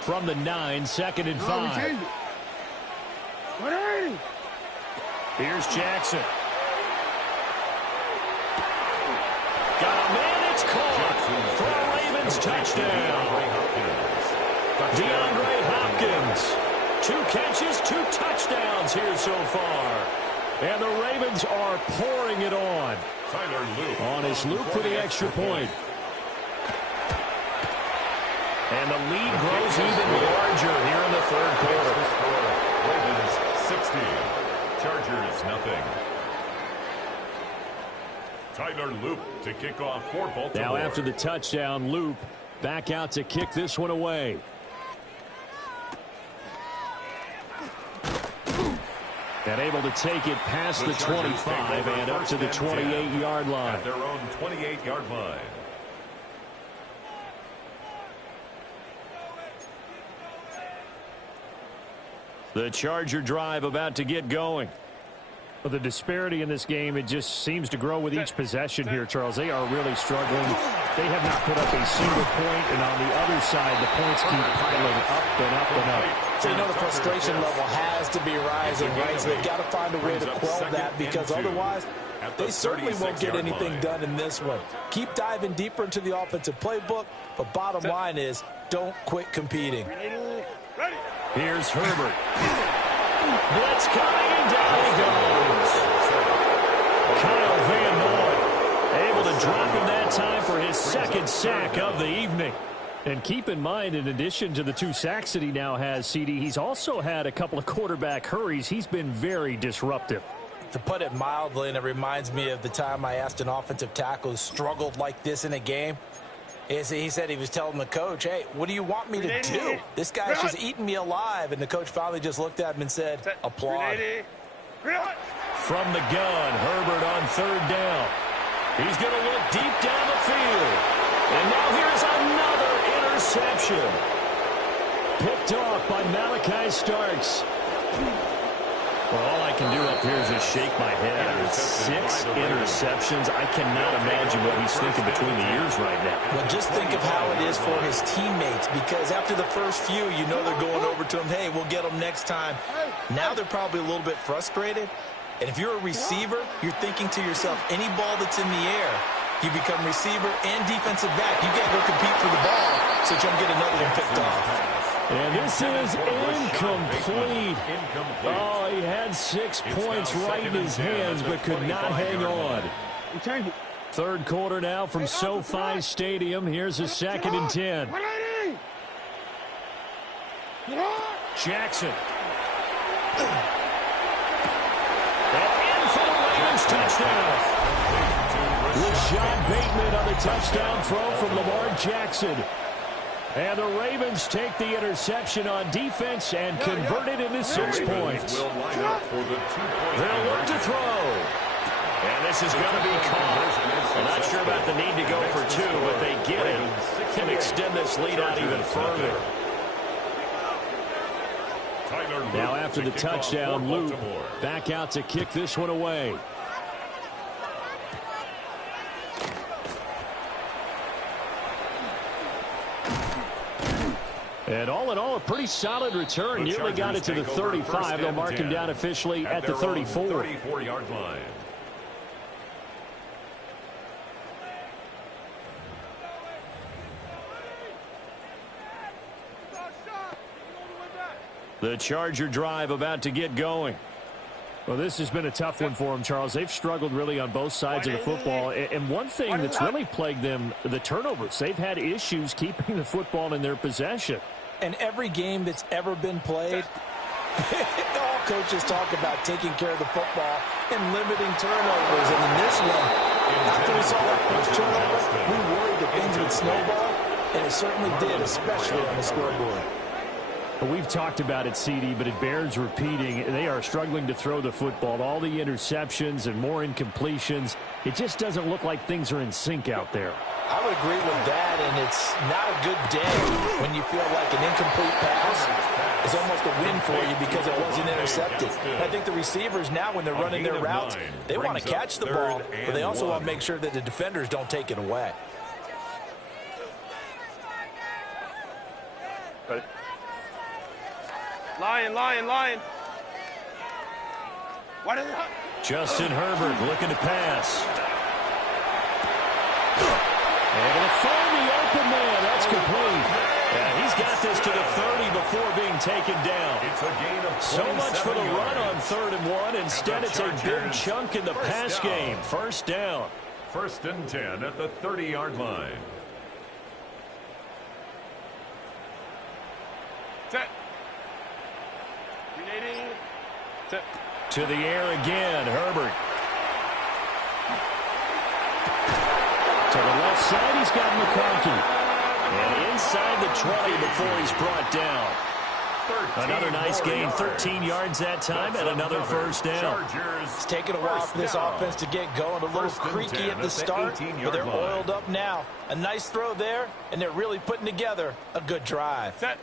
From the 9, 2nd and 5. Here's Jackson. Got a man, it's caught for a Ravens touchdown. DeAndre Hopkins. 2 catches, 2 touchdowns here so far. And the Ravens are pouring it on. On his loop for the extra point. And the lead grows even larger here in the 3rd quarter. Ravens 60. Chargers nothing. Tyler Loop to kick off for Baltimore. Now after the touchdown, Loop back out to kick this one away. And able to take it past the 25 and up to the 28-yard line. At their own 28-yard line. The Charger drive about to get going. Well, the disparity in this game, it just seems to grow with each possession here, Charles. They are really struggling they have not put up a single point, and on the other side, the points keep piling up and up and up. So, the frustration level has to be rising, right? So they've got to find a way to quell that, because otherwise they certainly won't get anything done in this one. Keep diving deeper into the offensive playbook, but bottom line is don't quit competing. Here's Herbert. Blitz coming, and down he goes. Kyle Van Noy able to drop him that time for his second sack of the evening. And keep in mind, in addition to the 2 sacks that he now has, CD, he's also had a couple of quarterback hurries. He's been very disruptive. To put it mildly, and it reminds me of the time I asked an offensive tackle who struggled like this in a game. He said he was telling the coach, hey, what do you want me to do? This guy's just eating me alive. And the coach finally just looked at him and said, applaud. From the gun, Herbert on third down. He's going to look deep down the field. And now here's another interception. Picked off by Malachi Starks. Well, all I can do up here is just shake my head. It's 6 interceptions. I cannot imagine what he's thinking between the ears right now. Well, just think of how it is for his teammates, because after the first few, you know they're going over to him, hey, we'll get them next time. Now they're probably a little bit frustrated. And if you're a receiver, you're thinking to yourself, any ball that's in the air, you become receiver and defensive back. You got to go compete for the ball so you don't get another one picked off. And this is incomplete. Oh, he had 6 points right in his hands, but could not hang on. Third quarter now from SoFi Stadium. Here's a 2nd and 10. Jackson. And in for the Ravens touchdown. Rashad Bateman on the touchdown throw from Lamar Jackson. And the Ravens take the interception on defense and convert it into 6 points. They'll look to throw. And this is going to be caught. I'm not sure about the need to go for 2, but they get it. Can extend this lead out even further. Now after the touchdown, Luke back out to kick this one away. And all in all, a pretty solid return. Nearly got it to the 35. They'll mark him down officially at the 34. 34-yard line. The Charger drive about to get going. Well, this has been a tough one for them, Charles. They've struggled really on both sides of the football. And one thing that's really plagued them, the turnovers. They've had issues keeping the football in their possession. And every game that's ever been played, all coaches talk about taking care of the football and limiting turnovers. And in this one, after we saw that first turnover, we worried that things would snowball, and it certainly did, especially on the scoreboard. We've talked about it, CD, but it bears repeating. They are struggling to throw the football. All the interceptions and more incompletions. It just doesn't look like things are in sync out there. I would agree with that, and it's not a good day when you feel like an incomplete pass is almost a win for you because it wasn't intercepted. I think the receivers now, when they're running their routes, they want to catch the ball, but they also want to make sure that the defenders don't take it away. Lion. Justin Herbert looking to pass. Able to find the open man. That's complete. Yeah, he's got this to the 30 before being taken down. It's a gain of So much for the run on yards. 3rd and 1. Instead, it's a big chunk in the pass game. First down. 1st and 10 at the 30-yard line. Set. To the air again, Herbert. To the left side, he's got McConkey. And inside the 20 before he's brought down. Another nice gain, 13 yards that time, and another first down. It's taken a while for this offense to get going. A little creaky at the start, but they're oiled up now. A nice throw there, and they're really putting together a good drive. Set.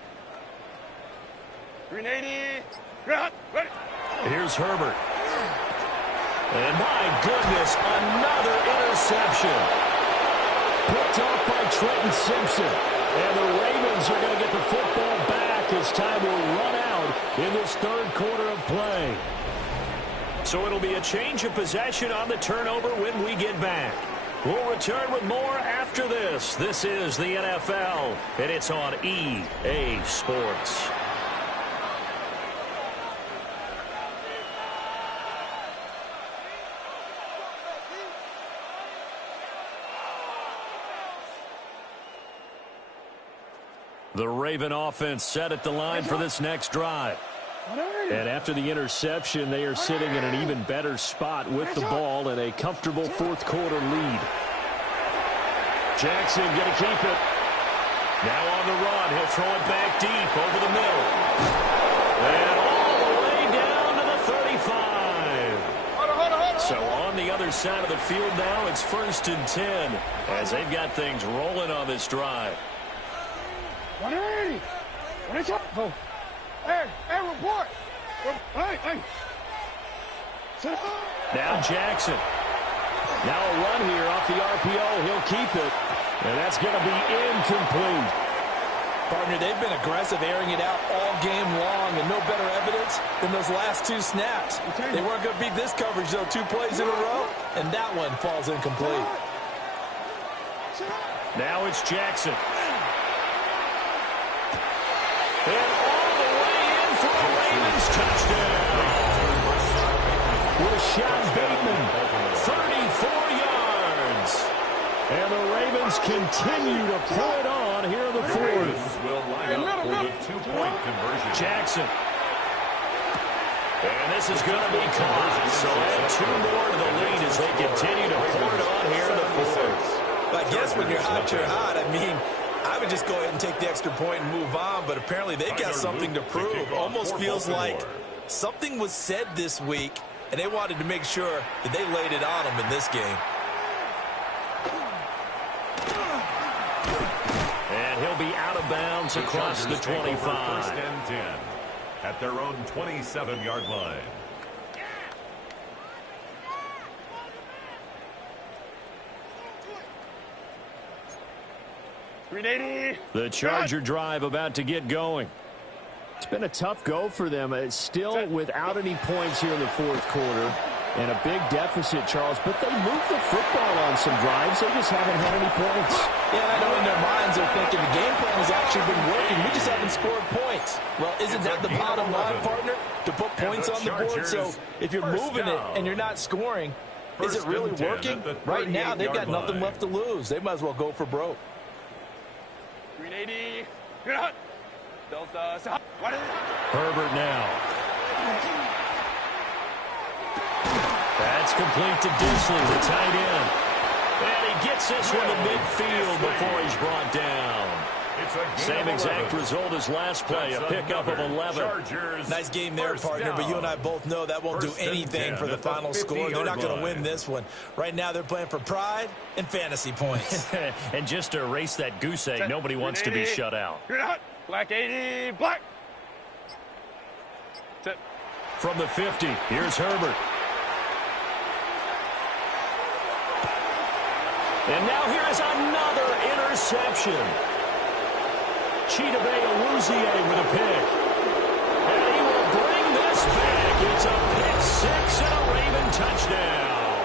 380. Here's Herbert. And my goodness, another interception. Picked off by Trenton Simpson. And the Ravens are going to get the football back as time will run out in this third quarter of play. So it'll be a change of possession on the turnover when we get back. We'll return with more after this. This is the NFL, and it's on EA Sports. The Raven offense set at the line for this next drive. And after the interception, they are sitting in an even better spot with the ball and a comfortable fourth quarter lead. Jackson going to keep it. Now on the run. He'll throw it back deep over the middle. And all the way down to the 35. So on the other side of the field now, it's 1st and 10 as they've got things rolling on this drive. 180. Go. Hey, report. Hey. Now Jackson. Now a run here off the RPO. He'll keep it. And that's going to be incomplete. Partner, they've been aggressive, airing it out all game long, and no better evidence than those last 2 snaps. They weren't going to beat this coverage, though, 2 plays in a row, and that one falls incomplete. Now it's Jackson. And all the way in for a Ravens touchdown. Rashad Bateman, 34 yards. And the Ravens continue to pull it on here in the fourth. Will line up for the 2-point conversion. Jackson. And this is going to be caught. So add 2 more to the lead as they continue to pour it on here in the fourth. I guess when you're hot, you're hot. I mean, I would just go ahead and take the extra point and move on, but apparently they've got something to prove. Almost feels like something was said this week, and they wanted to make sure that they laid it on them in this game. And he'll be out of bounds across the 25. 1st and 10 at their own 27-yard line. The Charger drive about to get going. It's been a tough go for them. It's still without any points here in the fourth quarter. And a big deficit, Charles. But they moved the football on some drives. They just haven't had any points. Yeah, I know in their minds they're thinking the game plan has actually been working. We just haven't scored points. Well, isn't that the bottom line, partner? To put points on the board. So if you're moving it and you're not scoring, is it really working? Right now, they've got nothing left to lose. They might as well go for broke. 380. Herbert now. That's complete to Disley, the tight end. And he gets this one to midfield before he's brought down. Same exact result as last play, a pickup of 11. Nice game there, partner, but you and I both know that won't do anything for the final score. They're not going to win this one. Right now, they're playing for pride and fantasy points. And just to erase that goose egg, nobody wants to be shut out. Black 80, black. From the 50, here's Herbert. And now here is another interception. Chidobe Awuzie with a pick. And he will bring this back. It's a pick 6 and a Raven touchdown.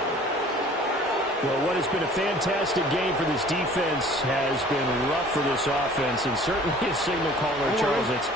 Well, what has been a fantastic game for this defense has been rough for this offense, and certainly a signal caller, Charles. It's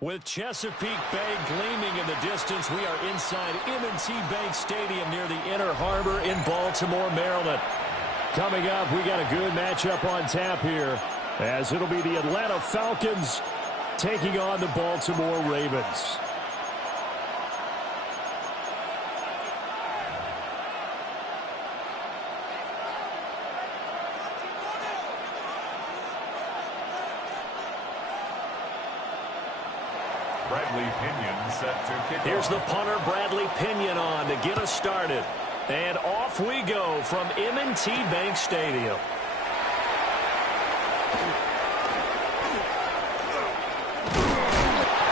With Chesapeake Bay gleaming in the distance, we are inside M&T Bank Stadium near the Inner Harbor in Baltimore, Maryland. Coming up, we got a good matchup on tap here, as it'll be the Atlanta Falcons taking on the Baltimore Ravens. Bradley Pinion set to kick Here's off. the punter, Bradley Pinion, on to get us started. And off we go from M&T Bank Stadium.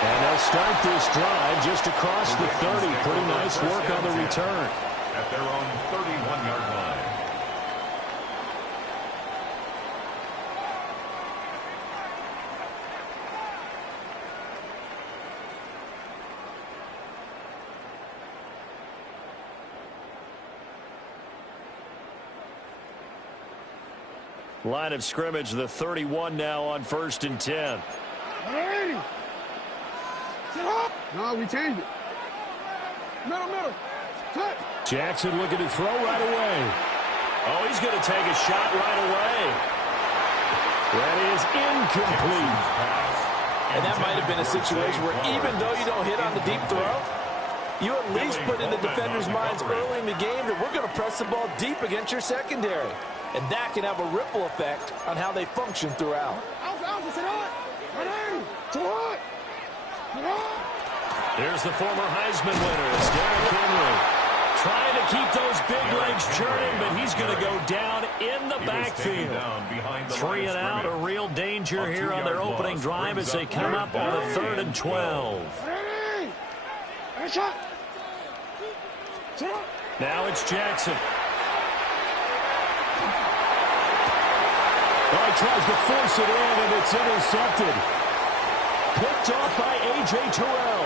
And they'll start this drive just across the 30. Pretty nice work on the return. At their own 31-yard line. Line of scrimmage, the 31 now on 1st and 10. Hey! No, we changed it. Middle. Touch. Jackson looking to throw right away. Oh, he's going to take a shot right away. That is incomplete. And that might have been a situation where even though you don't hit on the deep throw, you at least put in the defender's minds early in the game that we're going to press the ball deep against your secondary. And that can have a ripple effect on how they function throughout. There's the former Heisman winner. It's Derrick Henry. Trying to keep those big legs churning, but he's going to go down in the backfield. 3 and out, a real danger here on their opening drive as they come up on a 3rd and 12. Now it's Jackson. Oh, he tries to force it in, and it's intercepted. Picked off by A.J. Terrell.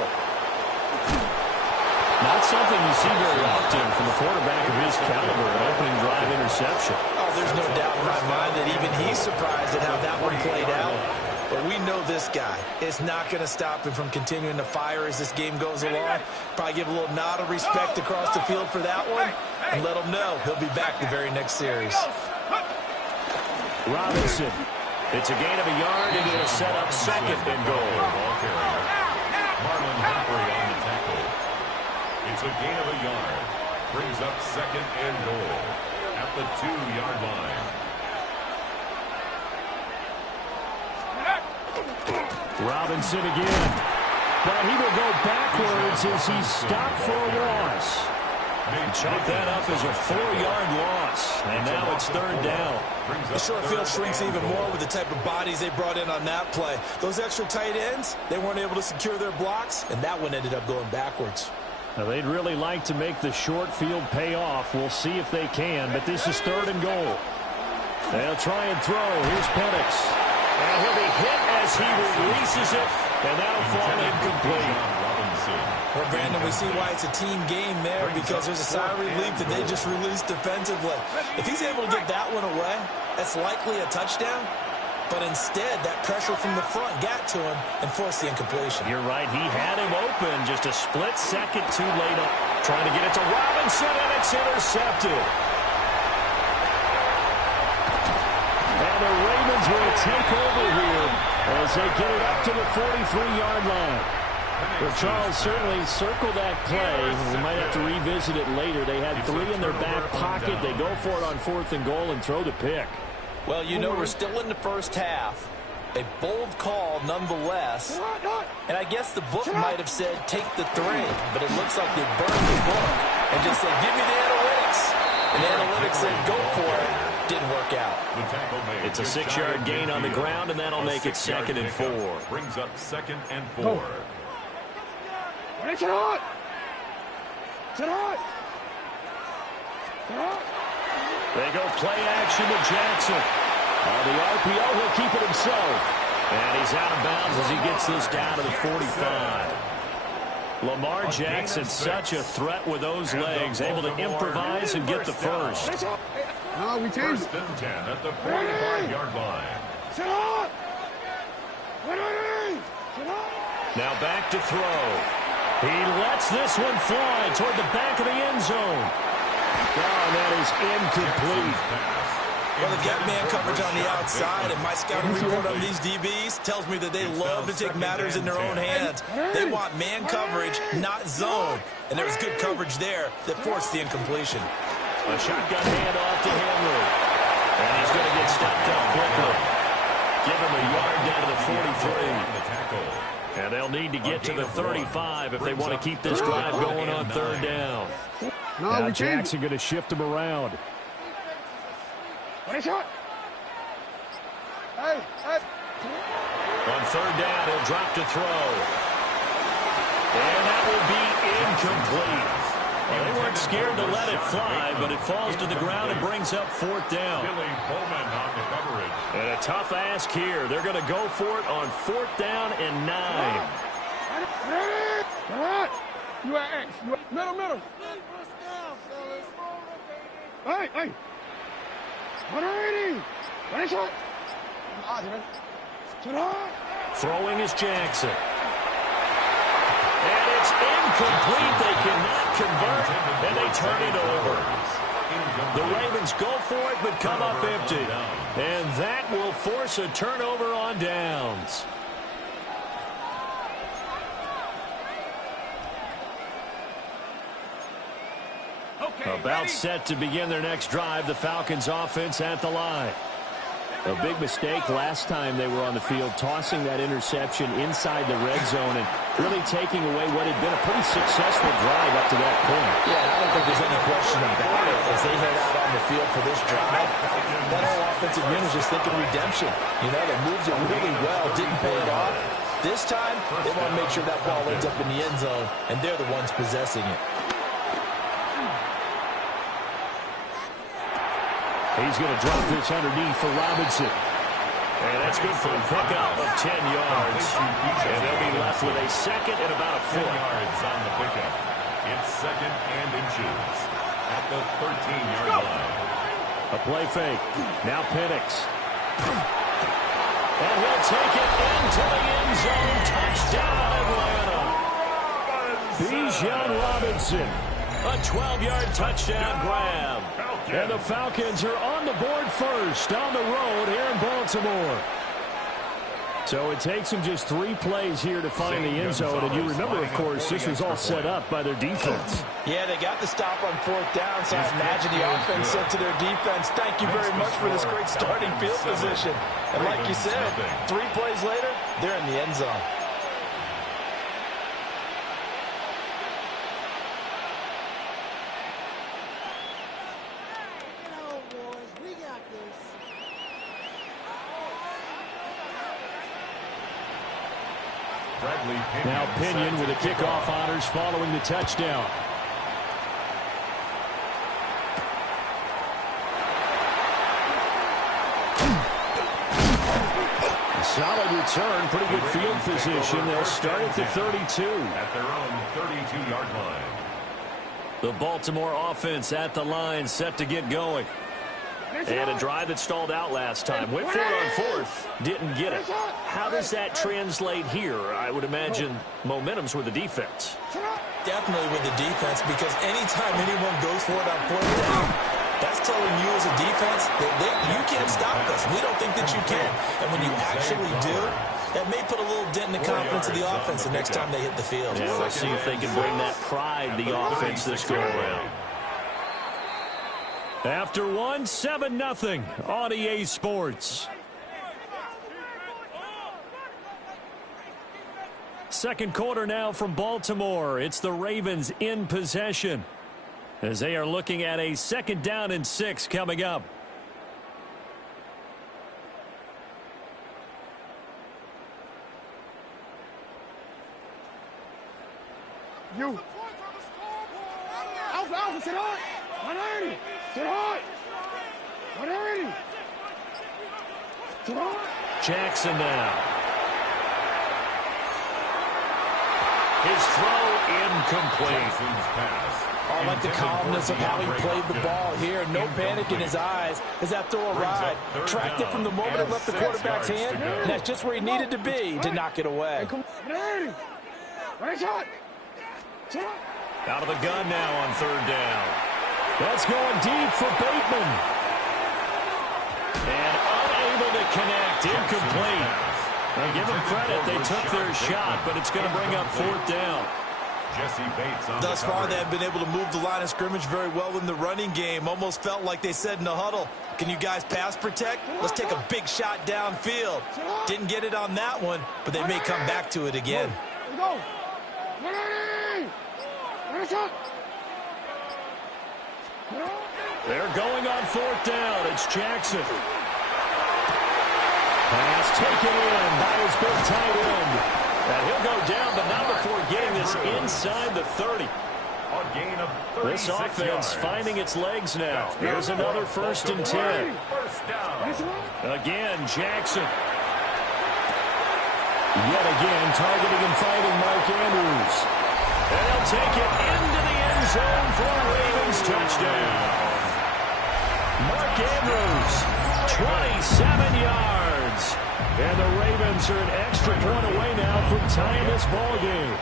Not something you see very often from a quarterback of his caliber, an opening drive interception. Oh, there's no doubt in my mind that even he's surprised at how that one played out. But we know this guy is not going to stop him from continuing to fire as this game goes along. Probably give a little nod of respect across the field for that one, and let him know he'll be back the very next series. Robinson. It's a gain of a yard, and it'll set up 2nd and goal. Marlon Humphrey on the tackle. It's a gain of a yard. Brings up 2nd and goal at the 2-yard line. Robinson again. But he will go backwards as he's stopped for a loss. Chalk that up as a 4-yard loss. And now it's 3rd down. The short field shrinks even more with the type of bodies they brought in on that play. Those extra tight ends, they weren't able to secure their blocks, and that one ended up going backwards. Now, they'd really like to make the short field pay off. We'll see if they can, but this is 3rd and goal. They'll try and throw. Here's Penix. And he'll be hit as he releases it, and that'll fall incomplete. Well, Brandon, we see why it's a team game there, because there's a sigh of relief that they just released defensively. If he's able to get that one away, that's likely a touchdown. But instead, that pressure from the front got to him and forced the incompletion. You're right. He had him open just a split second too late. Trying to get it to Robinson, and it's intercepted. And the Ravens will take over here as they get it up to the 43-yard line. Well, Charles, certainly circle that play. We might have to revisit it later. They had 3 in their back pocket. They go for it on 4th and goal and throw the pick. Well, you know, we're still in the first half. A bold call nonetheless. And I guess the book might have said take the 3, but it looks like they burned the book and just said, give me the analytics. And the analytics said, go for it. Didn't work out. It's a 6-yard gain on the ground, and that'll make it 2nd and 4. Brings up 2nd and 4. Sit hot! Sit hot! Sit hot! They go play action to Jackson. On the RPO, he'll keep it himself. And he's out of bounds as he gets this down to the 45. Lamar Jackson, such a threat with those legs, able to improvise and get the first. No, we changed it. 1st and 10 at the 45-yard line. Sit hot! Sit hot! Now back to throw. He lets this one fly toward the back of the end zone. Oh, that is incomplete. Well, they've got man coverage on the outside, and my scouting report on these DBs tells me that they love to take matters in their own hands. They want man coverage, not zone. And there was good coverage there that forced the incompletion. A shotgun handoff to Henry. And he's going to get stopped up quickly. Give him a yard down to the 43. And they'll need to get to the 35 if they want to keep this drive going on third down. Now Jackson going to shift him around. Hey, hey. On third down, he'll drop to throw. And that will be incomplete. Well, they weren't scared to let it fly, but it falls to the ground and brings up fourth down. And a tough ask here. They're going to go for it on fourth down and 9. You are X. Middle. Hey. Throwing is Jackson. And it's incomplete. They cannot convert, and they turn it over. The Ravens go for it, but come up empty. And that will force a turnover on downs. About set to begin their next drive, the Falcons offense at the line. A big mistake last time they were on the field, tossing that interception inside the red zone and really taking away what had been a pretty successful drive up to that point. Yeah, I don't think there's any question about it. As they head out on the field for this drive, that whole offensive unit is just thinking redemption. You know, they moved it really well, didn't pay it off. This time, they want to make sure that ball ends up in the end zone, and they're the ones possessing it. He's going to drop this underneath for Robinson. And that's good for a pickup of 10 yards. And they'll be left with a second and about a foot. 10 yards on the pickup. It's second and inches at the 13-yard line. A play fake. Now Penix. And he'll take it into the end zone. Touchdown, Atlanta. Bijan Robinson. A 12-yard touchdown grab. And the Falcons are on the board first on the road here in Baltimore. So it takes them just 3 plays here to find the end zone. And you remember, of course, this was all set up by their defense. Yeah, they got the stop on fourth down, so I imagine the offense said to their defense, thank you very much for this great starting field position. And like you said, 3 plays later, they're in the end zone. Now Pinion with the kickoff honors following the touchdown. A solid return, pretty good field position. They'll start at the 32. At their own 32-yard line. The Baltimore offense at the line, set to get going. And a drive that stalled out last time. Went for it on fourth. Didn't get it. How does that translate here? I would imagine momentum's with the defense. Definitely with the defense, because anytime anyone goes for it on fourth down, that's telling you as a defense that you can't stop us. We don't think that you can. And when you actually do, that may put a little dent in the confidence of the offense the next time they hit the field. Yeah, we'll see if they can bring that pride the offense this go around. After 7-0 on EA Sports. Second quarter now from Baltimore. It's the Ravens in possession as they are looking at a 2nd down and 6 coming up. You. Alpha, sit hard. 180. Sit hard. 180. Sit hard. Jackson now. His throw incomplete. Jackson's pass I like the calmness of how he played the ball here. No panic in his eyes as that throw arrived. Tracked it from the moment it left the quarterback's hand, and that's just where he needed to be to knock it away. Out of the gun now on third down. That's going deep for Bateman. And unable to connect. Incomplete. Now give them credit. They took their shot, but it's going to bring up fourth down. Jesse Bates on Thus far, they have been able to move the line of scrimmage very well in the running game. Almost felt like they said in the huddle, can you guys pass protect? Let's take a big shot downfield. Didn't get it on that one, but they may come back to it again. They're going on fourth down. It's Jackson. Pass taken in by his big tight end. And he'll go down, but not before getting this inside the 30. A gain of 36 This offense yards. finding its legs now. Here's another 1st and 10. First down. Again, Jackson. Yet again, targeting and fighting Mark Andrews. And he'll take it into the end zone for a Ravens touchdown. Mark Andrews, 27 yards. And the Ravens are an extra point away now from tying this ball game.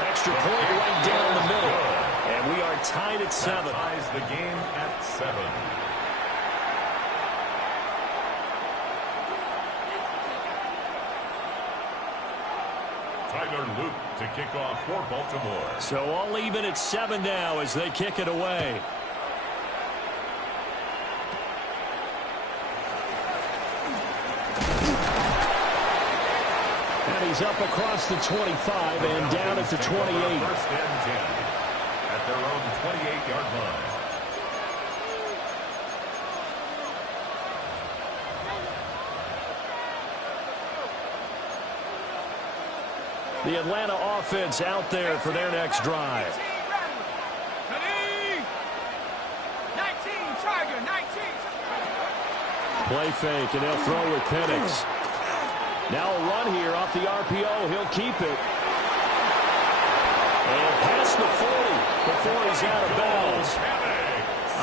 Extra point right down the middle. And we are tied at 7. That ties the game at 7. Tyler Luke to kick off for Baltimore. So all even at 7 now as they kick it away. And he's up across the 25 and down at the 28. First and 10 at their own 28-yard line. The Atlanta offense out there for their next drive. 19, Tiger, 19. Play fake, and they'll throw with Penix. Now a run here off the RPO. He'll keep it. And past the 40 before he's out of bounds.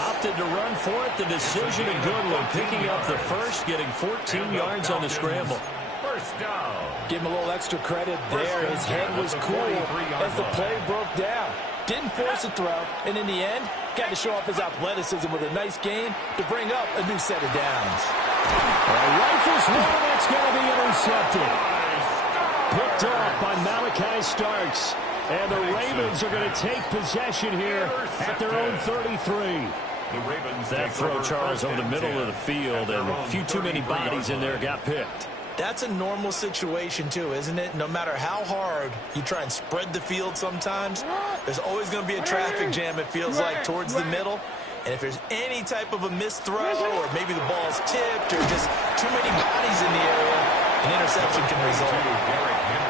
Opted to run for it. The decision a good one. Picking up the first, getting 14 yards on the scramble. First down. Give him a little extra credit there. His head was cool as the play broke down. Didn't force a throw, and in the end, got to show off his athleticism with a nice gain to bring up a new set of downs. Rifles one, that's going to be intercepted. Picked off by Malachi Starks. And the Ravens are going to take possession here at their own 33. That throw, Charles, over the middle of the field, and a few too many bodies in there got picked. That's a normal situation, too, isn't it? No matter how hard you try and spread the field sometimes, there's always going to be a traffic jam, it feels like, towards the middle. And if there's any type of a missed throw or maybe the ball's tipped or just too many bodies in the area, an interception can result.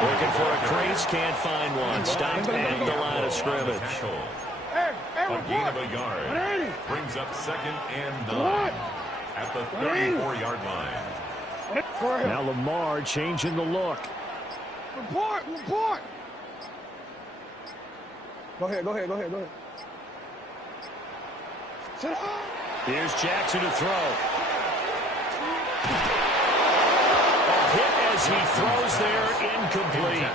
Looking for a crease, can't find one. Stopped at the line of scrimmage. A gain of a yard. Brings up 2nd and 9 at the 34-yard line. Now Lamar changing the look. Report. Go ahead. Sit up. Here's Jackson to throw. Hit as he throws there, incomplete.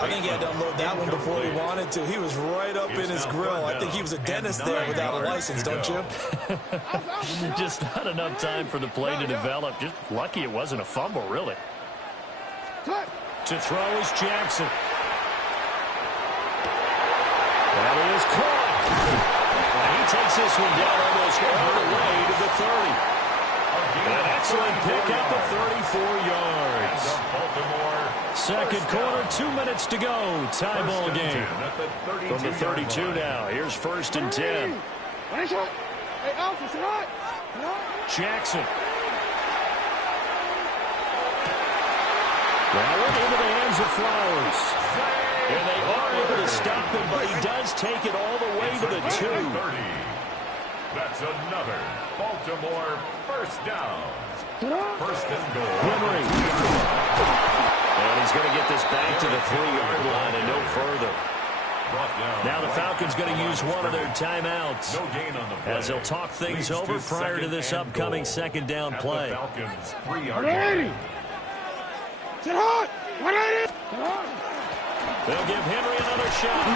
I think he had to unload that one before he wanted to. He was right up in his grill. I think he was a dentist there without a license, don't you? Just not enough time for the play to develop. Just lucky it wasn't a fumble, really. To throw is Jackson. That is caught. He takes this one down almost all the way to the 30. An excellent pickup of 34 yards. Second quarter, 2 minutes to go. Tie ball game. From the 32 now. Here's 1st and 10. Jackson. That one into the hands of Flowers. And they are able to stop him, but he does take it all the way to the 2. That's another Baltimore first down. First and goal. Henry. And he's going to get this back to the 3-yard line and no further. Now the Falcons going to use one of their timeouts as they'll talk things over prior to this upcoming second down play. They'll give Henry another shot.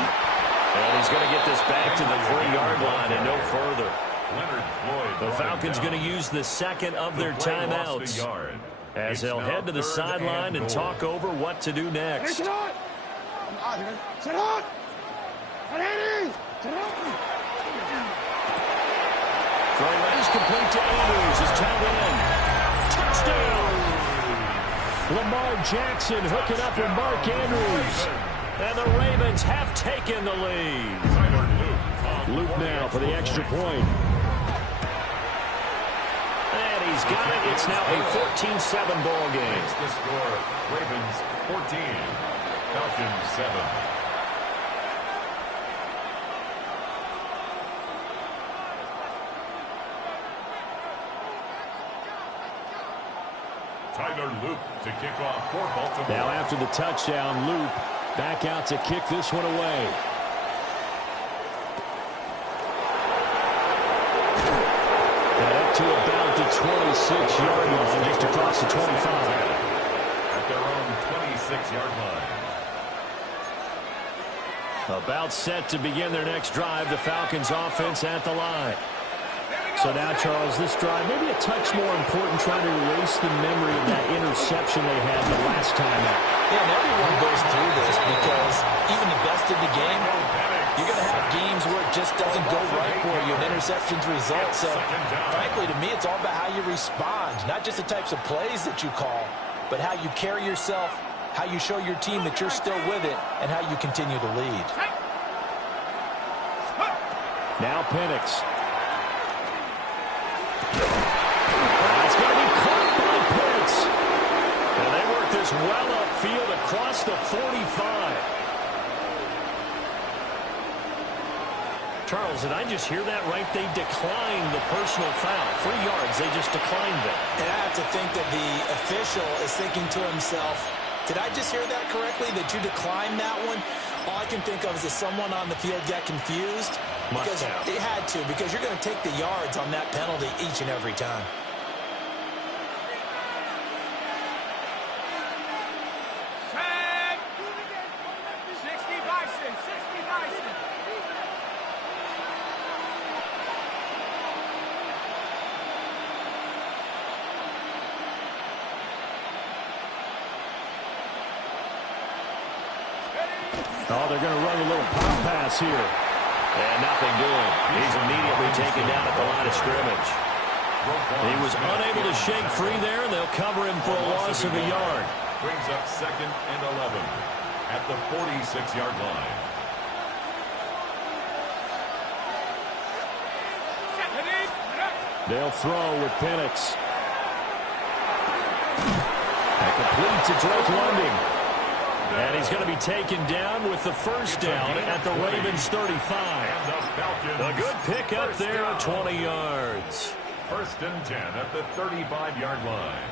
And he's going to get this back to the 3-yard line and no further. The Falcons going to use the second of their timeouts as they'll head to the sideline and talk over what to do next. Throw is complete to Andrews. Is tight end. Touchdown! Lamar Jackson hooking up with Mark Andrews. And the Ravens have taken the lead. Luke now for the extra point. And he's got it. It's now a 14-7 ball game. The score, Ravens 14, Falcons 7. Tyler Luke to kick off for Baltimore. Now after the touchdown, Luke back out to kick this one away. And up to about the 26-yard line, just across the 25. At their own 26-yard line. About set to begin their next drive, the Falcons offense at the line. So now, Charles, this drive maybe a touch more important, trying to erase the memory of that interception they had the last time out. Yeah, and everyone goes through this because even the best in the game, you're going to have games where it just doesn't go right for you, and interceptions result. So, frankly, to me, it's all about how you respond, not just the types of plays that you call, but how you carry yourself, how you show your team that you're still with it, and how you continue to lead. Now Penix. It's going to be caught by Pitts. And they work this well upfield across the 45. Charles, did I just hear that right? They declined the personal foul. 3 yards, they just declined it. And I have to think that the official is thinking to himself, did I just hear that correctly, that you declined that one? All I can think of is that someone on the field got confused. Because it had to, because you're going to take the yards on that penalty each and every time. Oh, they're going to run a little pop pass here. And nothing doing. He's immediately taken down at the line of scrimmage. He was unable to shake free there, and they'll cover him for a loss of a yard. Brings up 2nd and 11 at the 46-yard line. They'll throw with Penix. And complete to Drake London. And he's going to be taken down with the first down at the Ravens 35. A good pickup there at 20 yards. 1st and 10 at the 35-yard line.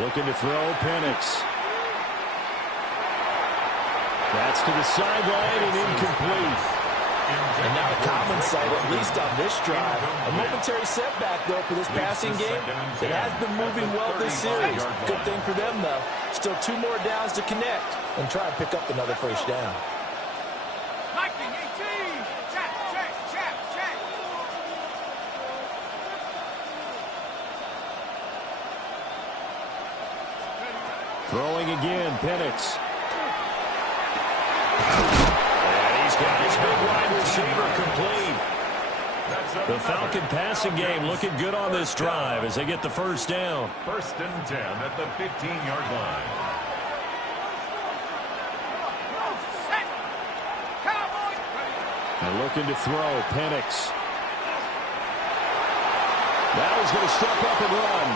Looking to throw, Penix. That's to the sideline and incomplete. And now a common sight, at least on this drive. A momentary setback, though, for this passing game. It has been moving well this series. Good thing for them, though. Still 2 more downs to connect and try and pick up another first down. Throwing again, Penix. And he's got his big wide receiver complete. The Falcon passing game looking good on this drive as they get the first down. 1st and 10 at the 15-yard line. And looking to throw, Penix. Now he's going to step up and run.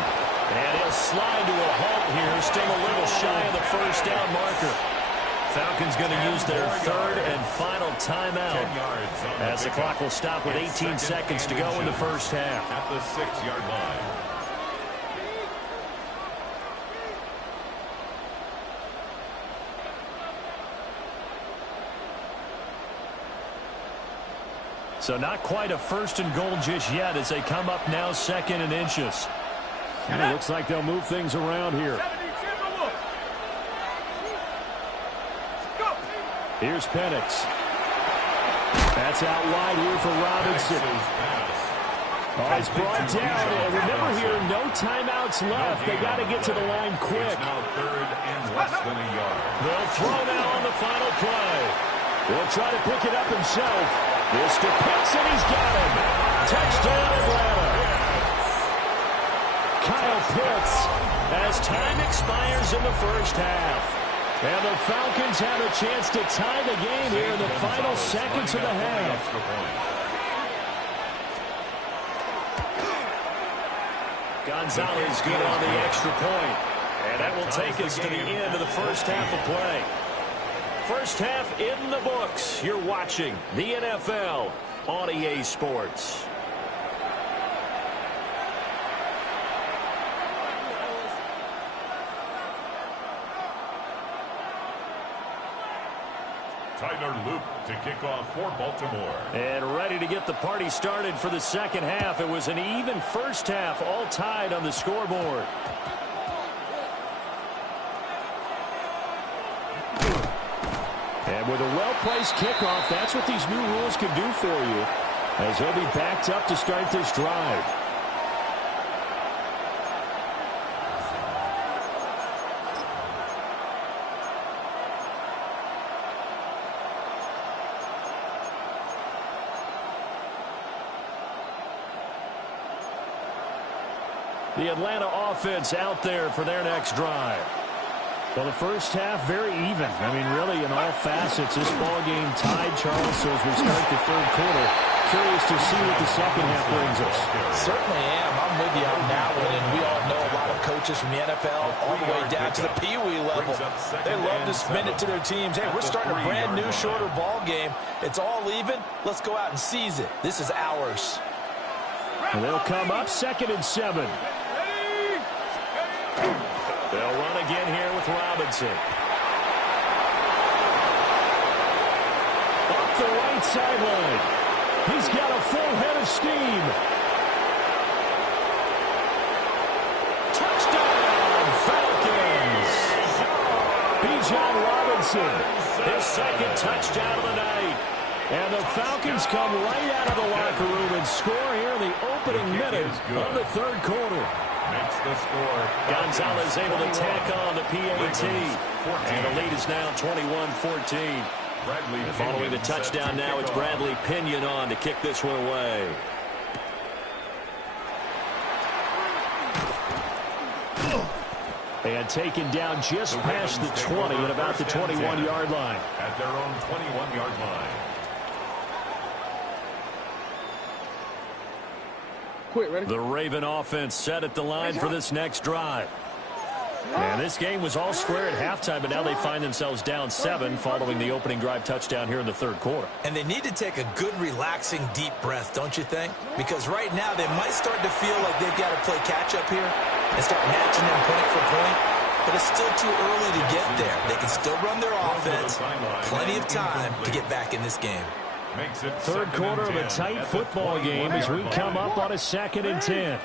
And he'll slide to a halt here, still a little shy of the first down marker. Falcons going to use their third and final timeout as the clock will stop with 18 seconds to go in the first half. At the 6-yard line. So not quite a first and goal just yet as they come up now second and inches. And it looks like they'll move things around here. Here's Penix. That's out wide here for Robinson. Oh, he's brought down. And remember here, no timeouts left. They got to get to the line quick. Now third and less than a yard. They'll throw now on the final play. He'll try to pick it up himself. Mr. Pitts, and he's got him. Touchdown, Atlanta. Kyle Pitts as time expires in the first half. And the Falcons have a chance to tie the game here in the final seconds of the half. Gonzalez good on the extra point. And that will take us to the end of the first half of play. First half in the books. You're watching the NFL on EA Sports. Tyler Luke to kick off for Baltimore. And ready to get the party started for the second half. It was an even first half, all tied on the scoreboard. And with a well-placed kickoff, that's what these new rules can do for you, as he'll be backed up to start this drive. The Atlanta offense out there for their next drive. Well, the first half, very even. I mean, really, in all facets, this ball game tied, Charles. So as we start the third quarter, curious to see what the second half brings us. Certainly am. I'm with you on that one. And we all know a lot of coaches from the NFL all the way down to the Pee-wee level. They love to spin it to their teams. Hey, we're starting a brand new, shorter ball game. It's all even. Let's go out and seize it. This is ours. And they'll come up 2nd and 7. They'll run again here with Robinson. Up the right sideline. He's got a full head of steam. Touchdown, Falcons. Bijan Robinson, his second touchdown of the night. And the Falcons come right out of the locker room and score here in the opening minute of the third quarter. Makes the score. Gonzalez able to tack on the PAT. And the lead is now 21-14. Following the touchdown now, it's Bradley Pinion on to kick this one away. And taken down just past the 20 at about the 21-yard line. At their own 21-yard line. The Raven offense set at the line for this next drive. And this game was all square at halftime, but now they find themselves down 7 following the opening drive touchdown here in the third quarter. And they need to take a good, relaxing, deep breath, don't you think? Because right now they might start to feel like they've got to play catch-up here and start matching them point for point. But it's still too early to get there. They can still run their offense. Plenty of time to get back in this game. Third quarter of a tight football game as we come up on a 2nd and 10.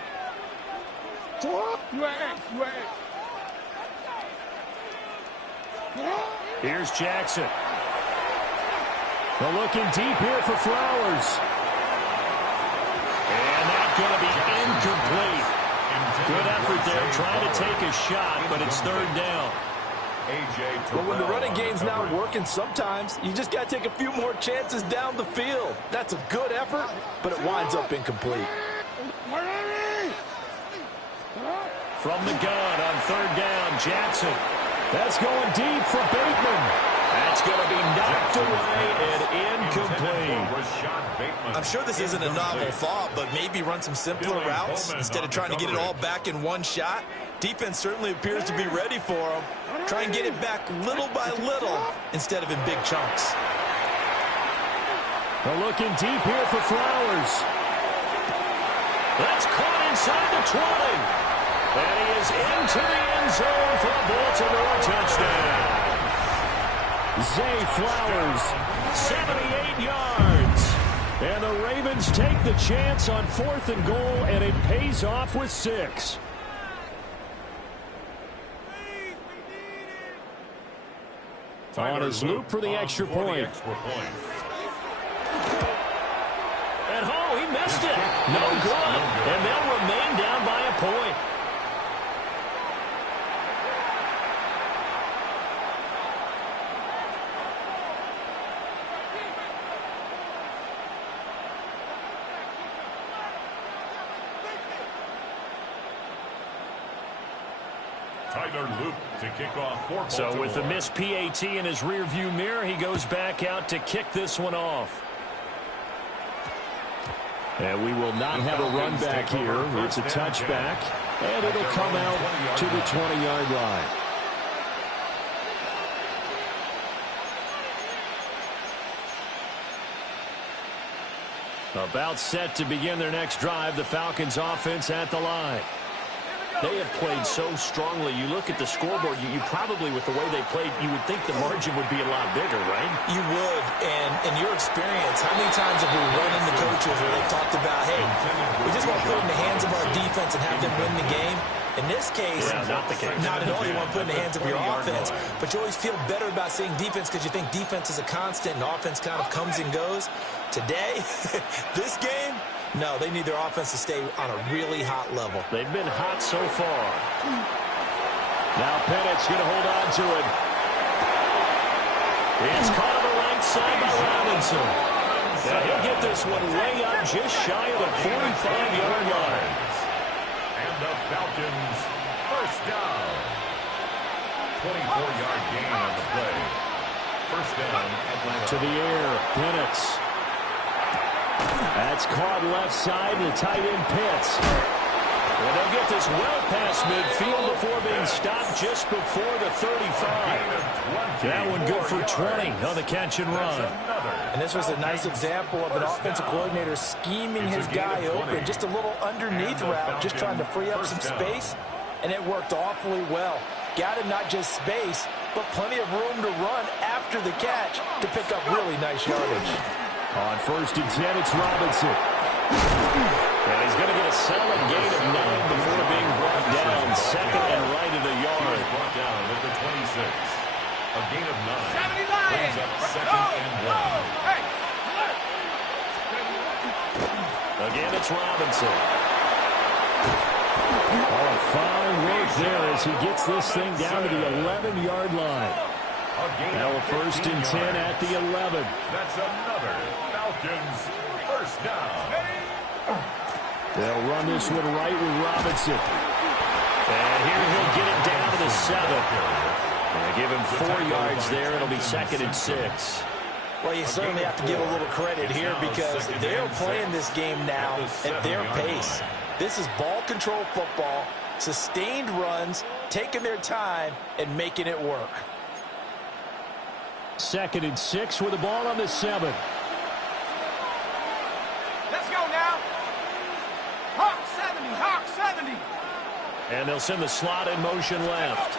Here's Jackson. They're looking deep here for Flowers. And that's going to be incomplete. Good effort there trying to take a shot, but it's third down. But when the running game's not working, sometimes you just got to take a few more chances down the field. That's a good effort, but it winds up incomplete. From the gun on third down, Jackson. That's going deep for Bateman. That's going to be knocked away and incomplete. I'm sure this isn't a novel thought, but maybe run some simpler routes instead of trying to get it all back in one shot. Defense certainly appears to be ready for him. Try and get it back little by little instead of in big chunks. They're looking deep here for Flowers. That's caught inside the 20. And he is into the end zone for a Baltimore touchdown. Zay Flowers, 78 yards. And the Ravens take the chance on 4th and goal, and it pays off with 6. On his loop for the extra point. And he missed it. No good. And they'll remain down by a point. To kick off for so with the missed PAT in his rearview mirror, he goes back out to kick this one off. And we will not have a run back here. It's a touchback, and it'll come out to the 20-yard line. About set to begin their next drive, the Falcons offense at the line. They have played so strongly. You look at the scoreboard, you probably, with the way they played, you would think the margin would be a lot bigger, right? You would. And in your experience, how many times have we run into coaches where they've talked about, hey, we just want to put it in the hands of our defense and have them win the game? In this case, not the case. Not at all. You want to put it in the hands of your offense. But you always feel better about seeing defense because you think defense is a constant and offense kind of comes and goes. Today, this game, no, they need their offense to stay on a really hot level. They've been hot so far. Now Pennett's going to hold on to it. It's caught on the right side by Robinson. Now he'll get this one way up just shy of the 45-yard line. And the Falcons first down. 24-yard gain on the play. First down, Atlanta. To the air, Pennett's. That's caught left side, the tight end Pitts. Well, they'll get this well past midfield before being stopped just before the 35. That one good for 20 on the catch and run. And this was a nice example of an offensive coordinator scheming his guy open. Just a little underneath route, just trying to free up some space, and it worked awfully well. Got him not just space, but plenty of room to run after the catch to pick up really nice yardage. On 1st and 10, it's Robinson. And he's going to get a solid gain of 9 before being brought down. Second and right of the yard. Brought down at the 26. A gain of 9. Brings up second and 1. Again, it's Robinson. Oh, fine work there as he gets this thing down to the 11-yard line. Now a 1st and 10 at the 11. That's another Falcons first down. They'll run this one right with Robinson. And here he'll get it down to the 7. And give him 4 yards there. It'll be 2nd and 6. Well, you certainly have to give a little credit here because they're playing this game now at their pace. This is ball control football, sustained runs, taking their time, and making it work. 2nd and 6 with the ball on the 7. Let's go now. Hawk 70, Hawk 70. And they'll send the slot in motion left.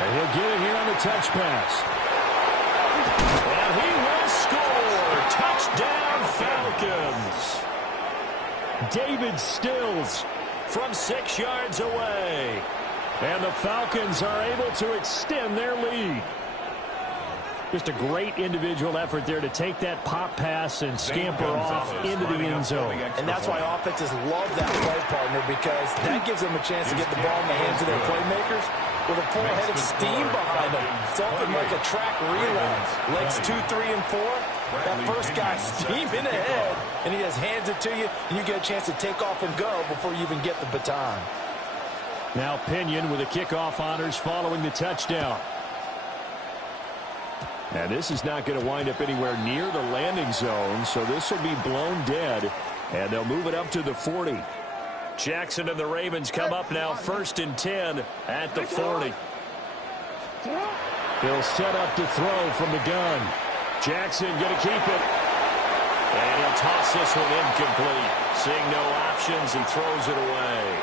And he'll get it here on the touch pass. And he will score. Touchdown, Falcons. David Stills from 6 yards away. And the Falcons are able to extend their lead. Just a great individual effort there to take that pop pass and scamper off into the end zone. And that's why offenses love that play partner, because that gives them a chance to get the ball in the hands of their playmakers with a full head of steam behind them. It's often like a track relay. Legs 2, 3, and 4. That first guy steaming ahead, and he just hands it to you, and you get a chance to take off and go before you even get the baton. Now Pinion with the kickoff honors following the touchdown. And this is not going to wind up anywhere near the landing zone, so this will be blown dead, and they'll move it up to the 40. Jackson and the Ravens come up now 1st and 10 at the 40. He'll set up to throw from the gun. Jackson going to keep it. And he'll toss this one incomplete. Seeing no options, he throws it away.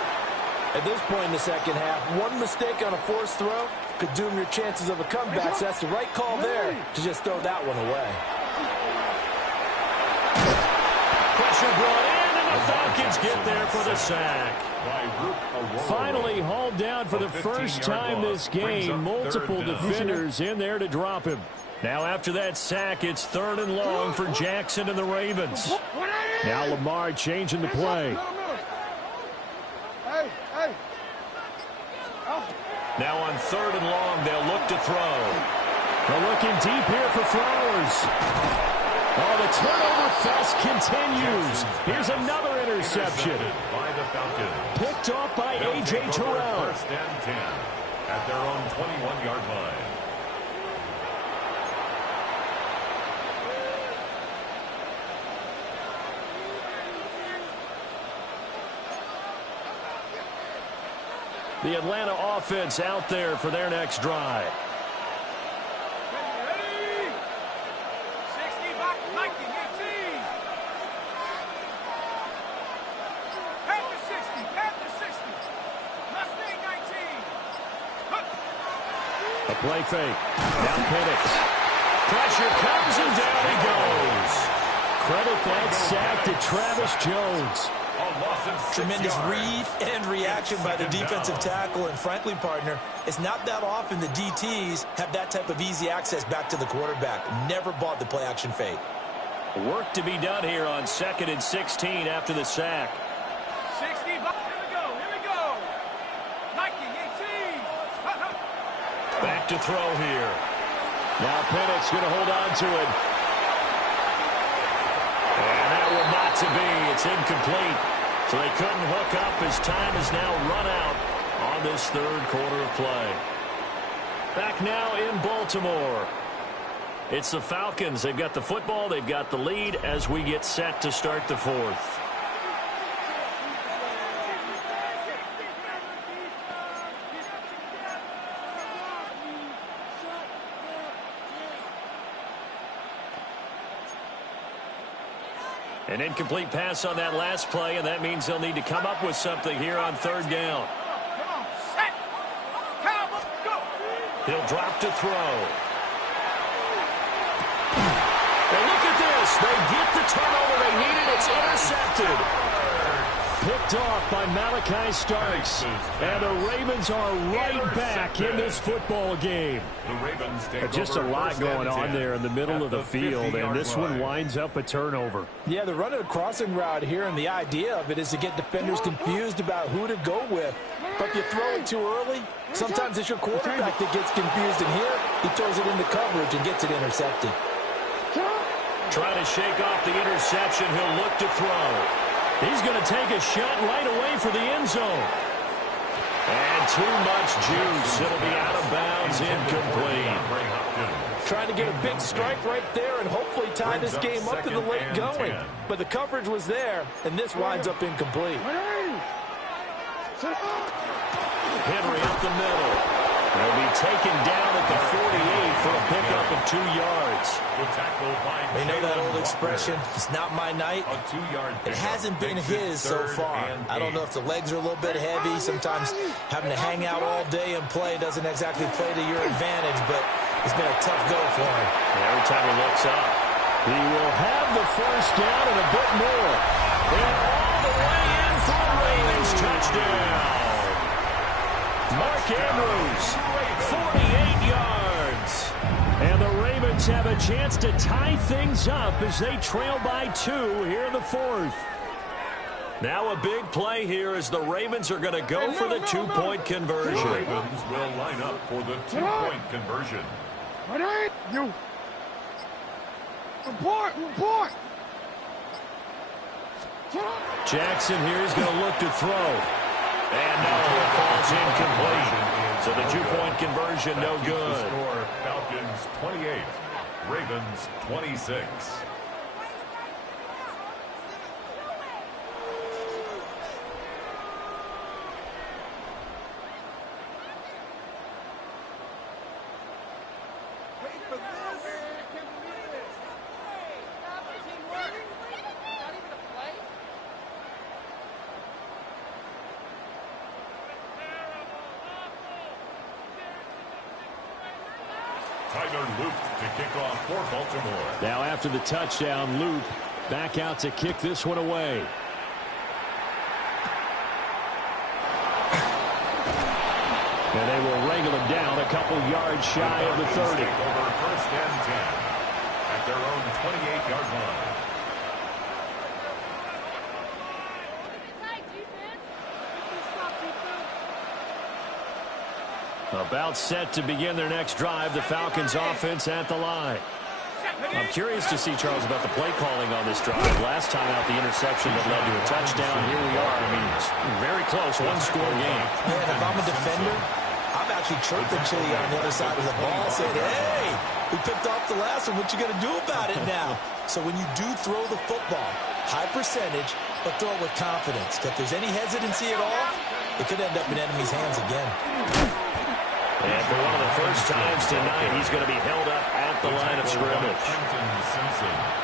At this point in the second half, one mistake on a forced throw could doom your chances of a comeback. So that's the right call there to just throw that one away. Pressure brought in, and the Falcons get there for the sack. Finally hauled down for the first time this game. Multiple defenders in there to drop him. Now after that sack, it's 3rd and long for Jackson and the Ravens. Now Lamar changing the play. Now on 3rd and long, they'll look to throw. They're looking deep here for Flowers. Oh, the turnover fest continues. Here's another interception. Picked off by A.J. Terrell. 1st and 10 at their own 21-yard line. The Atlanta offense out there for their next drive. Ready? 60 back, 19, 18. Panther 60, Panther 60. Mustang 19. A play fake. Now Penix. Pressure comes and down he goes. Credit that sack to Travis Jones. Tremendous read and reaction by the defensive tackle, and frankly, partner, it's not that often the DTs have that type of easy access back to the quarterback. Never bought the play-action fake. Work to be done here on 2nd and 16 after the sack. 60, here we go, 19, 18. Back to throw here. Now Penix going to hold on to it. And that will not to be. It's incomplete. So they couldn't hook up as time has now run out on this 3rd quarter of play. Back now in Baltimore. It's the Falcons. They've got the football. They've got the lead as we get set to start the 4th. An incomplete pass on that last play, and that means they'll need to come up with something here on 3rd down. Come on, set. Cowboys, go. He'll drop to throw. And look at this. They get the turnover they needed. It's intercepted. Picked off by Malachi Starks. And the Ravens are right back in this football game. Just a lot going on there in the middle of the field, and this one winds up a turnover. Yeah, they're running a crossing route here, and the idea of it is to get defenders confused about who to go with. But if you throw it too early, sometimes it's your quarterback that gets confused, and here he throws it into coverage and gets it intercepted. Trying to shake off the interception. He'll look to throw. He's going to take a shot right away for the end zone. And too much juice. It'll be out of bounds, incomplete. Trying to get a big strike right there and hopefully tie this game up in the late going. But the coverage was there, and this winds up incomplete. Henry up the middle. He'll be taken down at the 48 for a pickup of 2 yards. They know that old expression, it's not my night. It hasn't been his so far. I don't know if the legs are a little bit heavy. Sometimes having to hang out all day and play doesn't exactly play to your advantage, but it's been a tough go for him. Every time he looks up, he will have the first down and a bit more. And all the way in for the Ravens touchdown. Mark Andrews, 48 yards. And the Ravens have a chance to tie things up as they trail by 2 here in the 4th. Now a big play here as the Ravens are going to go for the 2-point conversion. The Ravens will line up for the 2-point conversion. All right, you. Report. Jackson here is going to look to throw. And no, it falls incomplete. So the 2-point conversion, no good. Score, Falcons 28, Ravens 26. To kick off for Baltimore. Now after the touchdown, Loop back out to kick this one away. And they will wrangle him down a couple yards shy of the 30. Over first and 10 at their own 28-yard line. About set to begin their next drive, the Falcons offense at the line. I'm curious to see, Charles, about the play calling on this drive. Last time out, the interception that led to a touchdown. Here we are. I mean, it's very close, one-score game. Man, if I'm a defender, I'm actually chirping Chili on the other side of the ball, saying, hey, we picked off the last one. What you going to do about it now? So when you do throw the football, high percentage, but throw it with confidence. If there's any hesitancy at all, it could end up in enemy's hands again. And for one of the first times tonight, he's going to be held up at the line of scrimmage.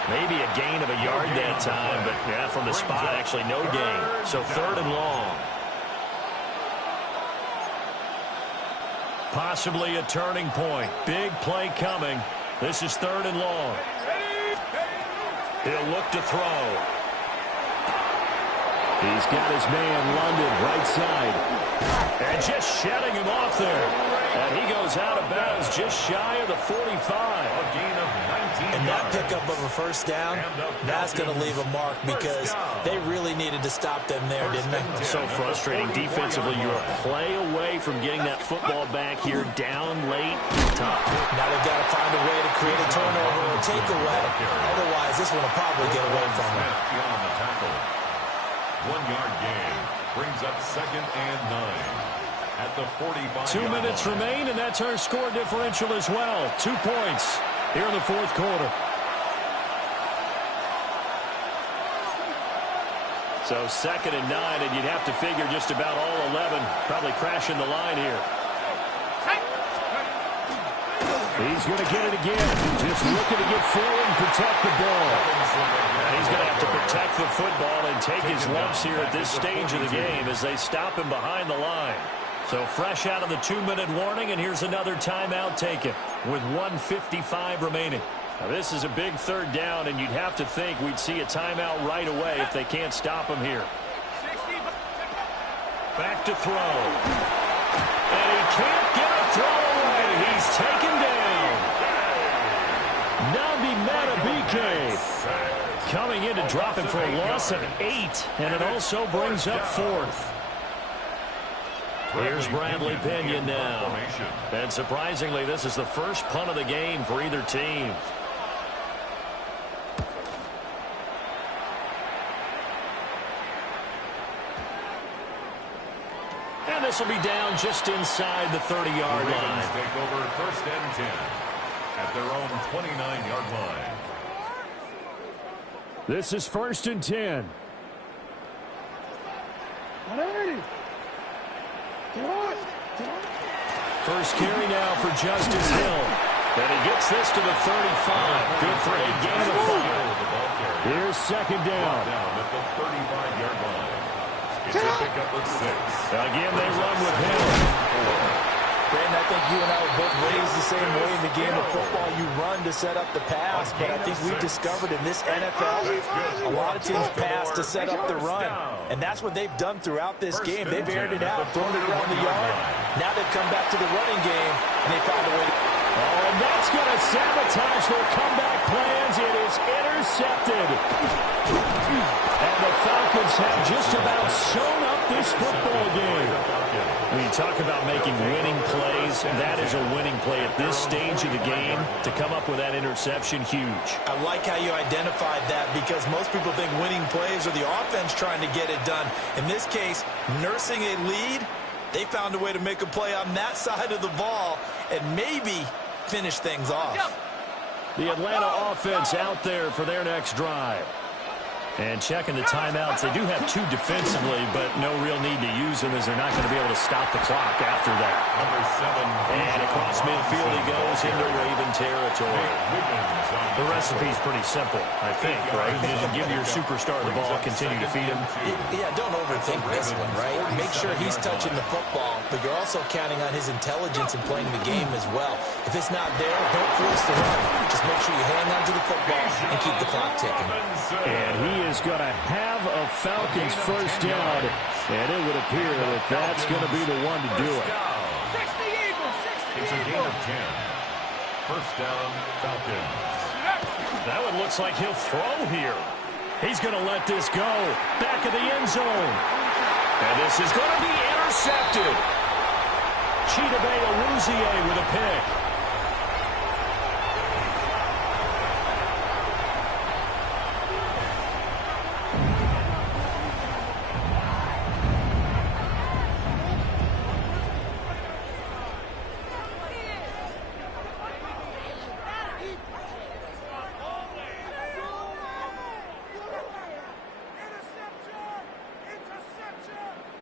Maybe a gain of a yard that time, but yeah, from the spot, actually no gain. So 3rd and long. Possibly a turning point. Big play coming. This is 3rd and long. He'll look to throw. He's got his man, London, right side. And just shedding him off there. And he goes out of bounds just shy of the 45. A gain of 19 And that pickup of a first down, that's going to leave a mark because they really needed to stop them there, didn't they? So frustrating defensively. You're a play away from getting that football back here down late. Tough. Now they've got to find a way to create a turnover or takeaway. Otherwise, this one will probably get away from them. Beyond the tackle. 1-yard gain brings up 2nd and 9. At the 45. 2 minutes remain, and that's our score differential as well. 2 points here in the 4th quarter. So 2nd and 9, and you'd have to figure just about all 11 probably crashing the line here. He's going to get it again. Just looking to get forward and protect the ball. And he's going to have to protect the football and take his lumps here at this stage of the game as they stop him behind the line. So fresh out of the 2-minute warning, and here's another timeout taken with 1:55 remaining. Now this is a big 3rd down, and you'd have to think we'd see a timeout right away if they can't stop him here. Back to throw. And he can't get a throw away. He's taken down. Nabi Matabike coming in to drop him for a loss of 8, and it also brings up 4th. Here's Bradley Pinion now. And surprisingly, this is the first punt of the game for either team. And this will be down just inside the 30-yard line. Take over 1st and 10 at their own 29-yard line. This is 1st and 10. First carry now for Justice Hill. And he gets this to the 35. Good for a gain of 5. Here's 2nd down. At the 35-yard line. It's a pickup of 6. Again, they run with Hill. Brandon, I think you and I were both raised the same way in the game of football. You run to set up the pass, but I think we've discovered in this NFL, a lot of teams pass to set up the run. And that's what they've done throughout this game. They've aired it out, thrown it around the yard. Now they've come back to the running game, and they found a way to... Oh, and that's going to sabotage their comeback plans. It is intercepted. And the Falcons have just about sewn up this football game. When you talk about making winning plays, that is a winning play at this stage of the game. To come up with that interception, huge. I like how you identified that because most people think winning plays are the offense trying to get it done. In this case, nursing a lead, they found a way to make a play on that side of the ball and maybe finish things off. The Atlanta offense out there for their next drive. And checking the timeouts, they do have 2 defensively, but no real need to use them as they're not going to be able to stop the clock after that. Number 7. And across midfield he goes into Raven territory. The recipe's pretty simple, I think, right? You just give your superstar the ball, continue to feed him. Yeah, don't overthink this one, right? Make sure he's touching the football, but you're also counting on his intelligence in playing the game as well. If it's not there, don't force the run. Just make sure you hang on to the football and keep the clock ticking. And he is going to have a Falcons first down, and it would appear that that's going to be the one to do it. 60 Eagles, 60 It's a gain Eagles. of 10. First down, Falcons. That one looks like he'll throw here. He's going to let this go. Back of the end zone. And this is going to be intercepted. Chidobe Awuzie with a pick.